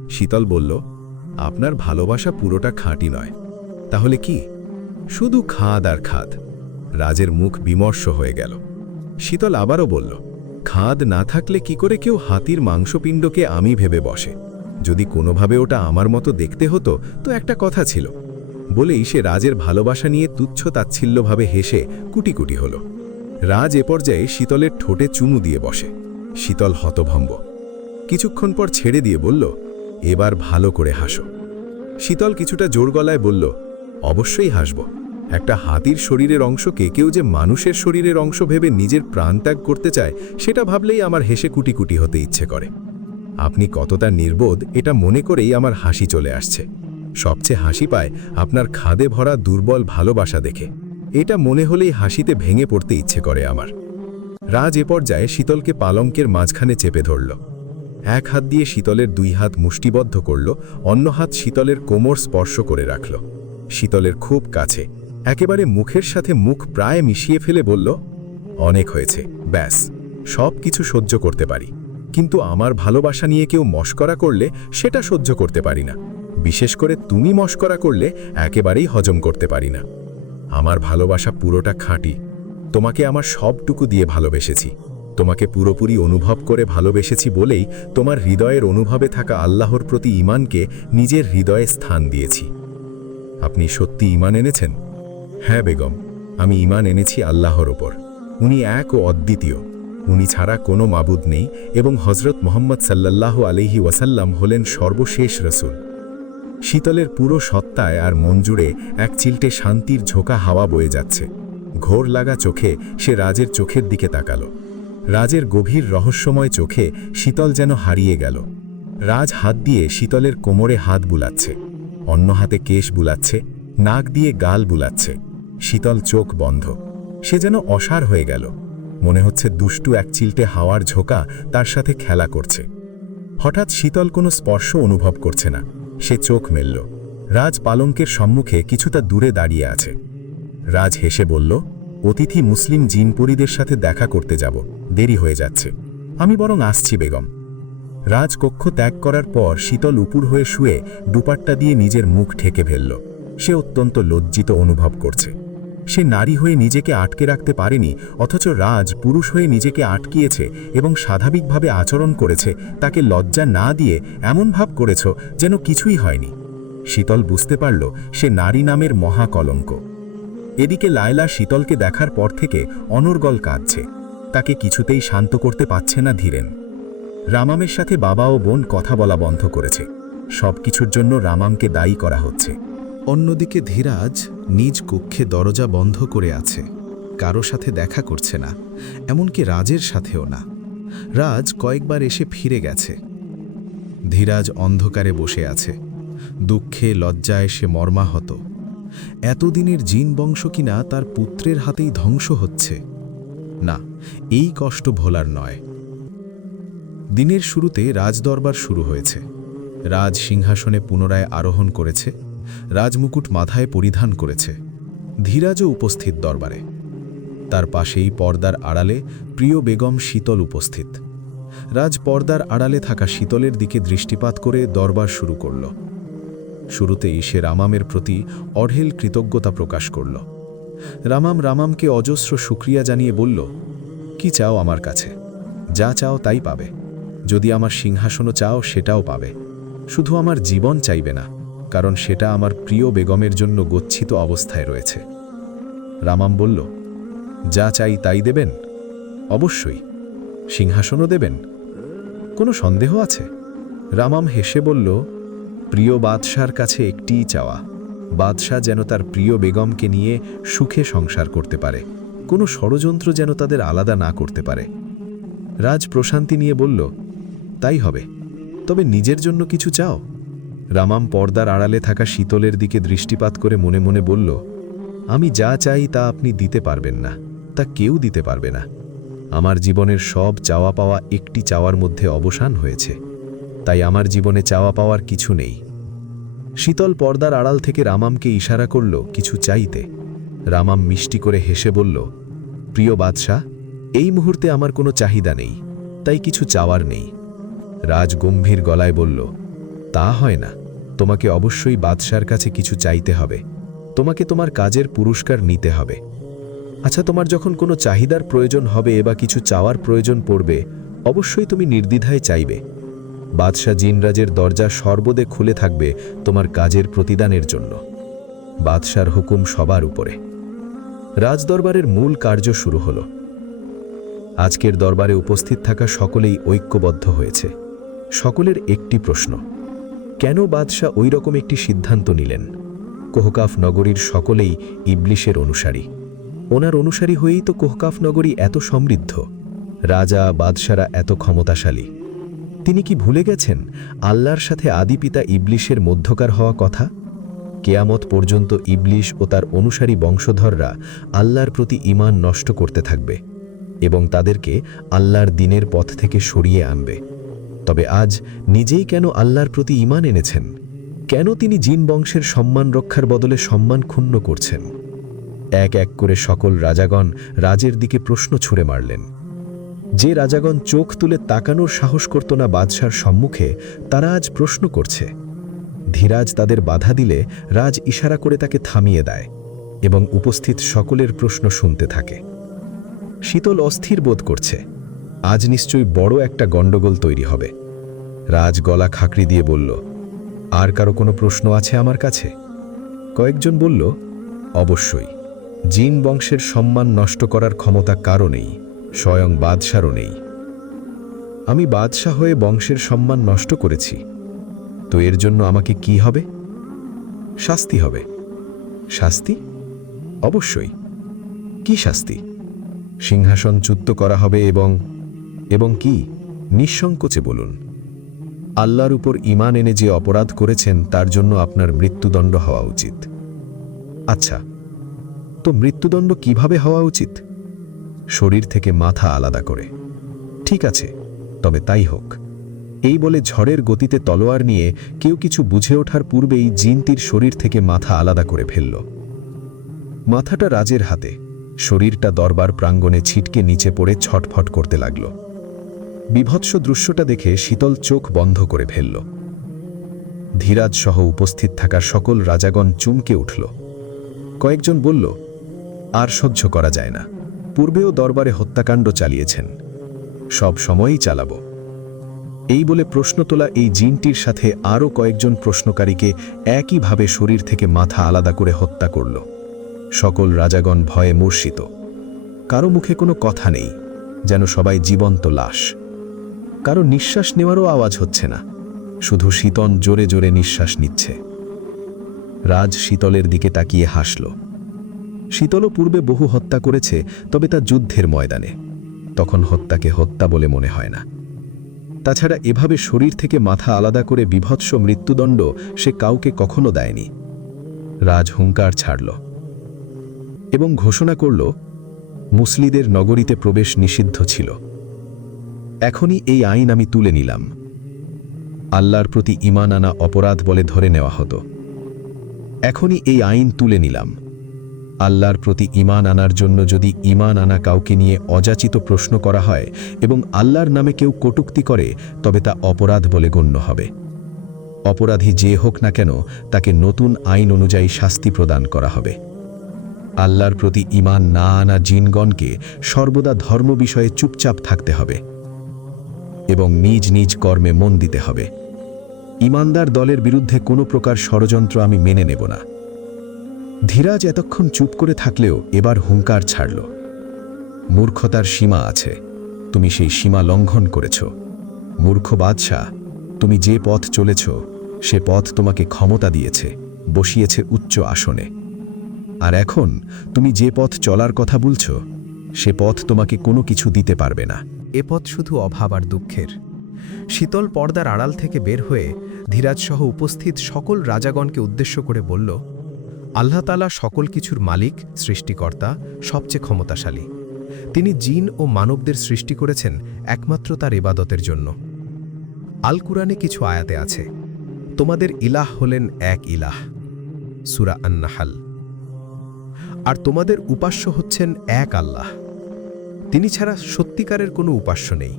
শীতল বলল, আপনার ভালোবাসা পুরোটা খাঁটি নয়। তাহলে কি? শুধু খাদ আর খাদ। রাজের মুখ বিমর্ষ হয়ে গেল। শীতল আবারও বলল, খাদ না থাকলে কি করে কেউ হাতির মাংসপিণ্ডকে আমি ভেবে বসে? যদি কোনোভাবে ওটা আমার মতো দেখতে হতো তো একটা কথা ছিল। বলেই সে রাজের ভালোবাসা নিয়ে তুচ্ছ তাচ্ছিল্যভাবে হেসে কুটিকুটি হল। রাজ এ পর্যায়ে শীতলের ঠোঁটে চুমু দিয়ে বসে। শীতল হতভম্ব। কিছুক্ষণ পর ছেড়ে দিয়ে বলল, এবার ভালো করে হাসো। শীতল কিছুটা জোর গলায় বলল, অবশ্যই হাসব। একটা হাতির শরীরের অংশকে কেউ যে মানুষের শরীরের অংশ ভেবে নিজের প্রাণত্যাগ করতে চায়, সেটা ভাবলেই আমার হেসে কুটি কুটি হতে ইচ্ছে করে। আপনি কতটা নির্বোধ এটা মনে করেই আমার হাসি চলে আসছে। সবচেয়ে হাসি পায় আপনার খাদে ভরা দুর্বল ভালোবাসা দেখে। এটা মনে হলেই হাসিতে ভেঙে পড়তে ইচ্ছে করে আমার। রাজ এ পর্যায়ে শীতলকে পালঙ্কের মাঝখানে চেপে ধরল। এক হাত দিয়ে শীতলের 2 হাত মুষ্টিবদ্ধ করল, অন্য হাত শীতলের কোমর স্পর্শ করে রাখল। শীতলের খুব কাছে, একেবারে মুখের সাথে মুখ প্রায় মিশিয়ে ফেলে বলল, অনেক হয়েছে, ব্যাস, সব কিছু সহ্য করতে পারি, কিন্তু আমার ভালোবাসা নিয়ে কেউ মস্করা করলে সেটা সহ্য করতে পারি না। বিশেষ করে তুমি মস্করা করলে একেবারেই হজম করতে পারি না। আমার ভালোবাসা পুরোটা খাঁটি, তোমাকে আমার সবটুকু দিয়ে ভালোবেসেছি। তোমাকে পুরোপুরি অনুভব করে ভালোবেসেছি বলেই তোমার হৃদয়ের অনুভবে থাকা আল্লাহর প্রতি ঈমানকে নিজের হৃদয়ে স্থান দিয়েছি। আপনি সত্যি ঈমান এনেছেন? হ্যাঁ বেগম, আমি ঈমান এনেছি আল্লাহর ওপর। উনি এক ও অদ্বিতীয়, উনি ছাড়া কোনো মাবুদ নেই এবং হজরত মোহাম্মদ সাল্লাল্লাহু আলাইহি ওয়াসাল্লাম হলেন সর্বশেষ রসুল। শীতলের পুরো সত্তায় আর মন জুড়ে এক চিলটে শান্তির ঝোঁকা হাওয়া বয়ে যাচ্ছে। ঘোর লাগা চোখে সে রাজের চোখের দিকে তাকালো। রাজের গভীর রহস্যময় চোখে শীতল যেন হারিয়ে গেল। রাজ হাত দিয়ে শীতলের কোমরে হাত বুলাচ্ছে, অন্য হাতে কেশ বুলাচ্ছে, নাক দিয়ে গাল বুলাচ্ছে। শীতল চোখ বন্ধ, সে যেন অসাড় হয়ে গেল। মনে হচ্ছে দুষ্টু এক চিলটে হাওয়ার ঝোঁকা তার সাথে খেলা করছে। হঠাৎ শীতল কোনো স্পর্শ অনুভব করছে না, সে চোখ মেলল। রাজ পালঙ্কের সম্মুখে কিছুটা দূরে দাঁড়িয়ে আছে। রাজ হেসে বলল, অতিথি মুসলিম জিনপরিদের সাথে দেখা করতে যাব, দেরি হয়ে যাচ্ছে, আমি বরং আসছি বেগম। রাজ কক্ষ ত্যাগ করার পর শীতল উপুর হয়ে শুয়ে দুপাট্টা দিয়ে নিজের মুখ ঢেকে ফেলল। সে অত্যন্ত লজ্জিত অনুভব করছে। সে নারী হয়ে নিজেকে আটকে রাখতে পারেনি, অথচ রাজ পুরুষ হয়ে নিজেকে আটকিয়েছে এবং স্বাভাবিকভাবে আচরণ করেছে। তাকে লজ্জা না দিয়ে এমন ভাব করেছ যেন কিছুই হয়নি। শীতল বুঝতে পারল সে নারী নামের মহাকলঙ্ক। এদিকে লায়লা শীতলকে দেখার পর থেকে অনর্গল কাঁদছে। তাকে কিছুতেই শান্ত করতে পারছে না ধীরেন। রামামের সাথে বাবা ও বোন কথা বলা বন্ধ করেছে। সব কিছুর জন্য রামামকে দায়ী করা হচ্ছে। অন্যদিকে ধীরাজ নিজ কক্ষে দরজা বন্ধ করে আছে, কারো সাথে দেখা করছে না, এমনকি রাজের সাথেও না। রাজ কয়েকবার এসে ফিরে গেছে। ধীরাজ অন্ধকারে বসে আছে, দুঃখে লজ্জায় সে মর্মাহত। এতদিনের জিন বংশ কিনা তার পুত্রের হাতেই ধ্বংস হচ্ছে। না, এই কষ্ট ভোলার নয়। দিনের শুরুতে রাজদরবার শুরু হয়েছে। রাজ সিংহাসনে পুনরায় আরোহণ করেছে, রাজমুকুট মাথায় পরিধান করেছে। ধীরাজও উপস্থিত দরবারে। তার পাশেই পর্দার আড়ালে প্রিয় বেগম শীতল উপস্থিত। রাজ পর্দার আড়ালে থাকা শীতলের দিকে দৃষ্টিপাত করে দরবার শুরু করল। শুরুতেই সে রামামের প্রতি অঢেল কৃতজ্ঞতা প্রকাশ করল। রামামকে অজস্র শুকরিয়া জানিয়ে বলল, কি চাও আমার কাছে? যা চাও তাই পাবে। যদি আমার সিংহাসনও চাও সেটাও পাবে। শুধু আমার জীবন চাইবে না, কারণ সেটা আমার প্রিয় বেগমের জন্য গচ্ছিত অবস্থায় রয়েছে। রামাম বলল, যা চাই তাই দেবেন? অবশ্যই। সিংহাসনও দেবেন? কোনো সন্দেহ আছে? রামাম হেসে বলল, প্রিয় বাদশার কাছে একটিই চাওয়া, বাদশাহ যেন তার প্রিয় বেগমকে নিয়ে সুখে সংসার করতে পারে, কোনো ষড়যন্ত্র যেন তাদের আলাদা না করতে পারে। রাজ প্রশান্তি নিয়ে বলল, তাই হবে, তবে নিজের জন্য কিছু চাও? রামাম পর্দার আড়ালে থাকা শীতলের দিকে দৃষ্টিপাত করে মনে মনে বলল, আমি যা চাই তা আপনি দিতে পারবেন না, তা কেউ দিতে পারবে না। আমার জীবনের সব চাওয়া পাওয়া একটি চাওয়ার মধ্যে অবসান হয়েছে, তাই আমার জীবনে চাওয়া পাওয়ার কিছু নেই। শীতল পর্দার আড়াল থেকে রামামকে ইশারা করল কিছু চাইতে। রামাম মিষ্টি করে হেসে বলল, প্রিয় বাদশাহ, এই মুহূর্তে আমার কোনো চাহিদা নেই, তাই কিছু চাওয়ার নেই। রাজ গম্ভীর গলায় বলল, তা হয় না, তোমাকে অবশ্যই বাদশার কাছে কিছু চাইতে হবে, তোমাকে তোমার কাজের পুরস্কার নিতে হবে। আচ্ছা, তোমার যখন কোনো চাহিদার প্রয়োজন হবে বা কিছু চাওয়ার প্রয়োজন পড়বে, অবশ্যই তুমি নির্দ্বিধায় চাইবে। বাদশাহ জিনরাজের দরজা সর্বদে খুলে থাকবে তোমার কাজের প্রতিদানের জন্য। বাদশার হুকুম সবার উপরে। রাজদরবারের মূল কার্য শুরু হল। আজকের দরবারে উপস্থিত থাকা সকলেই ঐক্যবদ্ধ হয়েছে। সকলের একটি প্রশ্ন, কেন বাদশাহ ওই রকম একটি সিদ্ধান্ত নিলেন? কোহকাফ নগরীর সকলেই ইবলিশের অনুসারী। ওনার অনুসারী হয়েই তো কোহকাফ নগরী এত সমৃদ্ধ, রাজা বাদশারা এত ক্ষমতাশালী। তিনি কি ভুলে গেছেন আল্লাহর সাথে আদি পিতা ইবলিশের মধ্যকার হওয়া কথা? কেয়ামত পর্যন্ত ইবলিশ ও তার অনুসারী বংশধররা আল্লাহর প্রতি ঈমান নষ্ট করতে থাকবে এবং তাদেরকে আল্লাহর দ্বীনের পথ থেকে সরিয়ে আনবে। তবে আজ নিজেই কেন আল্লাহর প্রতি ঈমান এনেছেন? কেন তিনি জিন বংশের সম্মান রক্ষার বদলে সম্মান ক্ষুণ্ণ করছেন? এক এক করে সকল রাজাগণ রাজের দিকে প্রশ্ন ছুড়ে মারলেন। যে রাজাগণ চোখ তুলে তাকানোর সাহস করত না বাদশার সম্মুখে, তারা আজ প্রশ্ন করছে। ধীরাজ তাদের বাধা দিলে রাজ ইশারা করে তাকে থামিয়ে দেয় এবং উপস্থিত সকলের প্রশ্ন শুনতে থাকে। শীতল অস্থির বোধ করছে, আজ নিশ্চয়ই বড় একটা গণ্ডগোল তৈরি হবে। রাজ গলা খাকড়ি দিয়ে বলল, আর কারো কোনো প্রশ্ন আছে আমার কাছে? কয়েকজন বলল, অবশ্যই। জিন বংশের সম্মান নষ্ট করার ক্ষমতা কারও নেই, স্বয়ং বাদশারও নেই। আমি বাদশাহ হয়ে বংশের সম্মান নষ্ট করেছি, তো এর জন্য আমাকে কি হবে? শাস্তি হবে। শাস্তি? অবশ্যই। কি শাস্তি? সিংহাসন চ্যুত করা হবে এবং কি? নিঃসংকোচে বলুন। আল্লাহর উপর ঈমান এনে যে অপরাধ করেছেন তার জন্য আপনার মৃত্যুদণ্ড হওয়া উচিত। আচ্ছা, তো মৃত্যুদণ্ড কিভাবে হওয়া উচিত? শরীর থেকে মাথা আলাদা করে। ঠিক আছে, তবে তাই হোক। এই বলে ঝড়ের গতিতে তলোয়ার নিয়ে কেউ কিছু বুঝে ওঠার পূর্বেই জিনটির শরীর থেকে মাথা আলাদা করে ফেলল। মাথাটা রাজের হাতে, শরীরটা দরবার প্রাঙ্গণে ছিটকে নিচে পড়ে ছটফট করতে লাগল। বিভৎস দৃশ্যটা দেখে শীতল চোখ বন্ধ করে ফেলল। ধীরাজ সহ উপস্থিত থাকা সকল রাজাগণ চমকে উঠল। কয়েকজন বলল, আর সহ্য করা যায় না। পূর্বেও দরবারে হত্যাকাণ্ড চালিয়েছেন, সব সময়ই চালাব। এই বলে প্রশ্ন তোলা এই জিনটির সাথে আরও কয়েকজন প্রশ্নকারীকে একইভাবে শরীর থেকে মাথা আলাদা করে হত্যা করল। সকল রাজাগণ ভয়ে মূর্ছিত। কারো মুখে কোনো কথা নেই, যেন সবাই জীবন্ত লাশ। কারো নিঃশ্বাস নেওয়ারও আওয়াজ হচ্ছে না, শুধু শীতল জোরে জোরে নিঃশ্বাস নিচ্ছে। রাজ শীতলের দিকে তাকিয়ে হাসল। শীতলও পূর্বে বহু হত্যা করেছে, তবে তা যুদ্ধের ময়দানে। তখন হত্যাকে হত্যা বলে মনে হয় না। তাছাড়া এভাবে শরীর থেকে মাথা আলাদা করে বিভৎস মৃত্যুদণ্ড সে কাউকে কখনো দেয়নি। রাজ হুঙ্কার ছাড়ল এবং ঘোষণা করল, মুসলিদের নগরীতে প্রবেশ নিষিদ্ধ ছিল। এখনই এই আইন আমি তুলে নিলাম। আল্লাহর প্রতি ঈমান আনা অপরাধ বলে ধরে নেওয়া হতো। এখনই এই আইন তুলে নিলাম। আল্লাহর প্রতি ঈমান আনার জন্য যদি ঈমান আনা কাউকে নিয়ে অযাচিত প্রশ্ন করা হয় এবং আল্লাহর নামে কেউ কটূক্তি করে, তবে তা অপরাধ বলে গণ্য হবে। অপরাধী যে হোক না কেন, তাকে নতুন আইন অনুযায়ী শাস্তি প্রদান করা হবে। আল্লাহর প্রতি ঈমান না আনা জিনগণকে সর্বদা ধর্ম বিষয়ে চুপচাপ থাকতে হবে এবং নিজ নিজ কর্মে মন দিতে হবে। ঈমানদার দলের বিরুদ্ধে কোনো প্রকার ষড়যন্ত্র আমি মেনে নেব না। ধীরাজ এতক্ষণ চুপ করে থাকলেও এবার হুঙ্কার ছাড়ল। মূর্খতার সীমা আছে, তুমি সেই সীমা লঙ্ঘন করেছ। মূর্খ বাদশাহ, তুমি যে পথ চলেছ সে পথ তোমাকে ক্ষমতা দিয়েছে, বসিয়েছে উচ্চ আসনে। আর এখন তুমি যে পথ চলার কথা বলছ, সে পথ তোমাকে কোনো কিছু দিতে পারবে না। এ পথ শুধু অভাব আর দুঃখের। শীতল পর্দার আড়াল থেকে বের হয়ে ধীরাজসহ উপস্থিত সকল রাজাগণকে উদ্দেশ্য করে বলল, আল্লাহ তাআলা সকল কিছুর মালিক, সৃষ্টিকর্তা, সবচেয়ে ক্ষমতাশালী। তিনি জিন ও মানবদের সৃষ্টি করেছেন একমাত্র তার ইবাদতের জন্য। আল কুরআনে কিছু আয়াতে আছে, তোমাদের ইলাহ হলেন এক ইলাহ, সূরা আন-নাহল। আর তোমাদের উপাস্য হচ্ছেন এক আল্লাহ, তিনি ছাড়া সত্যিকারের কোনো উপাস্য নেই।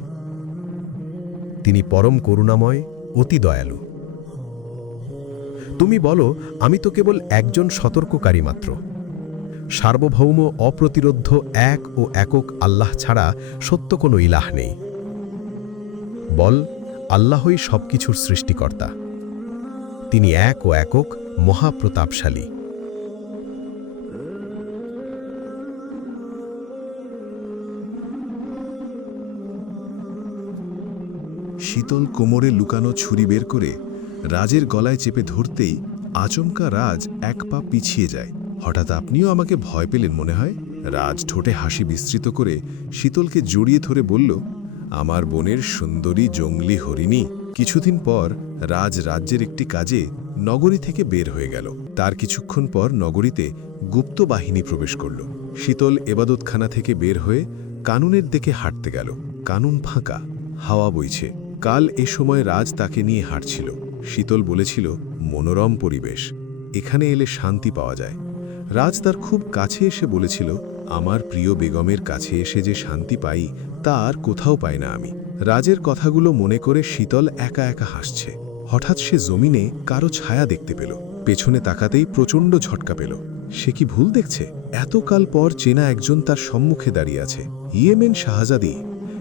তিনি পরম করুণাময়, অতি দয়ালু। তুমি বলো, আমি তো কেবল একজন সতর্ককারী মাত্র। সার্বভৌম অপ্রতিরোধ্য এক ও একক আল্লাহ ছাড়া সত্য কোনো ইলাহ নেই। বল, আল্লাহই সবকিছুর সৃষ্টিকর্তা। তিনি এক ও একক মহাপ্রতাপশালী। শীতল কোমরে লুকানো ছুরি বের করে রাজের গলায় চেপে ধরতেই আচমকা রাজ এক পা পিছিয়ে যায়। হঠাৎ আপনিও আমাকে ভয় পেলেন মনে হয়? রাজ ঠোঁটে হাসি বিস্তৃত করে শীতলকে জড়িয়ে ধরে বলল, আমার বোনের সুন্দরী জঙ্গলি হরিণী, কিছুদিন পর রাজ রাজ্যের একটি কাজে নগরী থেকে বের হয়ে গেল। তার কিছুক্ষণ পর নগরীতে গুপ্ত বাহিনী প্রবেশ করল। শীতল এবাদতখানা থেকে বের হয়ে কানুনের দিকে হাঁটতে গেল। কানুন ফাঁকা, হাওয়া বইছে। কাল এ সময় রাজ তাকে নিয়ে হাঁটছিল। শীতল বলেছিল, মনোরম পরিবেশ, এখানে এলে শান্তি পাওয়া যায়। রাজ তার খুব কাছে এসে বলেছিল, আমার প্রিয় বেগমের কাছে এসে যে শান্তি পাই তা আর কোথাও পাই না আমি। রাজের কথাগুলো মনে করে শীতল একা একা হাসছে। হঠাৎ সে জমিনে কারো ছায়া দেখতে পেল। পেছনে তাকাতেই প্রচণ্ড ঝটকা পেল। সে কি ভুল দেখছে? এতকাল পর চেনা একজন তার সম্মুখে দাঁড়িয়ে আছে। ইয়েমেন শাহজাদি।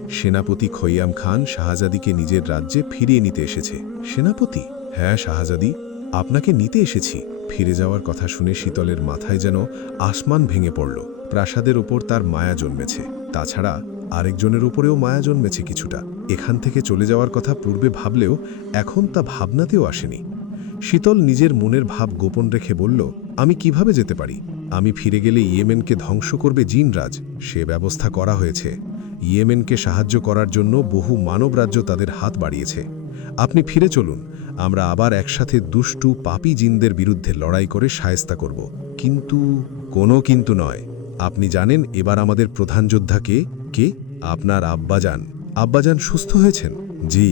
সেনাপতি খৈয়াম খান শাহজাদিকে নিজের রাজ্যে ফিরিয়ে নিতে এসেছে। সেনাপতি? হ্যাঁ শাহজাদি, আপনাকে নিতে এসেছি। ফিরে যাওয়ার কথা শুনে শীতলের মাথায় যেন আসমান ভেঙে পড়ল। প্রাসাদের ওপর তার মায়া জন্মেছে। তাছাড়া আরেকজনের উপরেও মায়া জন্মেছে কিছুটা। এখান থেকে চলে যাওয়ার কথা পূর্বে ভাবলেও এখন তা ভাবনাতেও আসেনি। শীতল নিজের মনের ভাব গোপন রেখে বলল, আমি কিভাবে যেতে পারি? আমি ফিরে গেলে ইয়েমেনকে ধ্বংস করবে জিনরাজ। সে ব্যবস্থা করা হয়েছে। ইয়েমেনকে সাহায্য করার জন্য বহু মানবরাজ্য তাদের হাত বাড়িয়েছে। আপনি ফিরে চলুন, আমরা আবার একসাথে দুষ্টু পাপী জিনদের বিরুদ্ধে লড়াই করে শায়েস্তা করব। কিন্তু কোনো কিন্তু নয়। আপনি জানেন এবার আমাদের প্রধান যোদ্ধা কে? কে? আপনার আব্বাজান। আব্বাজান সুস্থ হয়েছেন? জি,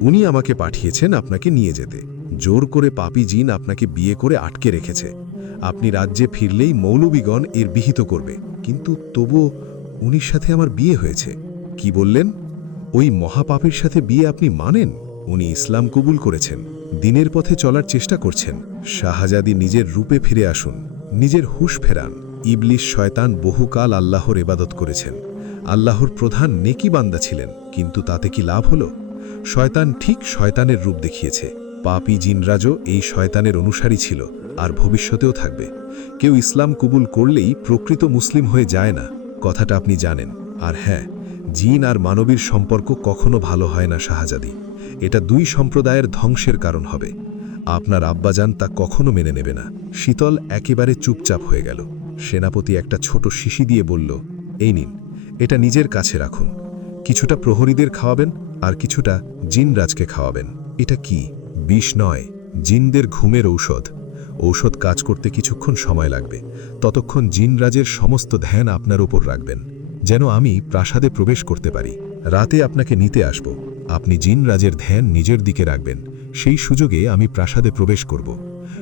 উনি আমাকে পাঠিয়েছেন আপনাকে নিয়ে যেতে। জোর করে পাপী জিন আপনাকে বিয়ে করে আটকে রেখেছে। আপনি রাজ্যে ফিরলেই মৌলবীগণ এর বিহিত করবে। কিন্তু তবু উনির সাথে আমার বিয়ে হয়েছে। কি বললেন? ওই মহাপাপীর সাথে বিয়ে আপনি মানেন? উনি ইসলাম কবুল করেছেন, দিনের পথে চলার চেষ্টা করছেন। শাহজাদি নিজের রূপে ফিরে আসুন, নিজের হুঁশ ফেরান। ইবলিস শয়তান বহুকাল আল্লাহর ইবাদত করেছেন, আল্লাহর প্রধান নেকি বান্দা ছিলেন, কিন্তু তাতে কি লাভ হলো? শয়তান ঠিক শয়তানের রূপ দেখিয়েছে। পাপী জিনরাজও এই শয়তানের অনুসারী ছিল আর ভবিষ্যতেও থাকবে। কেউ ইসলাম কবুল করলেই প্রকৃত মুসলিম হয়ে যায় না, কথাটা আপনি জানেন। আর হ্যাঁ, জিন আর মানবীর সম্পর্ক কখনো ভালো হয় না শাহজাদি। এটা দুই সম্প্রদায়ের ধ্বংসের কারণ হবে। আপনার আব্বাজান তা কখনো মেনে নেবে না। শীতল একেবারে চুপচাপ হয়ে গেল। সেনাপতি একটা ছোট শিশি দিয়ে বলল, এই নিন, এটা নিজের কাছে রাখুন। কিছুটা প্রহরীদের খাওয়াবেন আর কিছুটা জিনরাজকে খাওয়াবেন। এটা কি? বিষ নয়, জিনদের ঘুমের ঔষধ। ঔষধ কাজ করতে কিছুক্ষণ সময় লাগবে। ততক্ষণ জিনরাজের সমস্ত ধ্যান আপনার উপর রাখবেন, যেন আমি প্রাসাদে প্রবেশ করতে পারি। রাতে আপনাকে নিতে আসব। আপনি জিনরাজের ধ্যান নিজের দিকে রাখবেন। সেই সুযোগে আমি প্রাসাদে প্রবেশ করব।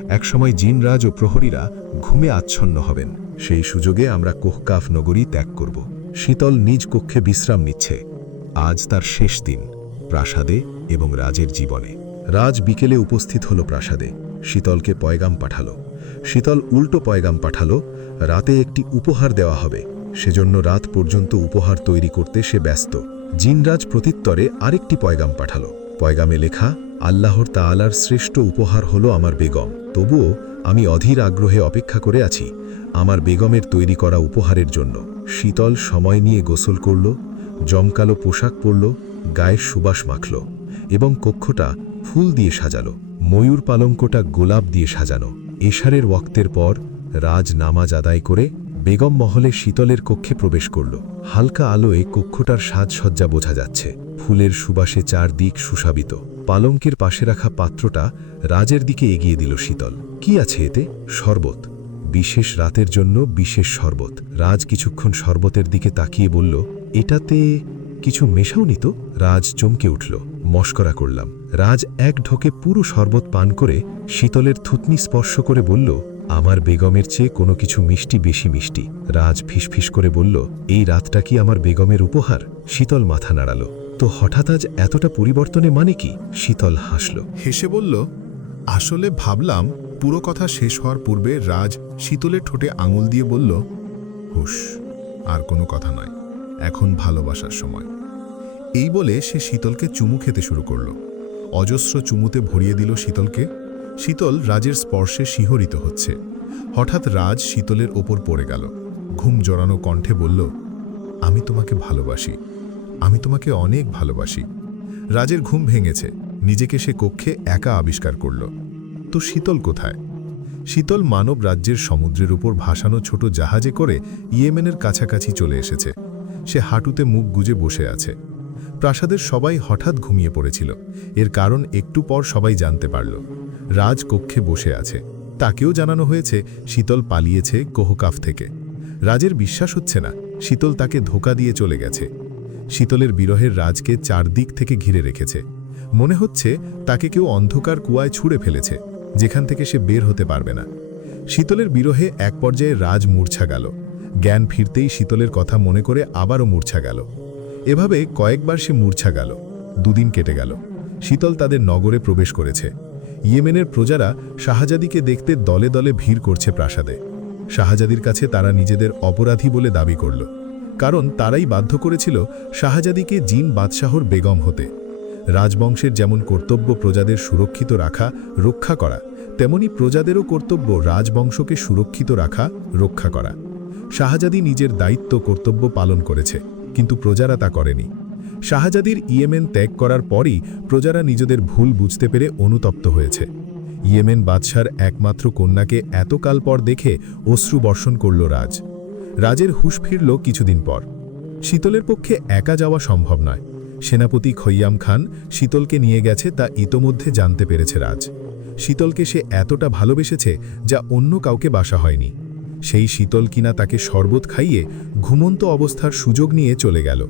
একসময় জিনরাজ ও প্রহরীরা ঘুমে আচ্ছন্ন হবেন। সেই সুযোগে আমরা কোহকাফ নগরী ত্যাগ করব। শীতল নিজ কক্ষে বিশ্রাম নিচ্ছে। আজ তার শেষ দিন, প্রাসাদে এবং রাজের জীবনে। রাজ বিকেলে উপস্থিত হল প্রাসাদে। শীতলকে পয়গাম পাঠালো। শীতল উল্টো পয়গাম পাঠালো, রাতে একটি উপহার দেওয়া হবে। সেজন্য রাত পর্যন্ত উপহার তৈরি করতে সে ব্যস্ত। জিনরাজ প্রত্যুত্তরে আরেকটি পয়গাম পাঠালো। পয়গামে লেখা, আল্লাহর তাআলার শ্রেষ্ঠ উপহার হলো আমার বেগম। তবুও আমি অধীর আগ্রহে অপেক্ষা করে আছি আমার বেগমের তৈরি করা উপহারের জন্য। শীতল সময় নিয়ে গোসল করল, জমকালো পোশাক পরল, গায়ের সুবাস মাখল এবং কক্ষটা ফুল দিয়ে সাজালো। ময়ূর পালঙ্কটা গোলাপ দিয়ে সাজানো। এশারের ওয়াক্তের পর রাজ নামাজ আদায় করে বেগম মহলে শীতলের কক্ষে প্রবেশ করল। হালকা আলোয় কক্ষটার সাজসজ্জা বোঝা যাচ্ছে। ফুলের সুবাসে চারদিক সুশাবিত। পালঙ্কের পাশে রাখা পাত্রটা রাজের দিকে এগিয়ে দিল শীতল। কি আছে এতে? শরবত। বিশেষ রাতের জন্য বিশেষ শরবত। রাজ কিছুক্ষণ শরবতের দিকে তাকিয়ে বলল, এটাতে কিছু মেশাওনি তো? রাজ চমকে উঠল। মস্করা করলাম। রাজ এক ঢোকে পুরো শরবত পান করে শীতলের থুতনি স্পর্শ করে বলল, আমার বেগমের চেয়ে কোনো কিছু মিষ্টি বেশি মিষ্টি। রাজ ফিসফিস করে বলল, এই রাতটা কি আমার বেগমের উপহার? শীতল মাথা নাড়াল। তো হঠাৎ আজ এতটা পরিবর্তনে মানে কি? শীতল হাসল। হেসে বলল, আসলে ভাবলাম পুরো কথা শেষ হওয়ার পূর্বে রাজ শীতলের ঠোঁটে আঙুল দিয়ে বলল, হুশ, আর কোনো কথা নয়, এখন ভালোবাসার সময়। এই বলে সে শীতলকে চুমু খেতে শুরু করল। অজস্র চুমুতে ভরিয়ে দিল শীতলকে। শীতল রাজের স্পর্শে শিহরিত হচ্ছে। হঠাৎ রাজ শীতলের ওপর পড়ে গেল। ঘুম জড়ানো কণ্ঠে বলল, আমি তোমাকে ভালোবাসি, আমি তোমাকে অনেক ভালোবাসি। রাজের ঘুম ভেঙেছে। নিজেকে সে কক্ষে একা আবিষ্কার করল। তো শীতল কোথায়? শীতল মানব রাজ্যের সমুদ্রের উপর ভাসানো ছোট জাহাজে করে ইয়েমেনের কাছাকাছি চলে এসেছে। সে হাঁটুতে মুখ গুজে বসে আছে। প্রাসাদের সবাই হঠাৎ ঘুমিয়ে পড়েছিল। এর কারণ একটু পর সবাই জানতে পারল। রাজ কক্ষে বসে আছে। তাকেও জানানো হয়েছে শীতল পালিয়েছে কোহকাফ থেকে। রাজের বিশ্বাস হচ্ছে না শীতল তাকে ধোঁকা দিয়ে চলে গেছে। শীতলের বিরহের রাজকে চারদিক থেকে ঘিরে রেখেছে। মনে হচ্ছে তাকে কেউ অন্ধকার কুয়ায় ছুঁড়ে ফেলেছে, যেখান থেকে সে বের হতে পারবে না। শীতলের বিরহে এক পর্যায়ে রাজ মূর্ছা গেল। জ্ঞান ফিরতেই শীতলের কথা মনে করে আবারও মূর্ছা গেল। এভাবে কয়েকবার সে মূর্ছা গেল। দুদিন কেটে গেল। শীতল তাদের নগরে প্রবেশ করেছে। ইয়েমেনের প্রজারা শাহজাদিকে দেখতে দলে দলে ভিড় করছে প্রাসাদে। শাহজাদির কাছে তারা নিজেদের অপরাধী বলে দাবি করল, কারণ তারাই বাধ্য করেছিল শাহজাদিকে জিন বাদশাহর বেগম হতে। রাজবংশের যেমন কর্তব্য প্রজাদের সুরক্ষিত রাখা, রক্ষা করা, তেমনি প্রজাদেরও কর্তব্য রাজবংশকে সুরক্ষিত রাখা, রক্ষা করা। শাহজাদি নিজের দায়িত্ব কর্তব্য পালন করেছে, কিন্তু প্রজারা তা করেনি। শাহজাদির ইয়েমেন ত্যাগ করার পরই প্রজারা নিজেদের ভুল বুঝতে পেরে অনুতপ্ত হয়েছে। ইয়েমেন বাদশার একমাত্র কন্যাকে এতকাল পর দেখে অশ্রু বর্ষণ করল রাজ। রাজের হুঁশ ফিরল কিছুদিন পর। শীতলের পক্ষে একা যাওয়া সম্ভব নয়। সেনাপতি খৈয়াম খান শীতলকে নিয়ে গেছে তা ইতোমধ্যে জানতে পেরেছে রাজ। শীতলকে সে এতটা ভালোবেসেছে যা অন্য কাউকে বাসা হয়নি। সেই শীতল কিনা তাকে শরবত খাইয়ে ঘুমন্ত অবস্থার সুযোগ নিয়ে চলে গেল।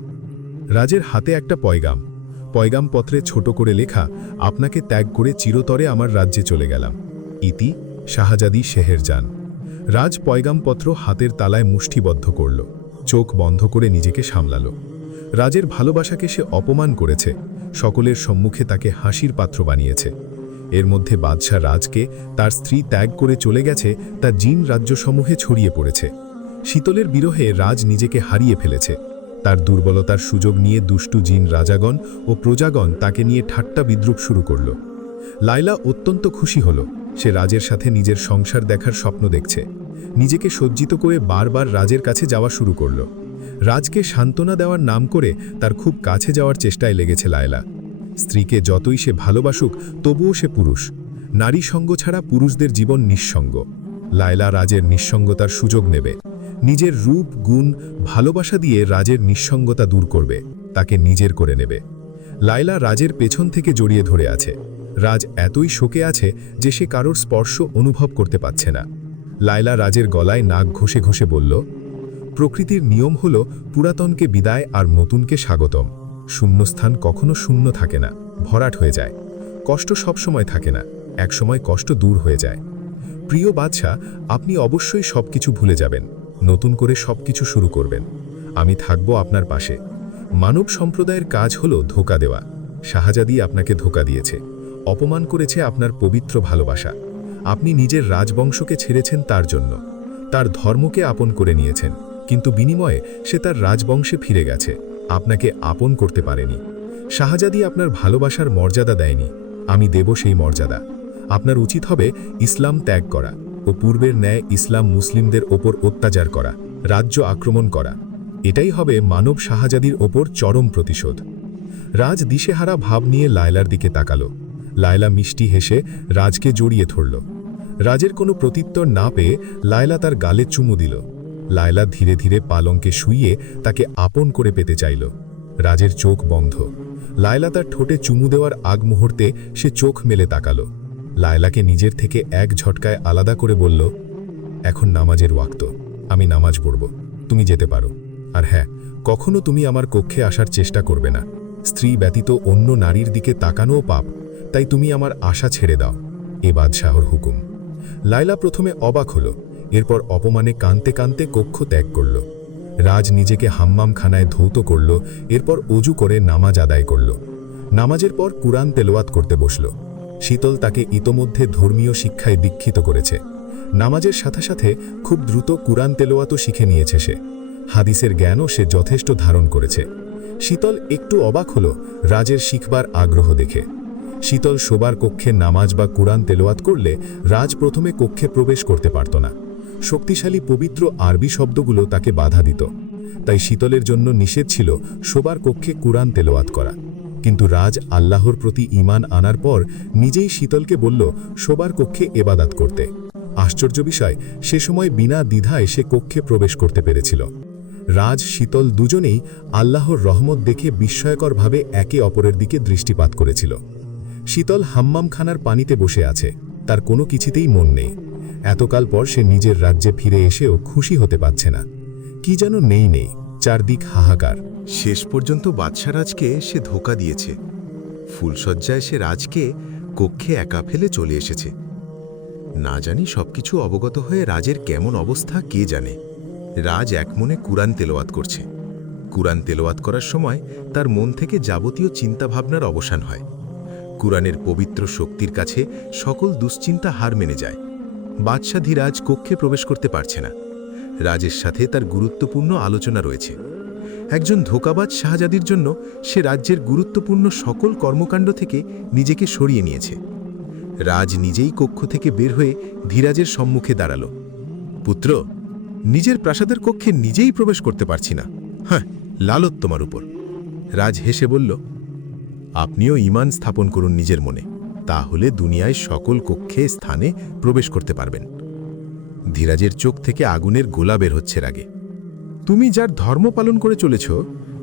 রাজের হাতে একটা পয়গাম পত্রে ছোট করে লেখা, আপনাকে ত্যাগ করে চিরতরে আমার রাজ্যে চলে গেলাম। ইতি শাহজাদি শেহেরজান। রাজ পয়গামপত্র হাতের তালায় মুষ্টিবদ্ধ করল। চোখ বন্ধ করে নিজেকে সামলাল। রাজের ভালোবাসাকে সে অপমান করেছে। সকলের সম্মুখে তাকে হাসির পাত্র বানিয়েছে। এর মধ্যে বাদশাহ রাজকে তার স্ত্রী ত্যাগ করে চলে গেছে তা জিন রাজ্যসমূহে ছড়িয়ে পড়েছে। শীতলের বিরহে রাজ নিজেকে হারিয়ে ফেলেছে। তার দুর্বলতার সুযোগ নিয়ে দুষ্টু জিন রাজাগণ ও প্রজাগণ তাকে নিয়ে ঠাট্টা বিদ্রুপ শুরু করল। লায়লা অত্যন্ত খুশি হল। সে রাজের সাথে নিজের সংসার দেখার স্বপ্ন দেখছে। নিজেকে সজ্জিত করে বারবার রাজের কাছে যাওয়া শুরু করল। রাজকে সান্ত্বনা দেওয়ার নাম করে তার খুব কাছে যাওয়ার চেষ্টায় লেগেছে লায়লা। স্ত্রীকে যতই সে ভালোবাসুক তবুও সে পুরুষ। নারী সঙ্গ ছাড়া পুরুষদের জীবন নিঃসঙ্গ। লায়লা রাজের নিঃসঙ্গতার সুযোগ নেবে। নিজের রূপ, গুণ, ভালোবাসা দিয়ে রাজের নিঃসঙ্গতা দূর করবে, তাকে নিজের করে নেবে। লায়লা রাজের পেছন থেকে জড়িয়ে ধরে আছে। রাজ এতই শোকে আছে যে সে কারোর স্পর্শ অনুভব করতে পারছে না। লায়লা রাজের গলায় নাক ঘষে ঘষে বলল, প্রকৃতির নিয়ম হল পুরাতনকে বিদায় আর নতুনকে স্বাগতম। শূন্যস্থান কখনো শূন্য থাকে না, ভরাট হয়ে যায়। কষ্ট সবসময় থাকে না, একসময় কষ্ট দূর হয়ে যায়। প্রিয় বাদশাহ, আপনি অবশ্যই সবকিছু ভুলে যাবেন, নতুন করে সবকিছু শুরু করবেন। আমি থাকব আপনার পাশে। মানব সম্প্রদায়ের কাজ হলো ধোঁকা দেওয়া। শাহজাদি আপনাকে ধোঁকা দিয়েছে, অপমান করেছে আপনার পবিত্র ভালোবাসা। আপনি নিজের রাজবংশকে ছেড়েছেন তার জন্য, তার ধর্মকে আপন করে নিয়েছেন, কিন্তু বিনিময়ে সে তার রাজবংশে ফিরে গেছে, আপনাকে আপন করতে পারেনি। শাহজাদি আপনার ভালোবাসার মর্যাদা দেয়নি, আমি দেব সেই মর্যাদা। আপনার উচিত হবে ইসলাম ত্যাগ করা ও পূর্বের ন্যায় ইসলাম মুসলিমদের ওপর অত্যাচার করা, রাজ্য আক্রমণ করা। এটাই হবে মানব শাহজাদির ওপর চরম প্রতিশোধ। রাজ দিশেহারা ভাব নিয়ে লায়লার দিকে তাকালো। লায়লা মিষ্টি হেসে রাজকে জড়িয়ে ধরল। রাজের কোনো প্রত্যুত্তর না পেয়ে লায়লা তার গালে চুমু দিল। লায়লা ধীরে ধীরে পালঙ্কে শুইয়ে তাকে আপন করে পেতে চাইল। রাজের চোখ বন্ধ। লায়লা তার ঠোঁটে চুমু দেওয়ার আগ মুহূর্তে সে চোখ মেলে তাকালো। লায়লাকে নিজের থেকে এক ঝটকায় আলাদা করে বলল, এখন নামাজের ওয়াক্ত, আমি নামাজ পড়ব, তুমি যেতে পারো। আর হ্যাঁ, কখনো তুমি আমার কক্ষে আসার চেষ্টা করবে না। স্ত্রী ব্যতীত অন্য নারীর দিকে তাকানোও পাপ, তাই তুমি আমার আশা ছেড়ে দাও। এ বাদশাহর হুকুম। লায়লা প্রথমে অবাক হল, এরপর অপমানে কাঁদতে কাঁদতে কক্ষ ত্যাগ করল। রাজ নিজেকে হাম্মামখানায় ধৌত করল, এরপর অজু করে নামাজ আদায় করল। নামাজের পর কুরআন তেলাওয়াত করতে বসল। শীতল তাকে ইতোমধ্যে ধর্মীয় শিক্ষায় দীক্ষিত করেছে। নামাজের সাথে সাথে খুব দ্রুত কুরআন তেলাওয়াতও শিখে নিয়েছে সে। হাদিসের জ্ঞানও সে যথেষ্ট ধারণ করেছে। শীতল একটু অবাক হল রাজের শিখবার আগ্রহ দেখে। শীতল শোবার কক্ষে নামাজ বা কুরআন তেলাওয়াত করলে রাজ প্রথমে কক্ষে প্রবেশ করতে পারত না। শক্তিশালী পবিত্র আরবি শব্দগুলো তাকে বাধা দিত। তাই শীতলের জন্য নিষেধ ছিল শোবার কক্ষে কুরআন তেলাওয়াত করা। কিন্তু রাজ আল্লাহর প্রতি ঈমান আনার পর নিজেই শীতলকে বলল শোবার কক্ষে ইবাদত করতে। আশ্চর্য বিষয়, সে সময় বিনা দ্বিধায় সে কক্ষে প্রবেশ করতে পেরেছিল। রাজ শীতল দুজনেই আল্লাহর রহমত দেখে বিস্ময়করভাবে একে অপরের দিকে দৃষ্টিপাত করেছিল। শীতল হাম্মামখানার পানিতে বসে আছে, তার কোনো কিছুতেই মন নেই। এতকাল পর সে নিজের রাজ্যে ফিরে এসেও খুশি হতে পারছে না। কি যেন নেই, চারদিক হাহাকার। শেষ পর্যন্ত বাদশা রাজকে সে ধোঁকা দিয়েছে। ফুলশয্যায় সে রাজকে কক্ষে একা ফেলে চলে এসেছে। না জানি সবকিছু অবগত হয়ে রাজের কেমন অবস্থা কে জানে। রাজ একমনে কুরআন তেলাওয়াত করছে। কুরআন তেলাওয়াত করার সময় তার মন থেকে যাবতীয় চিন্তাভাবনার অবসান হয়। কুরআনের পবিত্র শক্তির কাছে সকল দুশ্চিন্তা হার মেনে যায়। বাদশাধিরাজ কক্ষে প্রবেশ করতে পারছে না। রাজের সাথে তার গুরুত্বপূর্ণ আলোচনা রয়েছে। একজন ধোঁকাবাজ শাহজাদির জন্য সে রাজ্যের গুরুত্বপূর্ণ সকল কর্মকাণ্ড থেকে নিজেকে সরিয়ে নিয়েছে। রাজ নিজেই কক্ষ থেকে বের হয়ে ধীরাজের সম্মুখে দাঁড়াল। পুত্র, নিজের প্রাসাদের কক্ষে নিজেই প্রবেশ করতে পারছি না। হ্যাঁ, লালত তোমার উপর। রাজ হেসে বলল, আপনিও ঈমান স্থাপন করুন নিজের মনে, তাহলে দুনিয়ায় সকল কক্ষে স্থানে প্রবেশ করতে পারবেন। ধীরাজের চোখ থেকে আগুনের গোলা বের হচ্ছে রাগে। তুমি যার ধর্ম পালন করে চলেছ,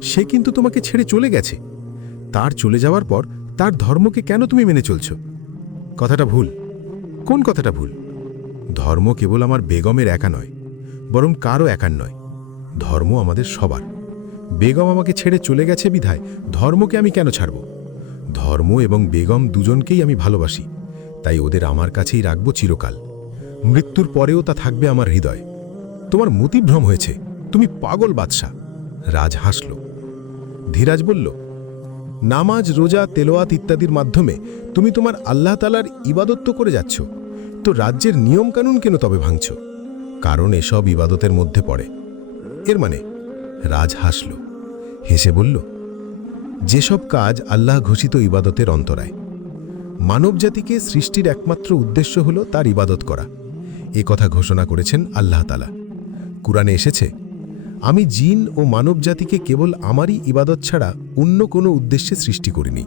সে কিন্তু তোমাকে ছেড়ে চলে গেছে। তার চলে যাওয়ার পর তার ধর্মকে কেন তুমি মেনে চলছ? কথাটা ভুল। কোন কথাটা ভুল? ধর্ম কেবল আমার বেগমের একা নয়, বরং কারও একার নয়। ধর্ম আমাদের সবার। বেগম আমাকে ছেড়ে চলে গেছে বিধায় ধর্মকে আমি কেন ছাড়ব? ধর্ম এবং বেগম দুজনকেই আমি ভালোবাসি, তাই ওদের আমার কাছেই রাখব চিরকাল। মৃত্যুর পরেও তা থাকবে আমার হৃদয়। তোমার মতিভ্রম হয়েছে, তুমি পাগল বাদশা। রাজ হাসল। ধীরাজ বলল, নামাজ, রোজা, তেলাওয়াত ইত্যাদির মাধ্যমে তুমি তোমার আল্লাহ তাআলার ইবাদত তো করে যাচ্ছ, তো রাজ্যের নিয়মকানুন কেন তবে ভাঙছ? কারণ এসব ইবাদতের মধ্যে পড়ে। এর মানে? রাজ হাসল, হেসে বলল, যেসব কাজ আল্লাহ ঘোষিত ইবাদতের অন্তরায়। মানবজাতিকে সৃষ্টির একমাত্র উদ্দেশ্য হল তার ইবাদত করা। এ কথা ঘোষণা করেছেন আল্লাহ তাআলা। কুরআনে এসেছে, আমি জিন ও মানবজাতিকে কেবল আমারই ইবাদত ছাড়া অন্য কোনো উদ্দেশ্যে সৃষ্টি করিনি।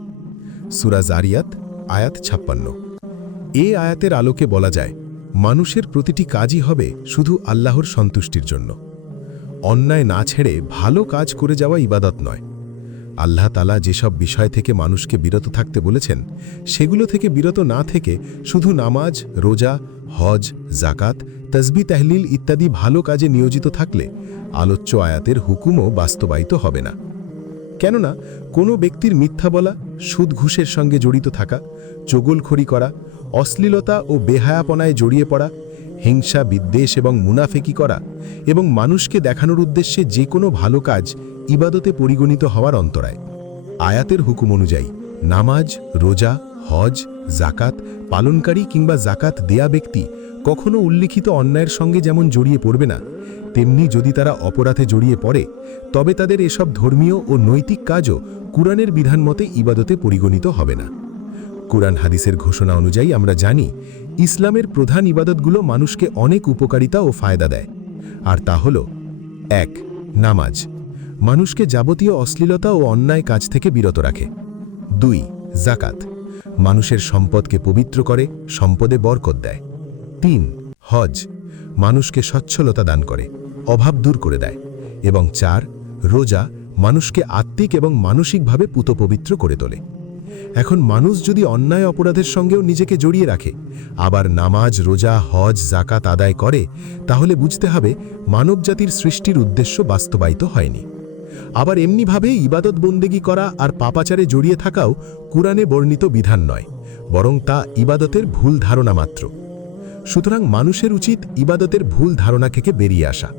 সূরা জারিয়াত আয়াত 56। এ আয়াতের আলোকে বলা যায়, মানুষের প্রতিটি কাজই হবে শুধু আল্লাহর সন্তুষ্টির জন্য। অন্যায় না ছেড়ে ভালো কাজ করে যাওয়া ইবাদত নয়। আল্লাহ তাআলা যেসব বিষয় থেকে মানুষকে বিরত থাকতে বলেছেন, সেগুলো থেকে বিরত না থেকে শুধু নামাজ, রোজা, হজ, জাকাত, তাসবিহ তাহলিল ইত্যাদি ভালো কাজে নিয়োজিত থাকলে আলোচ্য আয়াতের হুকুমও বাস্তবায়িত হবে না। কেননা কোনো ব্যক্তির মিথ্যা বলা, সুদ ঘুষের সঙ্গে জড়িত থাকা, চগলখড়ি করা, অশ্লীলতা ও বেহায়াপনায় জড়িয়ে পড়া, হিংসা, বিদ্বেষ এবং মুনাফেকি করা এবং মানুষকে দেখানোর উদ্দেশ্যে যে কোনো ভালো কাজ ইবাদতে পরিগণিত হওয়ার অন্তরায়। আয়াতের হুকুম অনুযায়ী নামাজ, রোজা, হজ, জাকাত পালনকারী কিংবা জাকাত দেয়া ব্যক্তি কখনো উল্লিখিত অন্যায়ের সঙ্গে যেমন জড়িয়ে পড়বে না, তেমনি যদি তারা অপরাধে জড়িয়ে পড়ে, তবে তাদের এসব ধর্মীয় ও নৈতিক কাজও কুরআনের বিধান মতে ইবাদতে পরিগণিত হবে না। কুরআন হাদিসের ঘোষণা অনুযায়ী আমরা জানি, ইসলামের প্রধান ইবাদতগুলো মানুষকে অনেক উপকারিতা ও ফায়দা দেয়। আর তা হল: ১. নামাজ, মানুষকে যাবতীয় অশ্লীলতা ও অন্যায় কাজ থেকে বিরত রাখে। ২. জাকাত, মানুষের সম্পদকে পবিত্র করে, সম্পদে বরকত দেয়। ৩. হজ, মানুষকে সচ্ছলতা দান করে, অভাব দূর করে দেয়। এবং ৪. রোজা, মানুষকে আত্মিক এবং মানসিকভাবে পুতপবিত্র করে তোলে। এখন মানুষ যদি অন্যায় অপরাধের সঙ্গেও নিজেকে জড়িয়ে রাখে, আবার নামাজ, রোজা, হজ, জাকাত আদায় করে, তাহলে বুঝতে হবে মানবজাতির সৃষ্টির উদ্দেশ্য বাস্তবায়িত হয়নি। আবার এমনিভাবে ইবাদত বন্দেগী করা আর পাপাচারে জড়িয়ে থাকাও কুরআনে বর্ণিত বিধান নয়, বরং তা ইবাদতের ভুল ধারণা মাত্র। সুতরাং মানুষের উচিত ইবাদতের ভুল ধারণা থেকে বেরিয়ে আসা,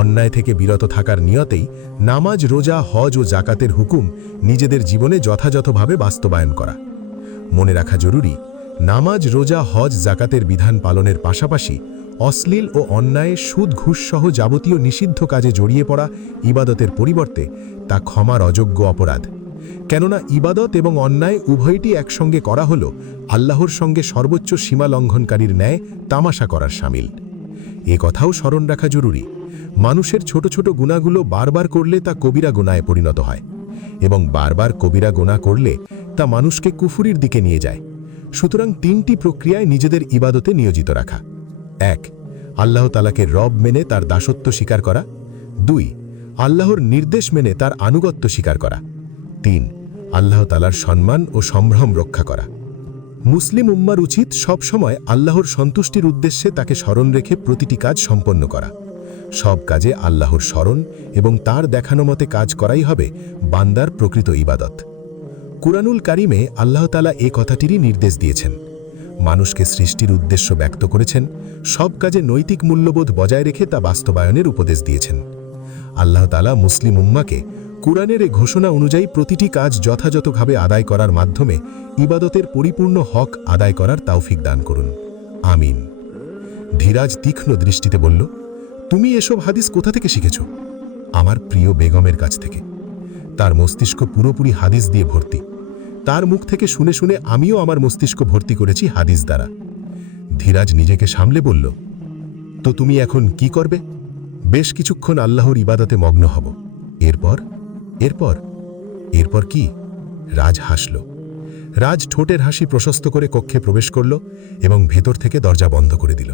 অন্যায় থেকে বিরত থাকার নিয়তেই নামাজ, রোজা, হজ ও জাকাতের হুকুম নিজেদের জীবনে যথাযথভাবে বাস্তবায়ন করা। মনে রাখা জরুরি, নামাজ, রোজা, হজ, জাকাতের বিধান পালনের পাশাপাশি অশ্লীল ও অন্যায়, সুদ ঘুষ সহ যাবতীয় নিষিদ্ধ কাজে জড়িয়ে পড়া ইবাদতের পরিবর্তে তা ক্ষমার অযোগ্য অপরাধ। কেননা ইবাদত এবং অন্যায় উভয়টি একসঙ্গে করা হল আল্লাহর সঙ্গে সর্বোচ্চ সীমা লঙ্ঘনকারীর ন্যায় তামাশা করার শামিল। এ কথাও স্মরণ রাখা জরুরি, মানুষের ছোট ছোট গুনাহগুলো বারবার করলে তা কবিরা গুনাহে পরিণত হয়, এবং বারবার কবিরা গুনাহ করলে তা মানুষকে কুফরির দিকে নিয়ে যায়। সুতরাং ৩টি প্রক্রিয়ায় নিজেদের ইবাদতে নিয়োজিত রাখা: ১. আল্লাহ তাআলাকে রব মেনে তার দাসত্ব স্বীকার করা। ২. আল্লাহর নির্দেশ মেনে তার আনুগত্য স্বীকার করা। 3. আল্লাহ তাআলার সম্মান ও সম্ভ্রম রক্ষা করা। মুসলিম উম্মার উচিত সবসময় আল্লাহর সন্তুষ্টির উদ্দেশ্যে তাকে স্মরণ রেখে প্রতিটি কাজ সম্পন্ন করা। সব কাজে আল্লাহর স্মরণ এবং তার দেখানো মতে কাজ করাই হবে বান্দার প্রকৃত ইবাদত। কুরআনুল কারিমে আল্লাহ তাআলা এ কথাটিরই নির্দেশ দিয়েছেন। মানুষকে সৃষ্টির উদ্দেশ্য ব্যক্ত করেছেন, সব কাজে নৈতিক মূল্যবোধ বজায় রেখে তা বাস্তবায়নের উপদেশ দিয়েছেন। আল্লাহ তাআলা মুসলিম উম্মাকে কুরআনের এ ঘোষণা অনুযায়ী প্রতিটি কাজ যথাযথভাবে আদায় করার মাধ্যমে ইবাদতের পরিপূর্ণ হক আদায় করার তৌফিক দান করুন। আমিন। ধীরাজ তীক্ষ্ণ দৃষ্টিতে বলল, তুমি এসব হাদিস কোথা থেকে শিখেছ? আমার প্রিয় বেগমের কাছ থেকে। তার মস্তিষ্ক পুরোপুরি হাদিস দিয়ে ভর্তি। তার মুখ থেকে শুনে শুনে আমিও আমার মস্তিষ্ক ভর্তি করেছি হাদিস দ্বারা। ধীরাজ নিজেকে সামলে বলল, তো তুমি এখন কি করবে? বেশ কিছুক্ষণ আল্লাহর ইবাদতে মগ্ন হব। এরপর এরপর এরপর কি? রাজ হাসল। রাজ ঠোঁটের হাসি প্রশস্ত করে কক্ষে প্রবেশ করল এবং ভেতর থেকে দরজা বন্ধ করে দিল।